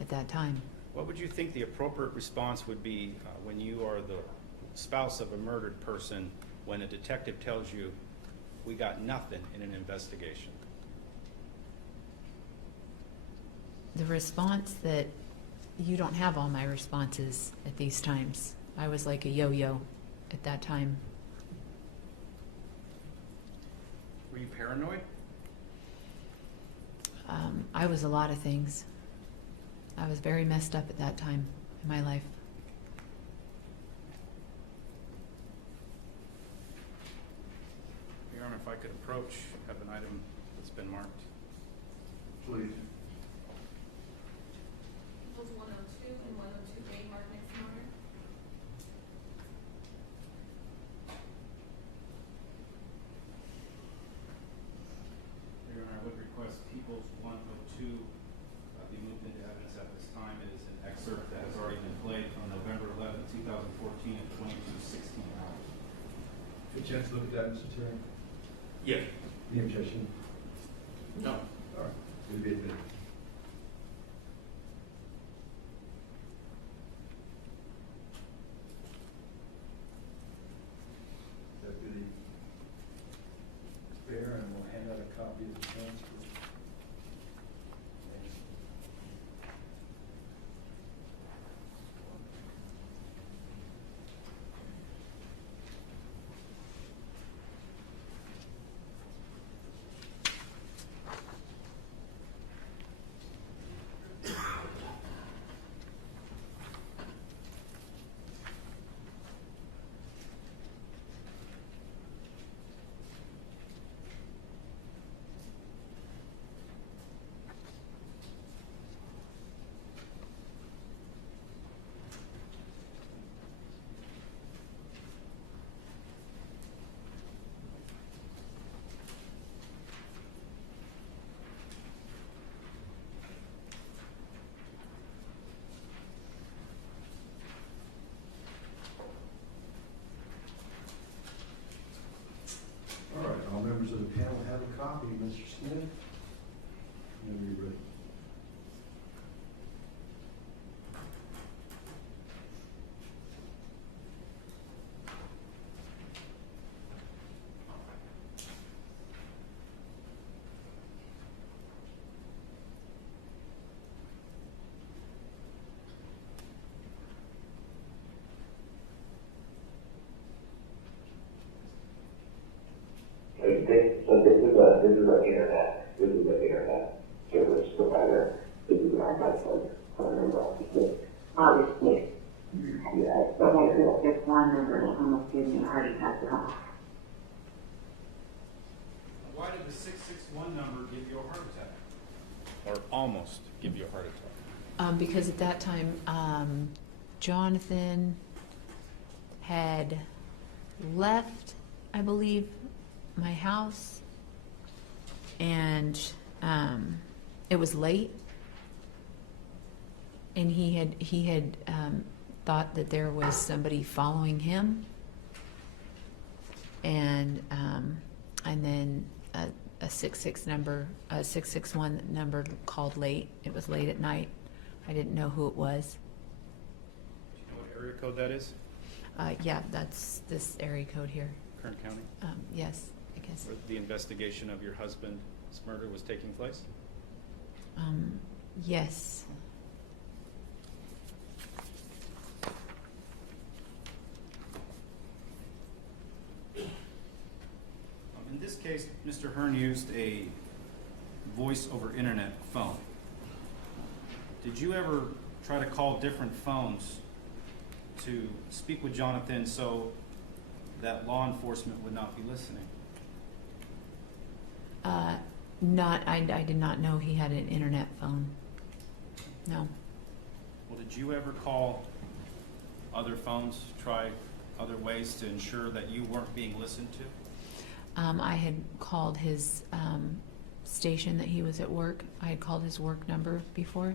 at that time. What would you think the appropriate response would be when you are the spouse of a murdered person when a detective tells you, we got nothing in an investigation? The response that you don't have all my responses at these times. I was like a yo-yo at that time. Were you paranoid? I was a lot of things. I was very messed up at that time in my life. Your Honor, if I could approach, have an item that's been marked. Please. Those 102 and 102A marked next to Meyer. Your Honor, I would request People's 102 be moved into evidence at this time. It is an excerpt that has already been played on November 11, 2014 at 22:16 hours. Good chance to look at that, Mr. Terry? Yes. The objection? No. All right, it'll be admitted. Deputy Fair, and we'll hand out a copy of the transfer. All right, all members of the panel have a copy. Mr. Smith, whenever you're ready. So this is an internet service provider. This is my phone number. Obviously. Yeah, Okay, just one number, almost gave me a heart attack at all. Why did the 661 number give you a heart attack? Or almost give you a heart attack? Because at that time, Jonathan had left, I believe, my house, and it was late, and he had thought that there was somebody following him, and then a 661 number called late. It was late at night. I didn't know who it was. Do you know what area code that is? Yeah, that's this area code here. Kern County? Yes, I guess. Where the investigation of your husband's murder was taking place? Yes. In this case, Mr. Hearn used a voice over internet phone. Did you ever try to call different phones to speak with Jonathan so that law enforcement would not be listening? I did not know he had an internet phone. No. Well, did you ever call other phones, try other ways to ensure that you weren't being listened to? I had called his station that he was at work. I had called his work number before.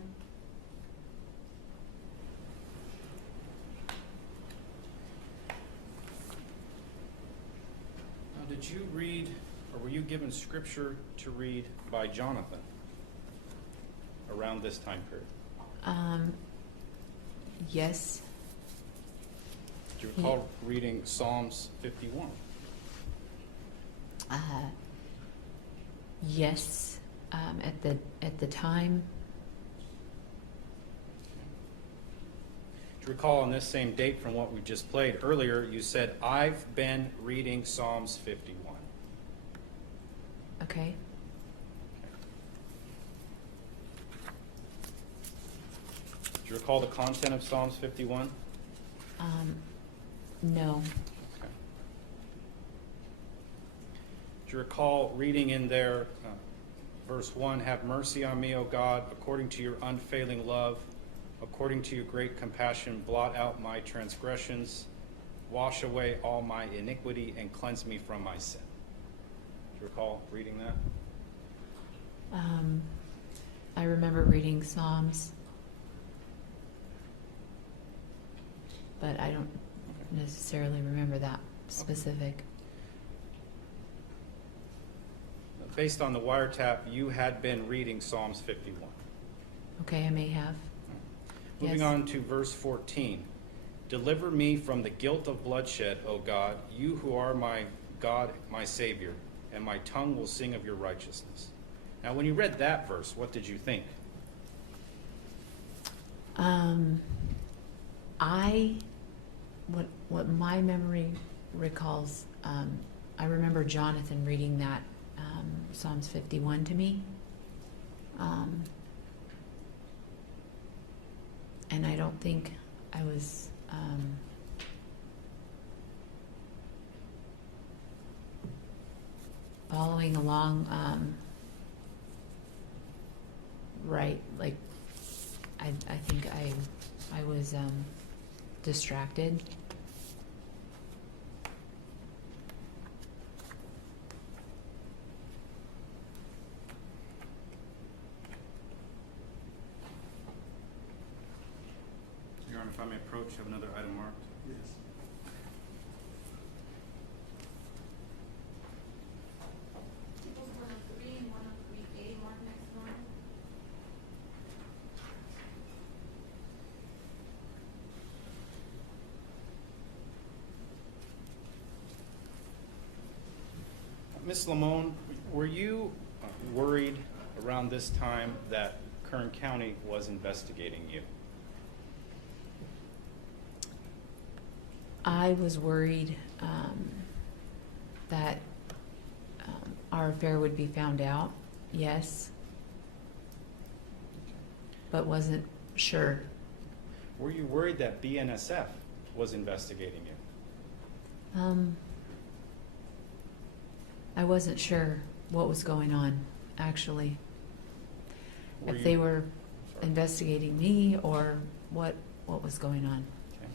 Now, did you read, or were you given scripture to read by Jonathan around this time period? Yes. Do you recall reading Psalms 51? Yes. At the time. Do you recall on this same date from what we just played earlier, you said, I've been reading Psalms 51. Okay. Do you recall the content of Psalms 51? No. Okay. Do you recall reading in there, verse 1, have mercy on me, O God, according to your unfailing love, according to your great compassion, blot out my transgressions, wash away all my iniquity, and cleanse me from my sin. Do you recall reading that? I remember reading Psalms, but I don't necessarily remember that specific. Based on the wiretap, you had been reading Psalms 51. Okay, I may have. Moving Yes. on to verse 14. Deliver me from the guilt of bloodshed, O God, you who are my God, my Savior, and my tongue will sing of your righteousness. Now, when you read that verse, what did you think? What my memory recalls, I remember Jonathan reading that Psalms 51 to me, and I don't think I was following along right. Like I think I was distracted. Your Honor, if I may approach, have another item marked. Yes. Tables 103 and 103A, mark next one. Ms. Limon, were you worried around this time that Kern County was investigating you? I was worried that our affair would be found out, yes, but wasn't sure. Were you worried that BNSF was investigating you? I wasn't sure what was going on, actually. Were If you- they were Sorry. investigating me or what was going on. Okay.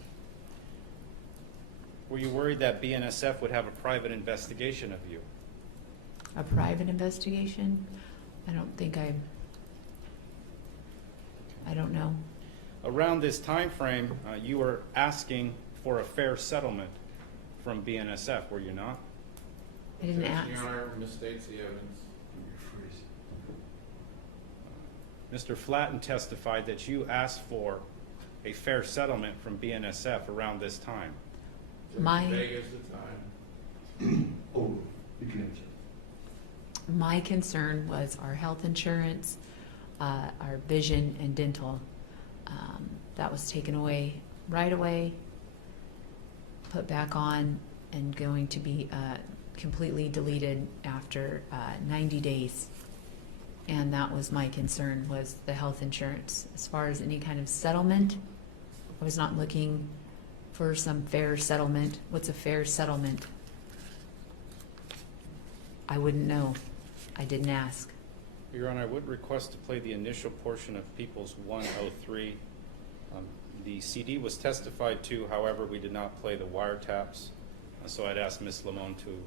Were you worried that BNSF would have a private investigation of you? A private investigation? I don't think I don't know. Around this time frame, you were asking for a fair settlement from BNSF, were you not? I didn't Objection, ask. Your Honor, misstates the evidence. Mr. Flatten testified that you asked for a fair settlement from BNSF around this time. My- Vague as the time. Oh, you can answer. My concern was our health insurance, our vision and dental. That was taken away right away, put back on, and going to be completely deleted after 90 days. And that was my concern, was the health insurance. As far as any kind of settlement, I was not looking for some fair settlement. What's a fair settlement? I wouldn't know. I didn't ask. Your Honor, I would request to play the initial portion of People's 103. The CD was testified to, however, we did not play the wiretaps. So I'd ask Ms. Limon to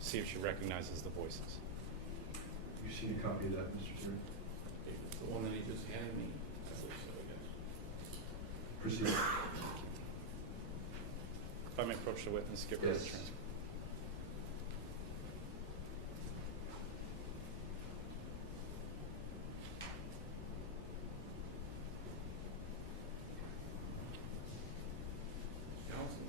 see if she recognizes the voices. You seen a copy of that, Mr. Chairman? It's the one that he just handed me. I believe so, I guess. Proceed. If I may approach the witness, give her Yes. the transcript. Counsel.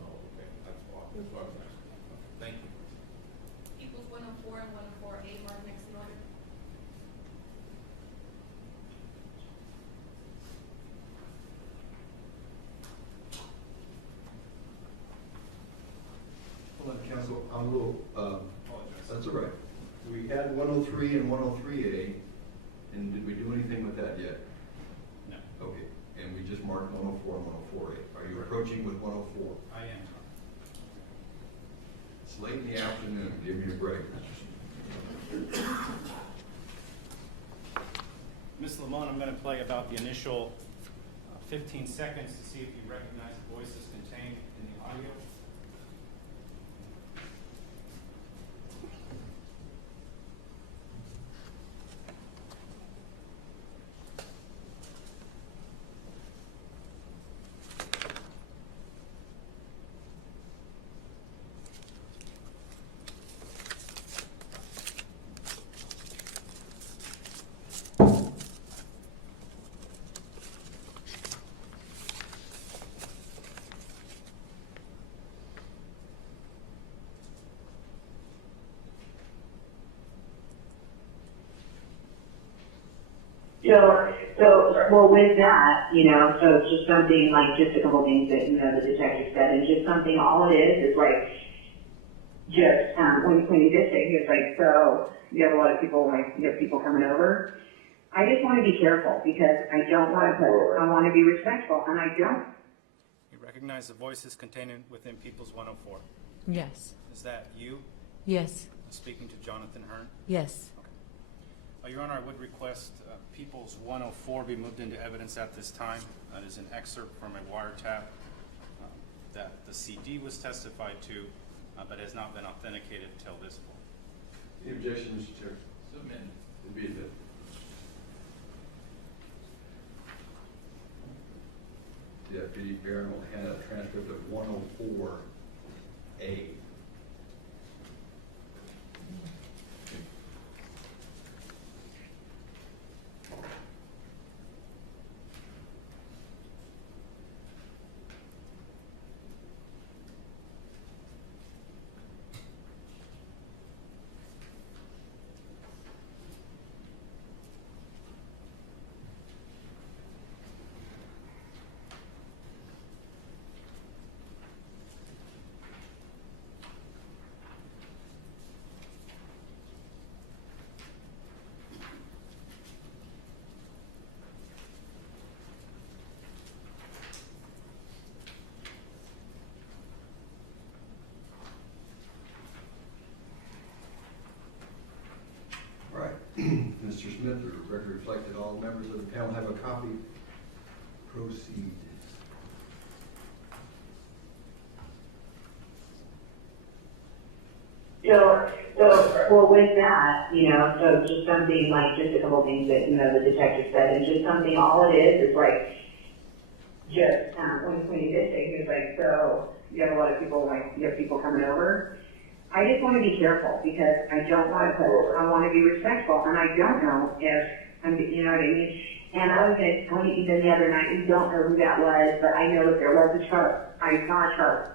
Oh, okay, that's why I was asking. Thank you. Equals 104 and 104A, mark next in order. Hold on, counsel, I'm a little, that's all right. We had 103 and 103A, and did we do anything with that yet? No. Okay, and we just marked 104 and 104A. Are you approaching with 104? I am. It's late in the afternoon, give me a break. Ms. Limon, I'm going to play about the initial 15 seconds to see if you recognize the voices contained in the audio. Well, with that, so it's just something like, just a couple things that, the detective said, and just something, all it is like, just, when you did say, he was like, so, you have a lot of people, you have people coming over. I just want to be careful, because I don't want to, I want to be respectful, and I don't. You recognize the voices contained within People's 104. Yes. Is that you Yes. speaking to Jonathan Hearn? Yes. Your Honor, I would request People's 104 be moved into evidence at this time. That is an excerpt from a wiretap that the CD was testified to, but has not been authenticated until this point. Any objection, Mr. Chair? Submit. It'd be admitted. Deputy Barron will hand out a transcript of 104A. Mr. Smith, the record reflected all members of the panel have a copy. Proceed. Well, with that, so just something like, just a couple things that, the detective said, and just something, all it is like, just, when he did say, he was like, so, you have a lot of people, you have people coming over. I just want to be careful, because I don't want to I want to be respectful, and I don't know if, you know what I mean? And I was going to tell you even the other night, you don't know who that was, but I know that there was a truck. I saw a truck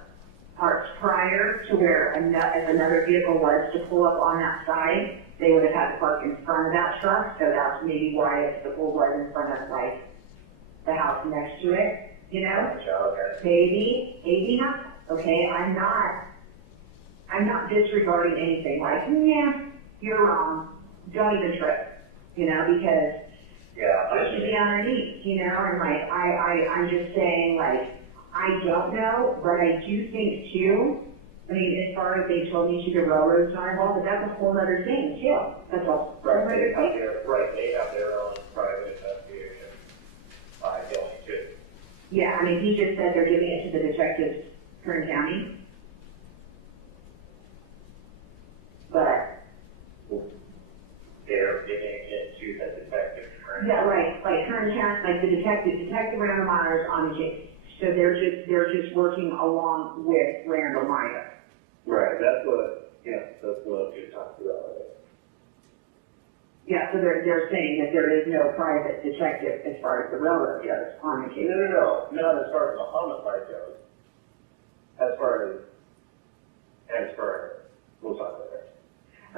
parked prior to where if another vehicle was to pull up on that side, they would have had to park in front of that truck, so that's maybe why if the pool was in front of, the house next to it, Okay. Maybe not, okay, I'm not disregarding anything, yeah, you're wrong, don't even trip, because Yeah, it should be underneath, and I'm just saying, I don't know, but I do think too, as far as they told me the railroad's not involved, but that's a whole other thing too, that's all. Right, they have their own private investigation, going too. Yeah, he just said they're giving it to the detectives, Kern County. But. They're giving it to the detective. Yeah, right, Kern County, the Detective Randall Myers on the case. So they're just working along with Randall Meyer. Right, that's what you talked about. Yeah, so they're saying that there is no private detective as far as the railroad goes on the case. No, not as far as the homicide goes. As far as we'll talk about that.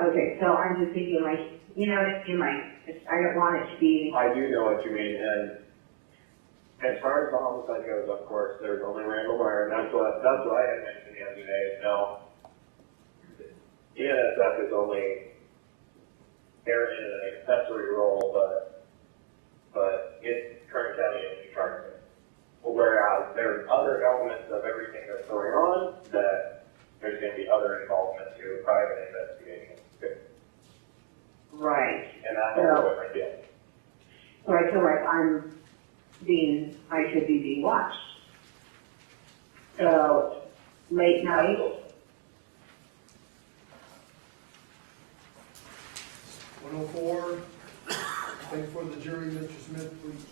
Okay, so I'm just thinking I don't want it to be. I do know what you mean, and as far as the homicide goes, of course, there's only Randall Meyer, and that's what I had mentioned the other day. Now, DNSF is only there in an accessory role, but it's Kern County and New Charter. Whereas there's other elements of everything that's going on that there's going to be other involvement to private investigations too. Right. And that's a whole different deal. So I feel like I should be being watched. So, late night. 104, take for the jury, Mr. Smith, please.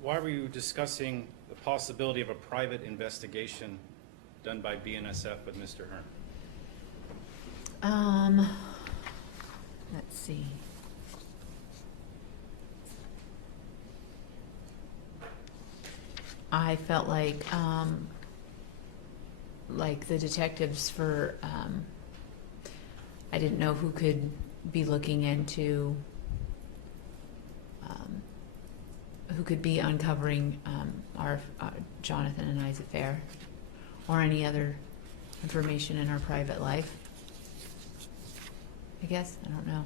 Why were you discussing the possibility of a private investigation done by BNSF with Mr. Hearn? Let's see. I felt like the detectives I didn't know who could be looking into, who could be uncovering our Jonathan and I's affair, or any other information in our private life. I guess, I don't know.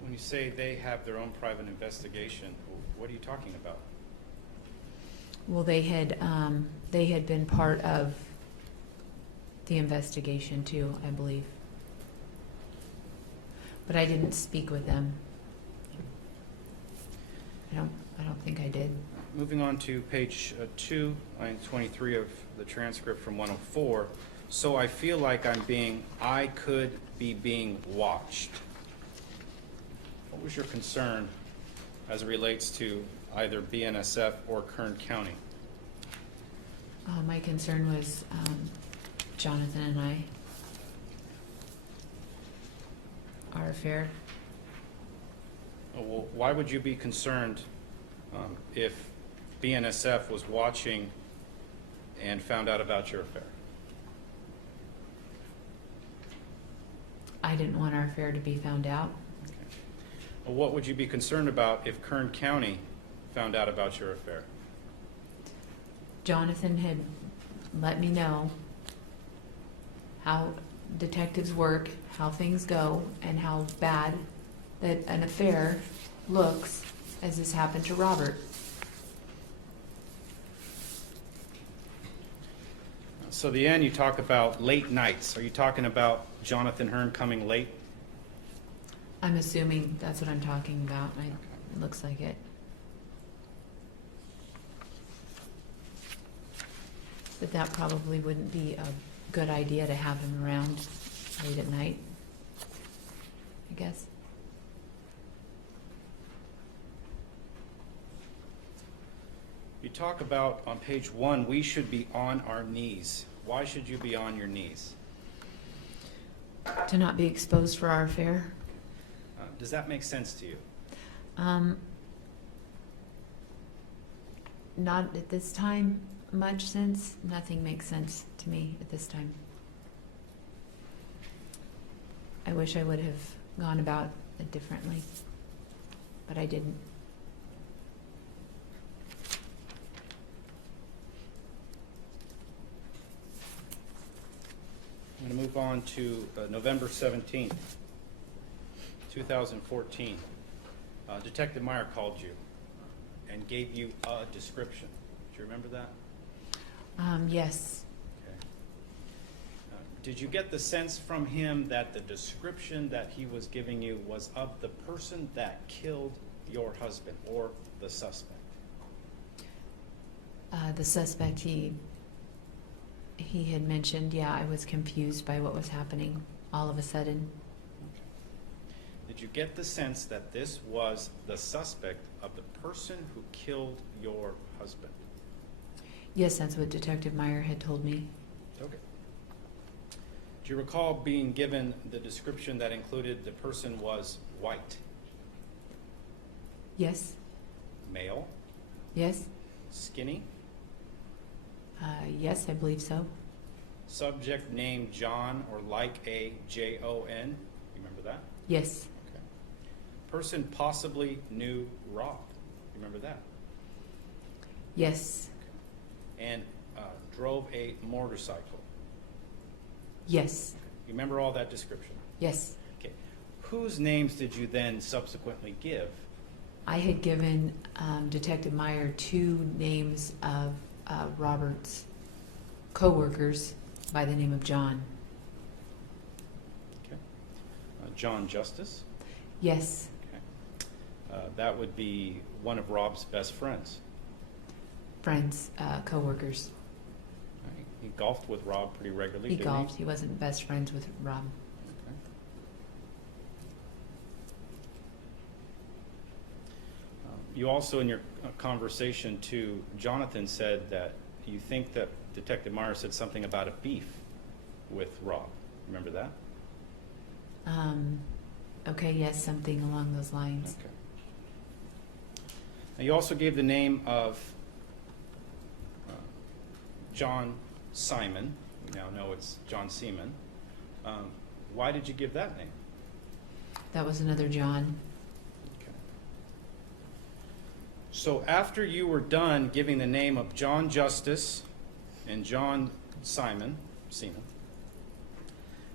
When you say they have their own private investigation, what are you talking about? Well, they had been part of the investigation too, I believe. But I didn't speak with them. I don't think I did. Moving on to page 2, line 23 of the transcript from 104. So I feel like I could be being watched. What was your concern as it relates to either BNSF or Kern County? My concern was Jonathan and I, our affair. Well, why would you be concerned if BNSF was watching and found out about your affair? I didn't want our affair to be found out. What would you be concerned about if Kern County found out about your affair? Jonathan had let me know how detectives work, how things go, and how bad that an affair looks as this happened to Robert. So the end, you talk about late nights. Are you talking about Jonathan Hearn coming late? I'm assuming that's what I'm talking about. It looks like it. But that probably wouldn't be a good idea to have him around late at night, I guess. You talk about on page 1, we should be on our knees. Why should you be on your knees? To not be exposed for our affair. Does that make sense to you? Not at this time much sense. Nothing makes sense to me at this time. I wish I would have gone about it differently, but I didn't. I'm going to move on to November 17th, 2014. Detective Meyer called you and gave you a description. Do you remember that? Yes. Okay. Did you get the sense from him that the description that he was giving you was of the person that killed your husband or the suspect? The suspect, he had mentioned, yeah, I was confused by what was happening all of a sudden. Okay. Did you get the sense that this was the suspect of the person who killed your husband? Yes, that's what Detective Meyer had told me. Okay. Do you recall being given the description that included the person was white, Yes. male, Yes. skinny, Yes, I believe so. subject name John or like a Jon? You remember that? Yes. Okay. Person possibly knew Rob. You remember that? Yes. And drove a motorcycle. Yes. You remember all that description? Yes. Okay. Whose names did you then subsequently give? I had given Detective Meyer 2 names of Robert's co-workers by the name of John. Okay. John Justice. Yes. Okay. That would be one of Rob's best friends. Friends, co-workers. Right. He golfed with Rob pretty regularly, He didn't golfed. He wasn't best friends with Rob. Okay. You also, in your conversation to Jonathan, said that you think that Detective Meyer said something about a beef with Rob. Remember that? Okay, yes, something along those lines. Okay. Now, you also gave the name of John Simon. We now know it's John Seaman. Why did you give that name? That was another John. Okay. So after you were done giving the name of John Justice and John Seaman,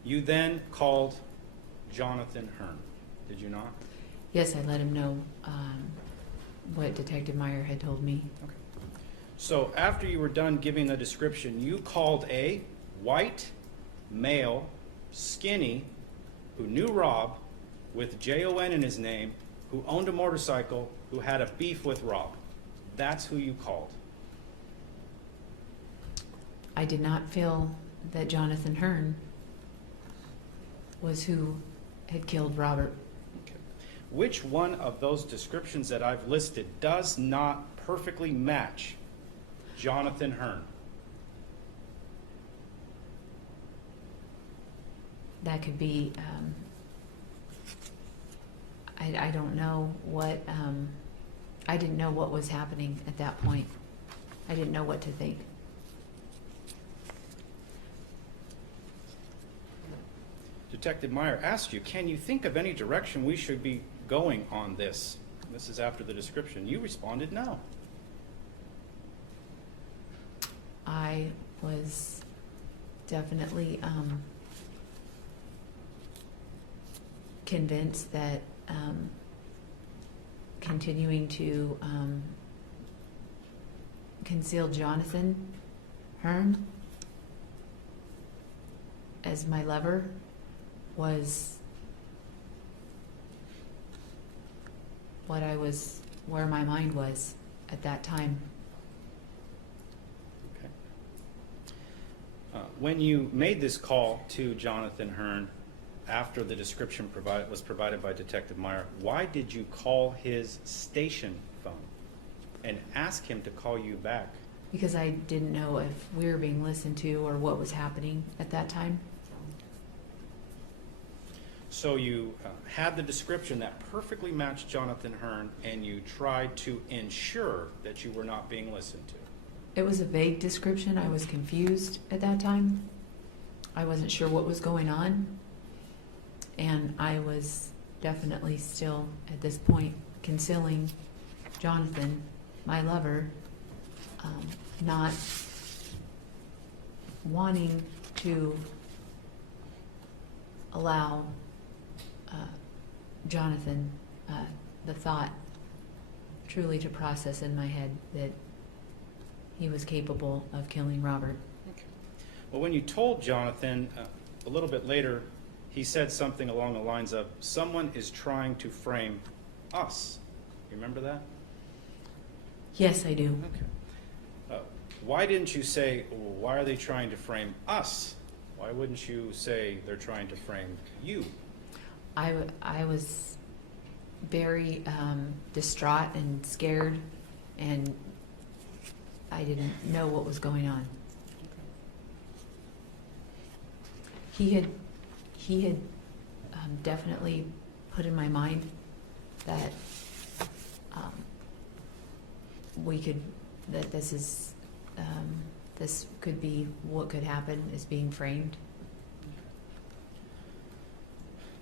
you then called Jonathan Hearn, did you not? Yes, I let him know what Detective Meyer had told me. Okay. So after you were done giving the description, you called a white, male, skinny, who knew Rob, with Jon in his name, who owned a motorcycle, who had a beef with Rob. That's who you called. I did not feel that Jonathan Hearn was who had killed Robert. Okay. Which one of those descriptions that I've listed does not perfectly match Jonathan Hearn? That could be, I don't know what, I didn't know what was happening at that point. I didn't know what to think. Detective Meyer asked you, can you think of any direction we should be going on this? This is after the description. You responded no. I was definitely convinced that continuing to conceal Jonathan Hearn as my lover was where my mind was at that time. Okay. When you made this call to Jonathan Hearn after the description was provided by Detective Meyer, why did you call his station phone and ask him to call you back? Because I didn't know if we were being listened to or what was happening at that time. So you had the description that perfectly matched Jonathan Hearn, and you tried to ensure that you were not being listened to. It was a vague description. I was confused at that time. I wasn't sure what was going on. And I was definitely still, at this point, concealing Jonathan, my lover, not wanting to allow Jonathan the thought truly to process in my head that he was capable of killing Robert. Okay. Well, when you told Jonathan a little bit later, he said something along the lines of, someone is trying to frame us. You remember that? Yes, I do. Okay. Why didn't you say, why are they trying to frame us? Why wouldn't you say they're trying to frame you? I was very distraught and scared, and I didn't know what was going on. He had definitely put in my mind that this could be what could happen, is being framed.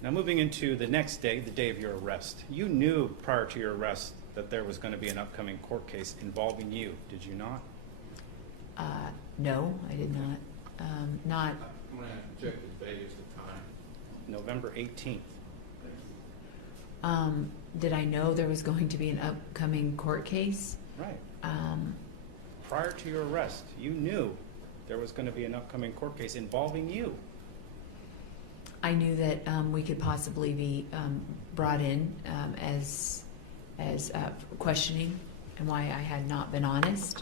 Now, moving into the next day, the day of your arrest, you knew prior to your arrest that there was going to be an upcoming court case involving you, did you not? No, I did not. Not. I'm going to have to check the date as the time. November 18th. Did I know there was going to be an upcoming court case? Right. Prior to your arrest, you knew there was going to be an upcoming court case involving you. I knew that we could possibly be brought in as questioning, and why I had not been honest.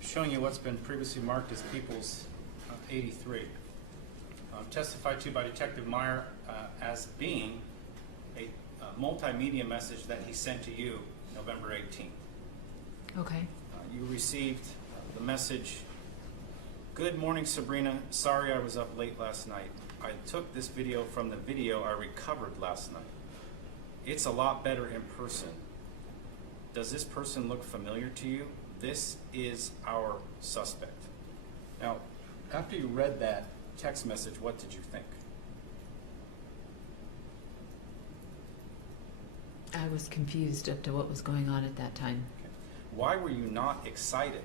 Showing you what's been previously marked as People's 83. Testified to by Detective Meyer as being a multimedia message that he sent to you November 18th. Okay. You received the message, "Good morning, Sabrina. Sorry I was up late last night. I took this video from the video I recovered last night. It's a lot better in person. Does this person look familiar to you? This is our suspect." Now, after you read that text message, what did you think? I was confused as to what was going on at that time. Okay. Why were you not excited?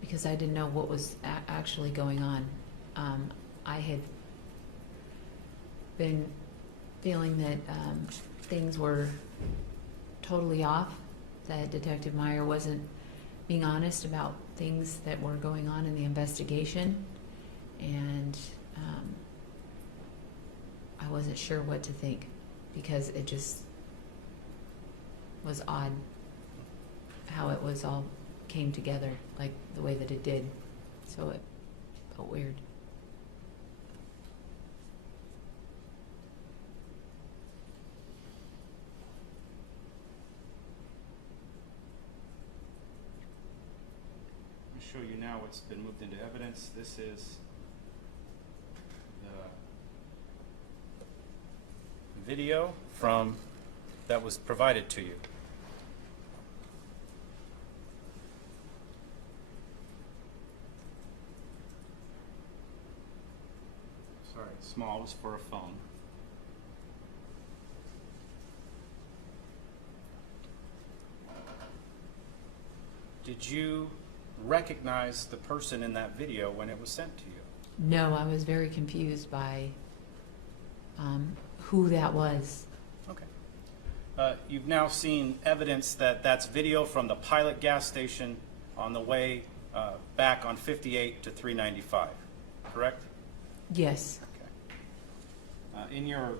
because I didn't know what was actually going on. I had been feeling that things were totally off, that Detective Meyer wasn't being honest about things that were going on in the investigation, and I wasn't sure what to think, because it just was odd how it was all came together, like the way that it did. So it felt weird. I'll show you now what's been moved into evidence. This is the video that was provided to you. Sorry, it's small. It was for a phone. Did you recognize the person in that video when it was sent to you? No, I was very confused by who that was. Okay. You've now seen evidence that that's video from the Pilot gas station on the way back on 58 to 395, correct? Yes. Okay. In your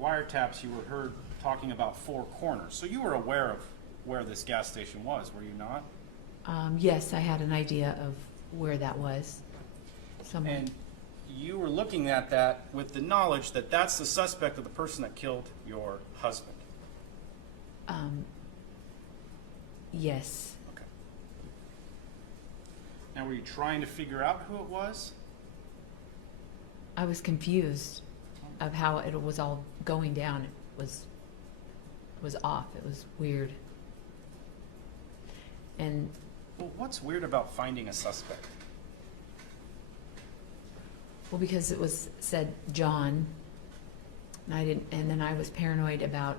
wiretaps, you were heard talking about Four Corners. So you were aware of where this gas station was, were you not? Yes, I had an idea of where that was. Somewhere. And you were looking at that with the knowledge that that's the suspect of the person that killed your husband. Yes. Okay. Now, were you trying to figure out who it was? I was confused of how it was all going down. It was off. It was weird. And Well, what's weird about finding a suspect? well, because it was said John, and then I was paranoid about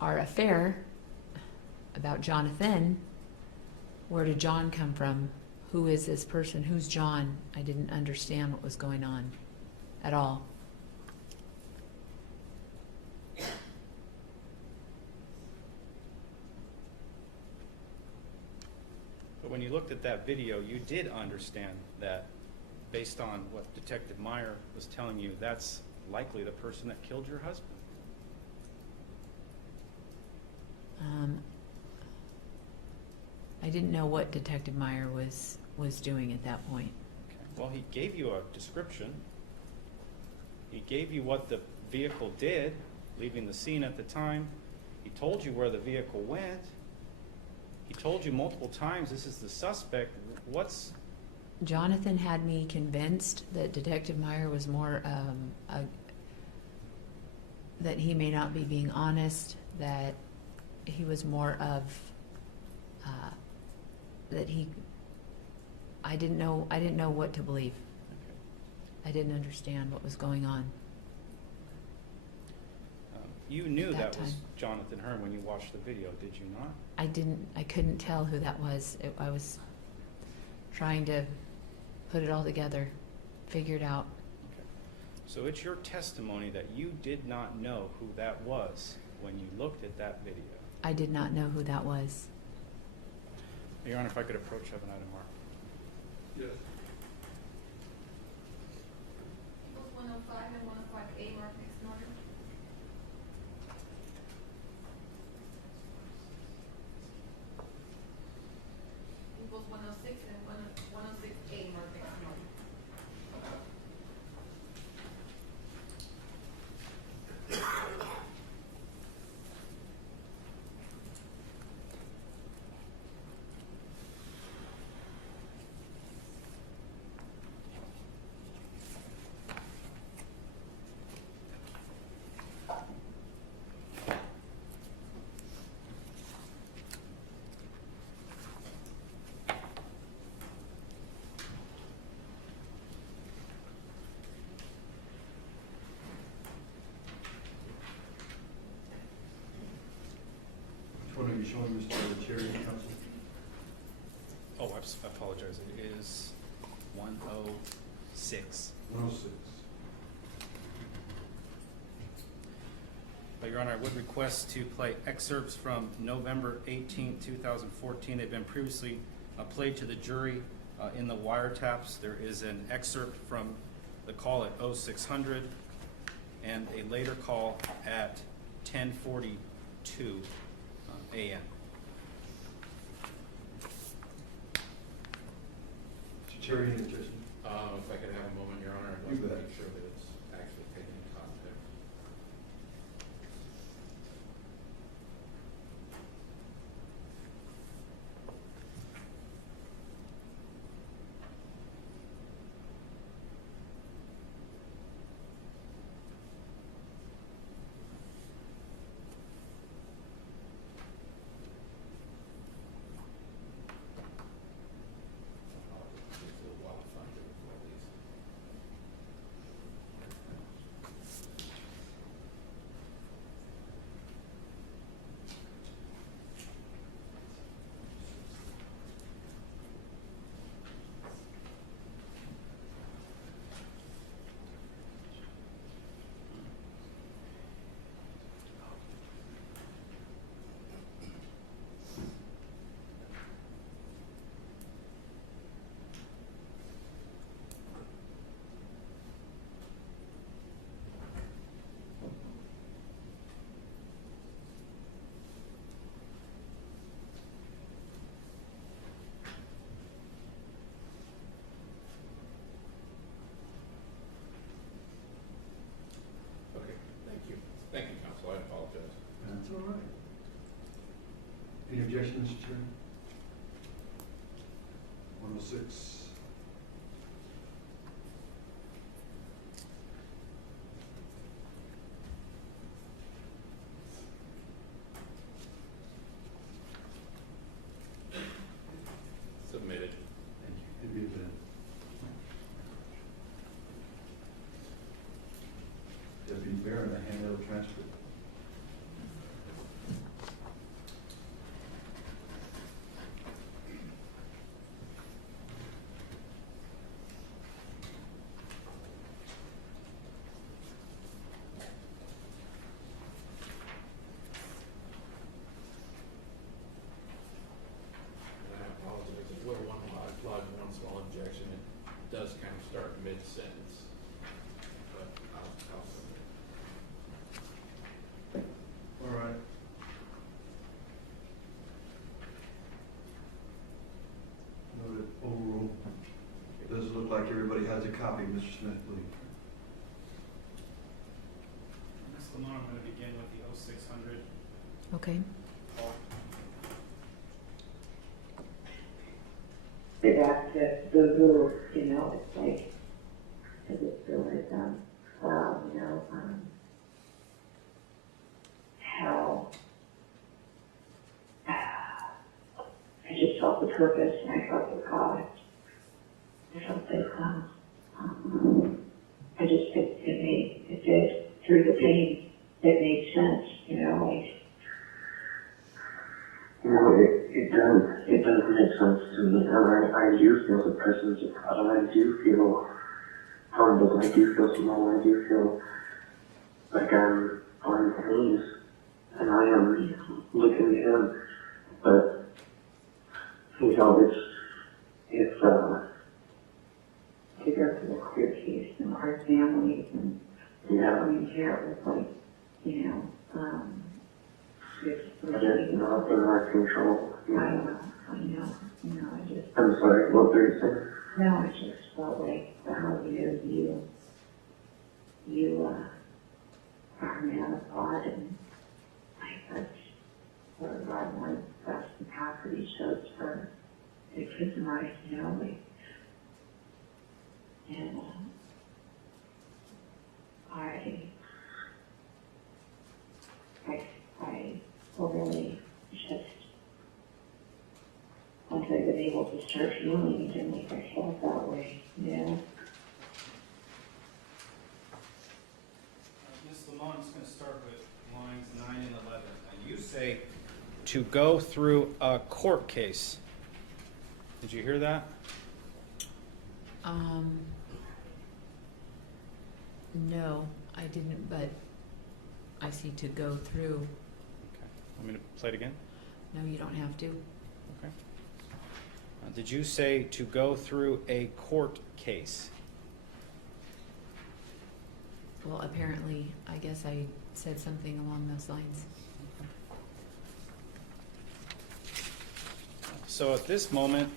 our affair, about Jonathan. Where did John come from? Who is this person? Who's John? I didn't understand what was going on at all. But when you looked at that video, you did understand that, based on what Detective Meyer was telling you, that's likely the person that killed your husband. I didn't know what Detective Meyer was doing at that point. Okay. Well, he gave you a description. He gave you what the vehicle did, leaving the scene at the time. He told you where the vehicle went. He told you multiple times this is the suspect. Jonathan had me convinced that Detective Meyer was more that he may not be being honest, that he was more of I didn't know what to believe. Okay. I didn't understand what was going on. You knew That that was time. Jonathan Hearn when you watched the video, did you not? I couldn't tell who that was. I was trying to put it all together, figure it out. Okay. So it's your testimony that you did not know who that was when you looked at that video. I did not know who that was. Your Honor, if I could approach, have an item mark. Yes. Equals 105 and 105A marked next in order. Equals 106 and 106A marked next in order. showing Mr. Cherry, counsel? Oh, I apologize. It is 106. 106. Your Honor, I would request to play excerpts from November 18, 2014. They've been previously played to the jury in the wiretaps. There is an excerpt from the call at 0600 and a later call at 10:42 a.m. Mr. Cherry, any objection? If I could have a moment, Your Honor, I'd You like to bet. make sure that it's actually taken in context. Takes a little while to find it with all these. Okay, thank you. Thank you, counsel. I apologize. That's all right. Any objection, Mr. Cherry? 106. Submitted. Thank you. It'd be a bit. Deputy Barron, I hand out a transcript. And I apologize. It's where one lodge one small objection. It does kind of start mid-sentence. But I'll submit it. All right. Noted overrule. It does look like everybody has a copy, Mr. Smith, please. Ms. Limon, I'm going to begin with the 0600 Okay. call. They back to the guru, you know, it's like, I just feel like, wow, you know, how I just felt the purpose and I felt the cause. I felt that, I just, it did, through the pain, it made sense, you know, like, You know, it does make sense to me, and I do feel the presence of God, and I do feel humbled, I do feel small, I do feel like I'm on my knees, and I am looking at Him, but, you know, it's to go to the clear case and our families and, yeah, I mean, here it was like, you know, it's it's not in our control. I know, I just, I'm sorry, what were you saying? no, I just felt like, wow, you know, you are a man of God, and like that's what God wants us to have for each other for the kids and I, you know, like, and I really just, once I've been able to start feeling again, like I felt that way, you know. Ms. Limon, I'm just going to start with lines 9 and 11. And you say to go through a court case. Did you hear that? No, I didn't, but I see to go through. Okay. Want me to play it again? No, you don't have to. Okay. Did you say to go through a court case? Well, apparently, I guess I said something along those lines. So at this moment,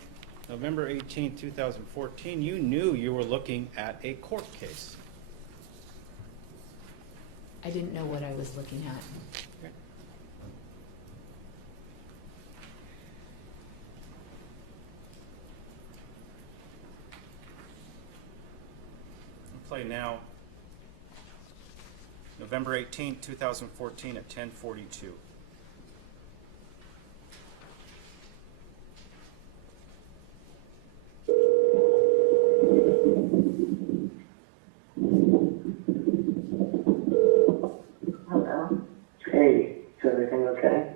November 18, 2014, you knew you were looking at a court case. I didn't know what I was looking at. Okay. I'll play now. November 18, 2014 at 10:42. Hello. Hey, is everything okay?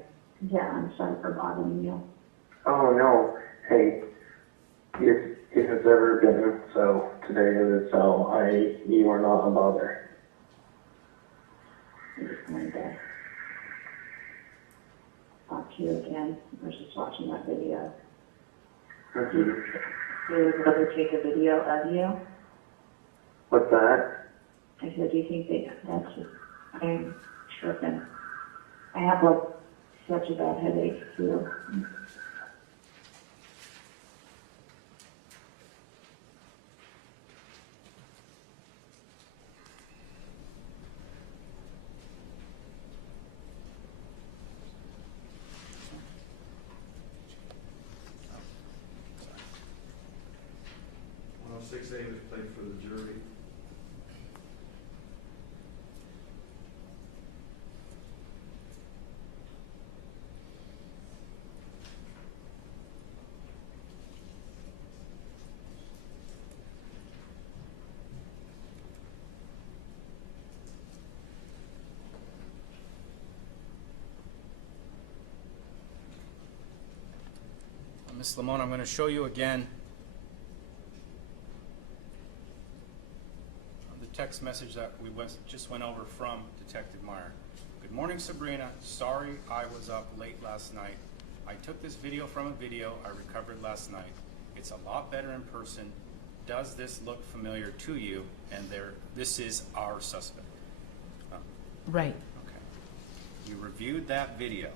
Yeah, I'm sorry for bothering you. Oh no, hey, it has ever been so. Today it is so. You are not a bother. I just wanted to talk to you again. I was just watching that video. Mm-hmm. They would rather take a video of you. What's that? I said, do you think that's just, I'm tripping. I have like such a bad headache too. Well, 6A was played for the jury. Ms. Limon, I'm going to show you again the text message that we just went over from Detective Meyer. Good morning, Sabrina. Sorry I was up late last night. I took this video from a video I recovered last night. It's a lot better in person. Does this look familiar to you? And this is our suspect. Right. Okay. You reviewed that video.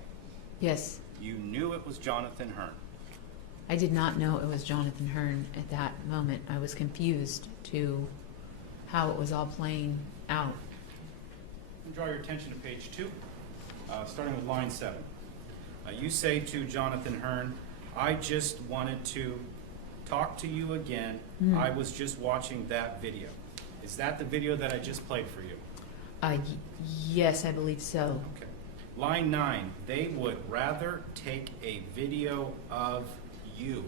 Yes. You knew it was Jonathan Hearn. I did not know it was Jonathan Hearn at that moment. I was confused to how it was all playing out. And draw your attention to page 2, starting with line 7. You say to Jonathan Hearn, I just wanted to talk to you again. I was just watching that video. Is that the video that I just played for you? Yes, I believe so. Okay. Line 9, they would rather take a video of you.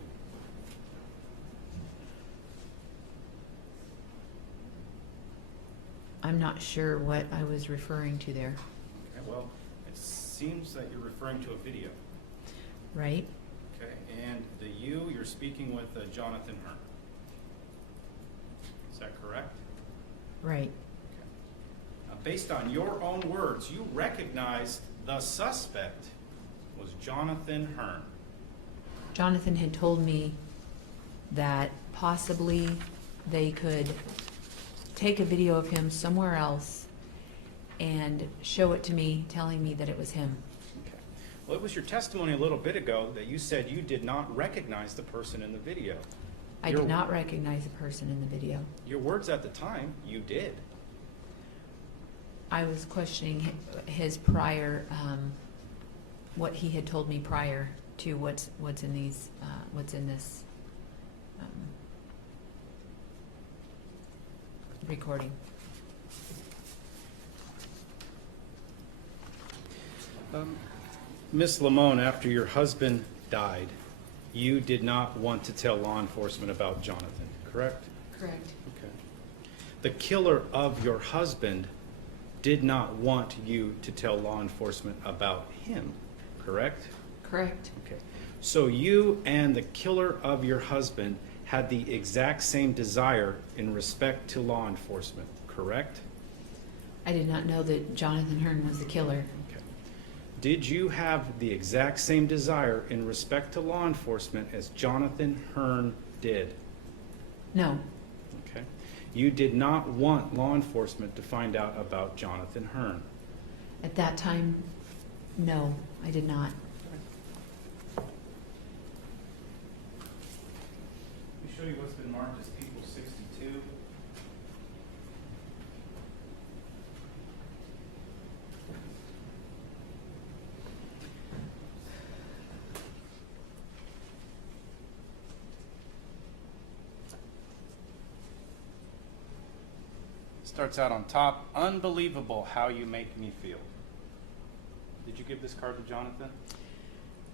I'm not sure what I was referring to there. Okay, well, it seems that you're referring to a video. Right? Okay, and the you, you're speaking with Jonathan Hearn. Is that correct? Right. Okay. Based on your own words, you recognized the suspect was Jonathan Hearn. Jonathan had told me that possibly they could take a video of him somewhere else and show it to me, telling me that it was him. Okay. Well, it was your testimony a little bit ago that you said you did not recognize the person in the video. I did not recognize the person in the video. Your words at the time, you did. I was questioning his prior, what he had told me prior to what's in these, what's in this recording. Ms. Limon, after your husband died, you did not want to tell law enforcement about Jonathan, correct? Correct. Okay. The killer of your husband did not want you to tell law enforcement about him, correct? Correct. Okay. So you and the killer of your husband had the exact same desire in respect to law enforcement, correct? I did not know that Jonathan Hearn was the killer. Okay. Did you have the exact same desire in respect to law enforcement as Jonathan Hearn did? No, Okay. You did not want law enforcement to find out about Jonathan Hearn. at that time, no, I did not. Let me show you what's been marked as People 62. Starts out on top. Unbelievable how you make me feel. Did you give this card to Jonathan?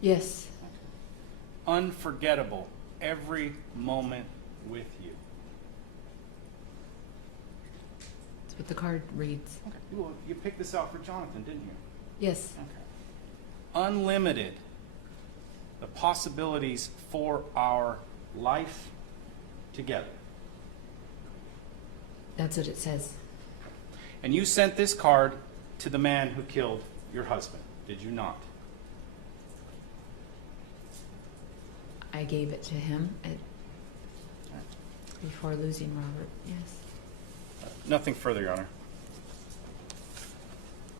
Yes, Unforgettable. Every moment with you. that's what the card reads. Okay. Well, you picked this out for Jonathan, didn't you? Yes, Okay. Unlimited. The possibilities for our life together. that's what it says. And you sent this card to the man who killed your husband, did you not? I gave it to him before losing Robert, yes. Nothing further, Your Honor.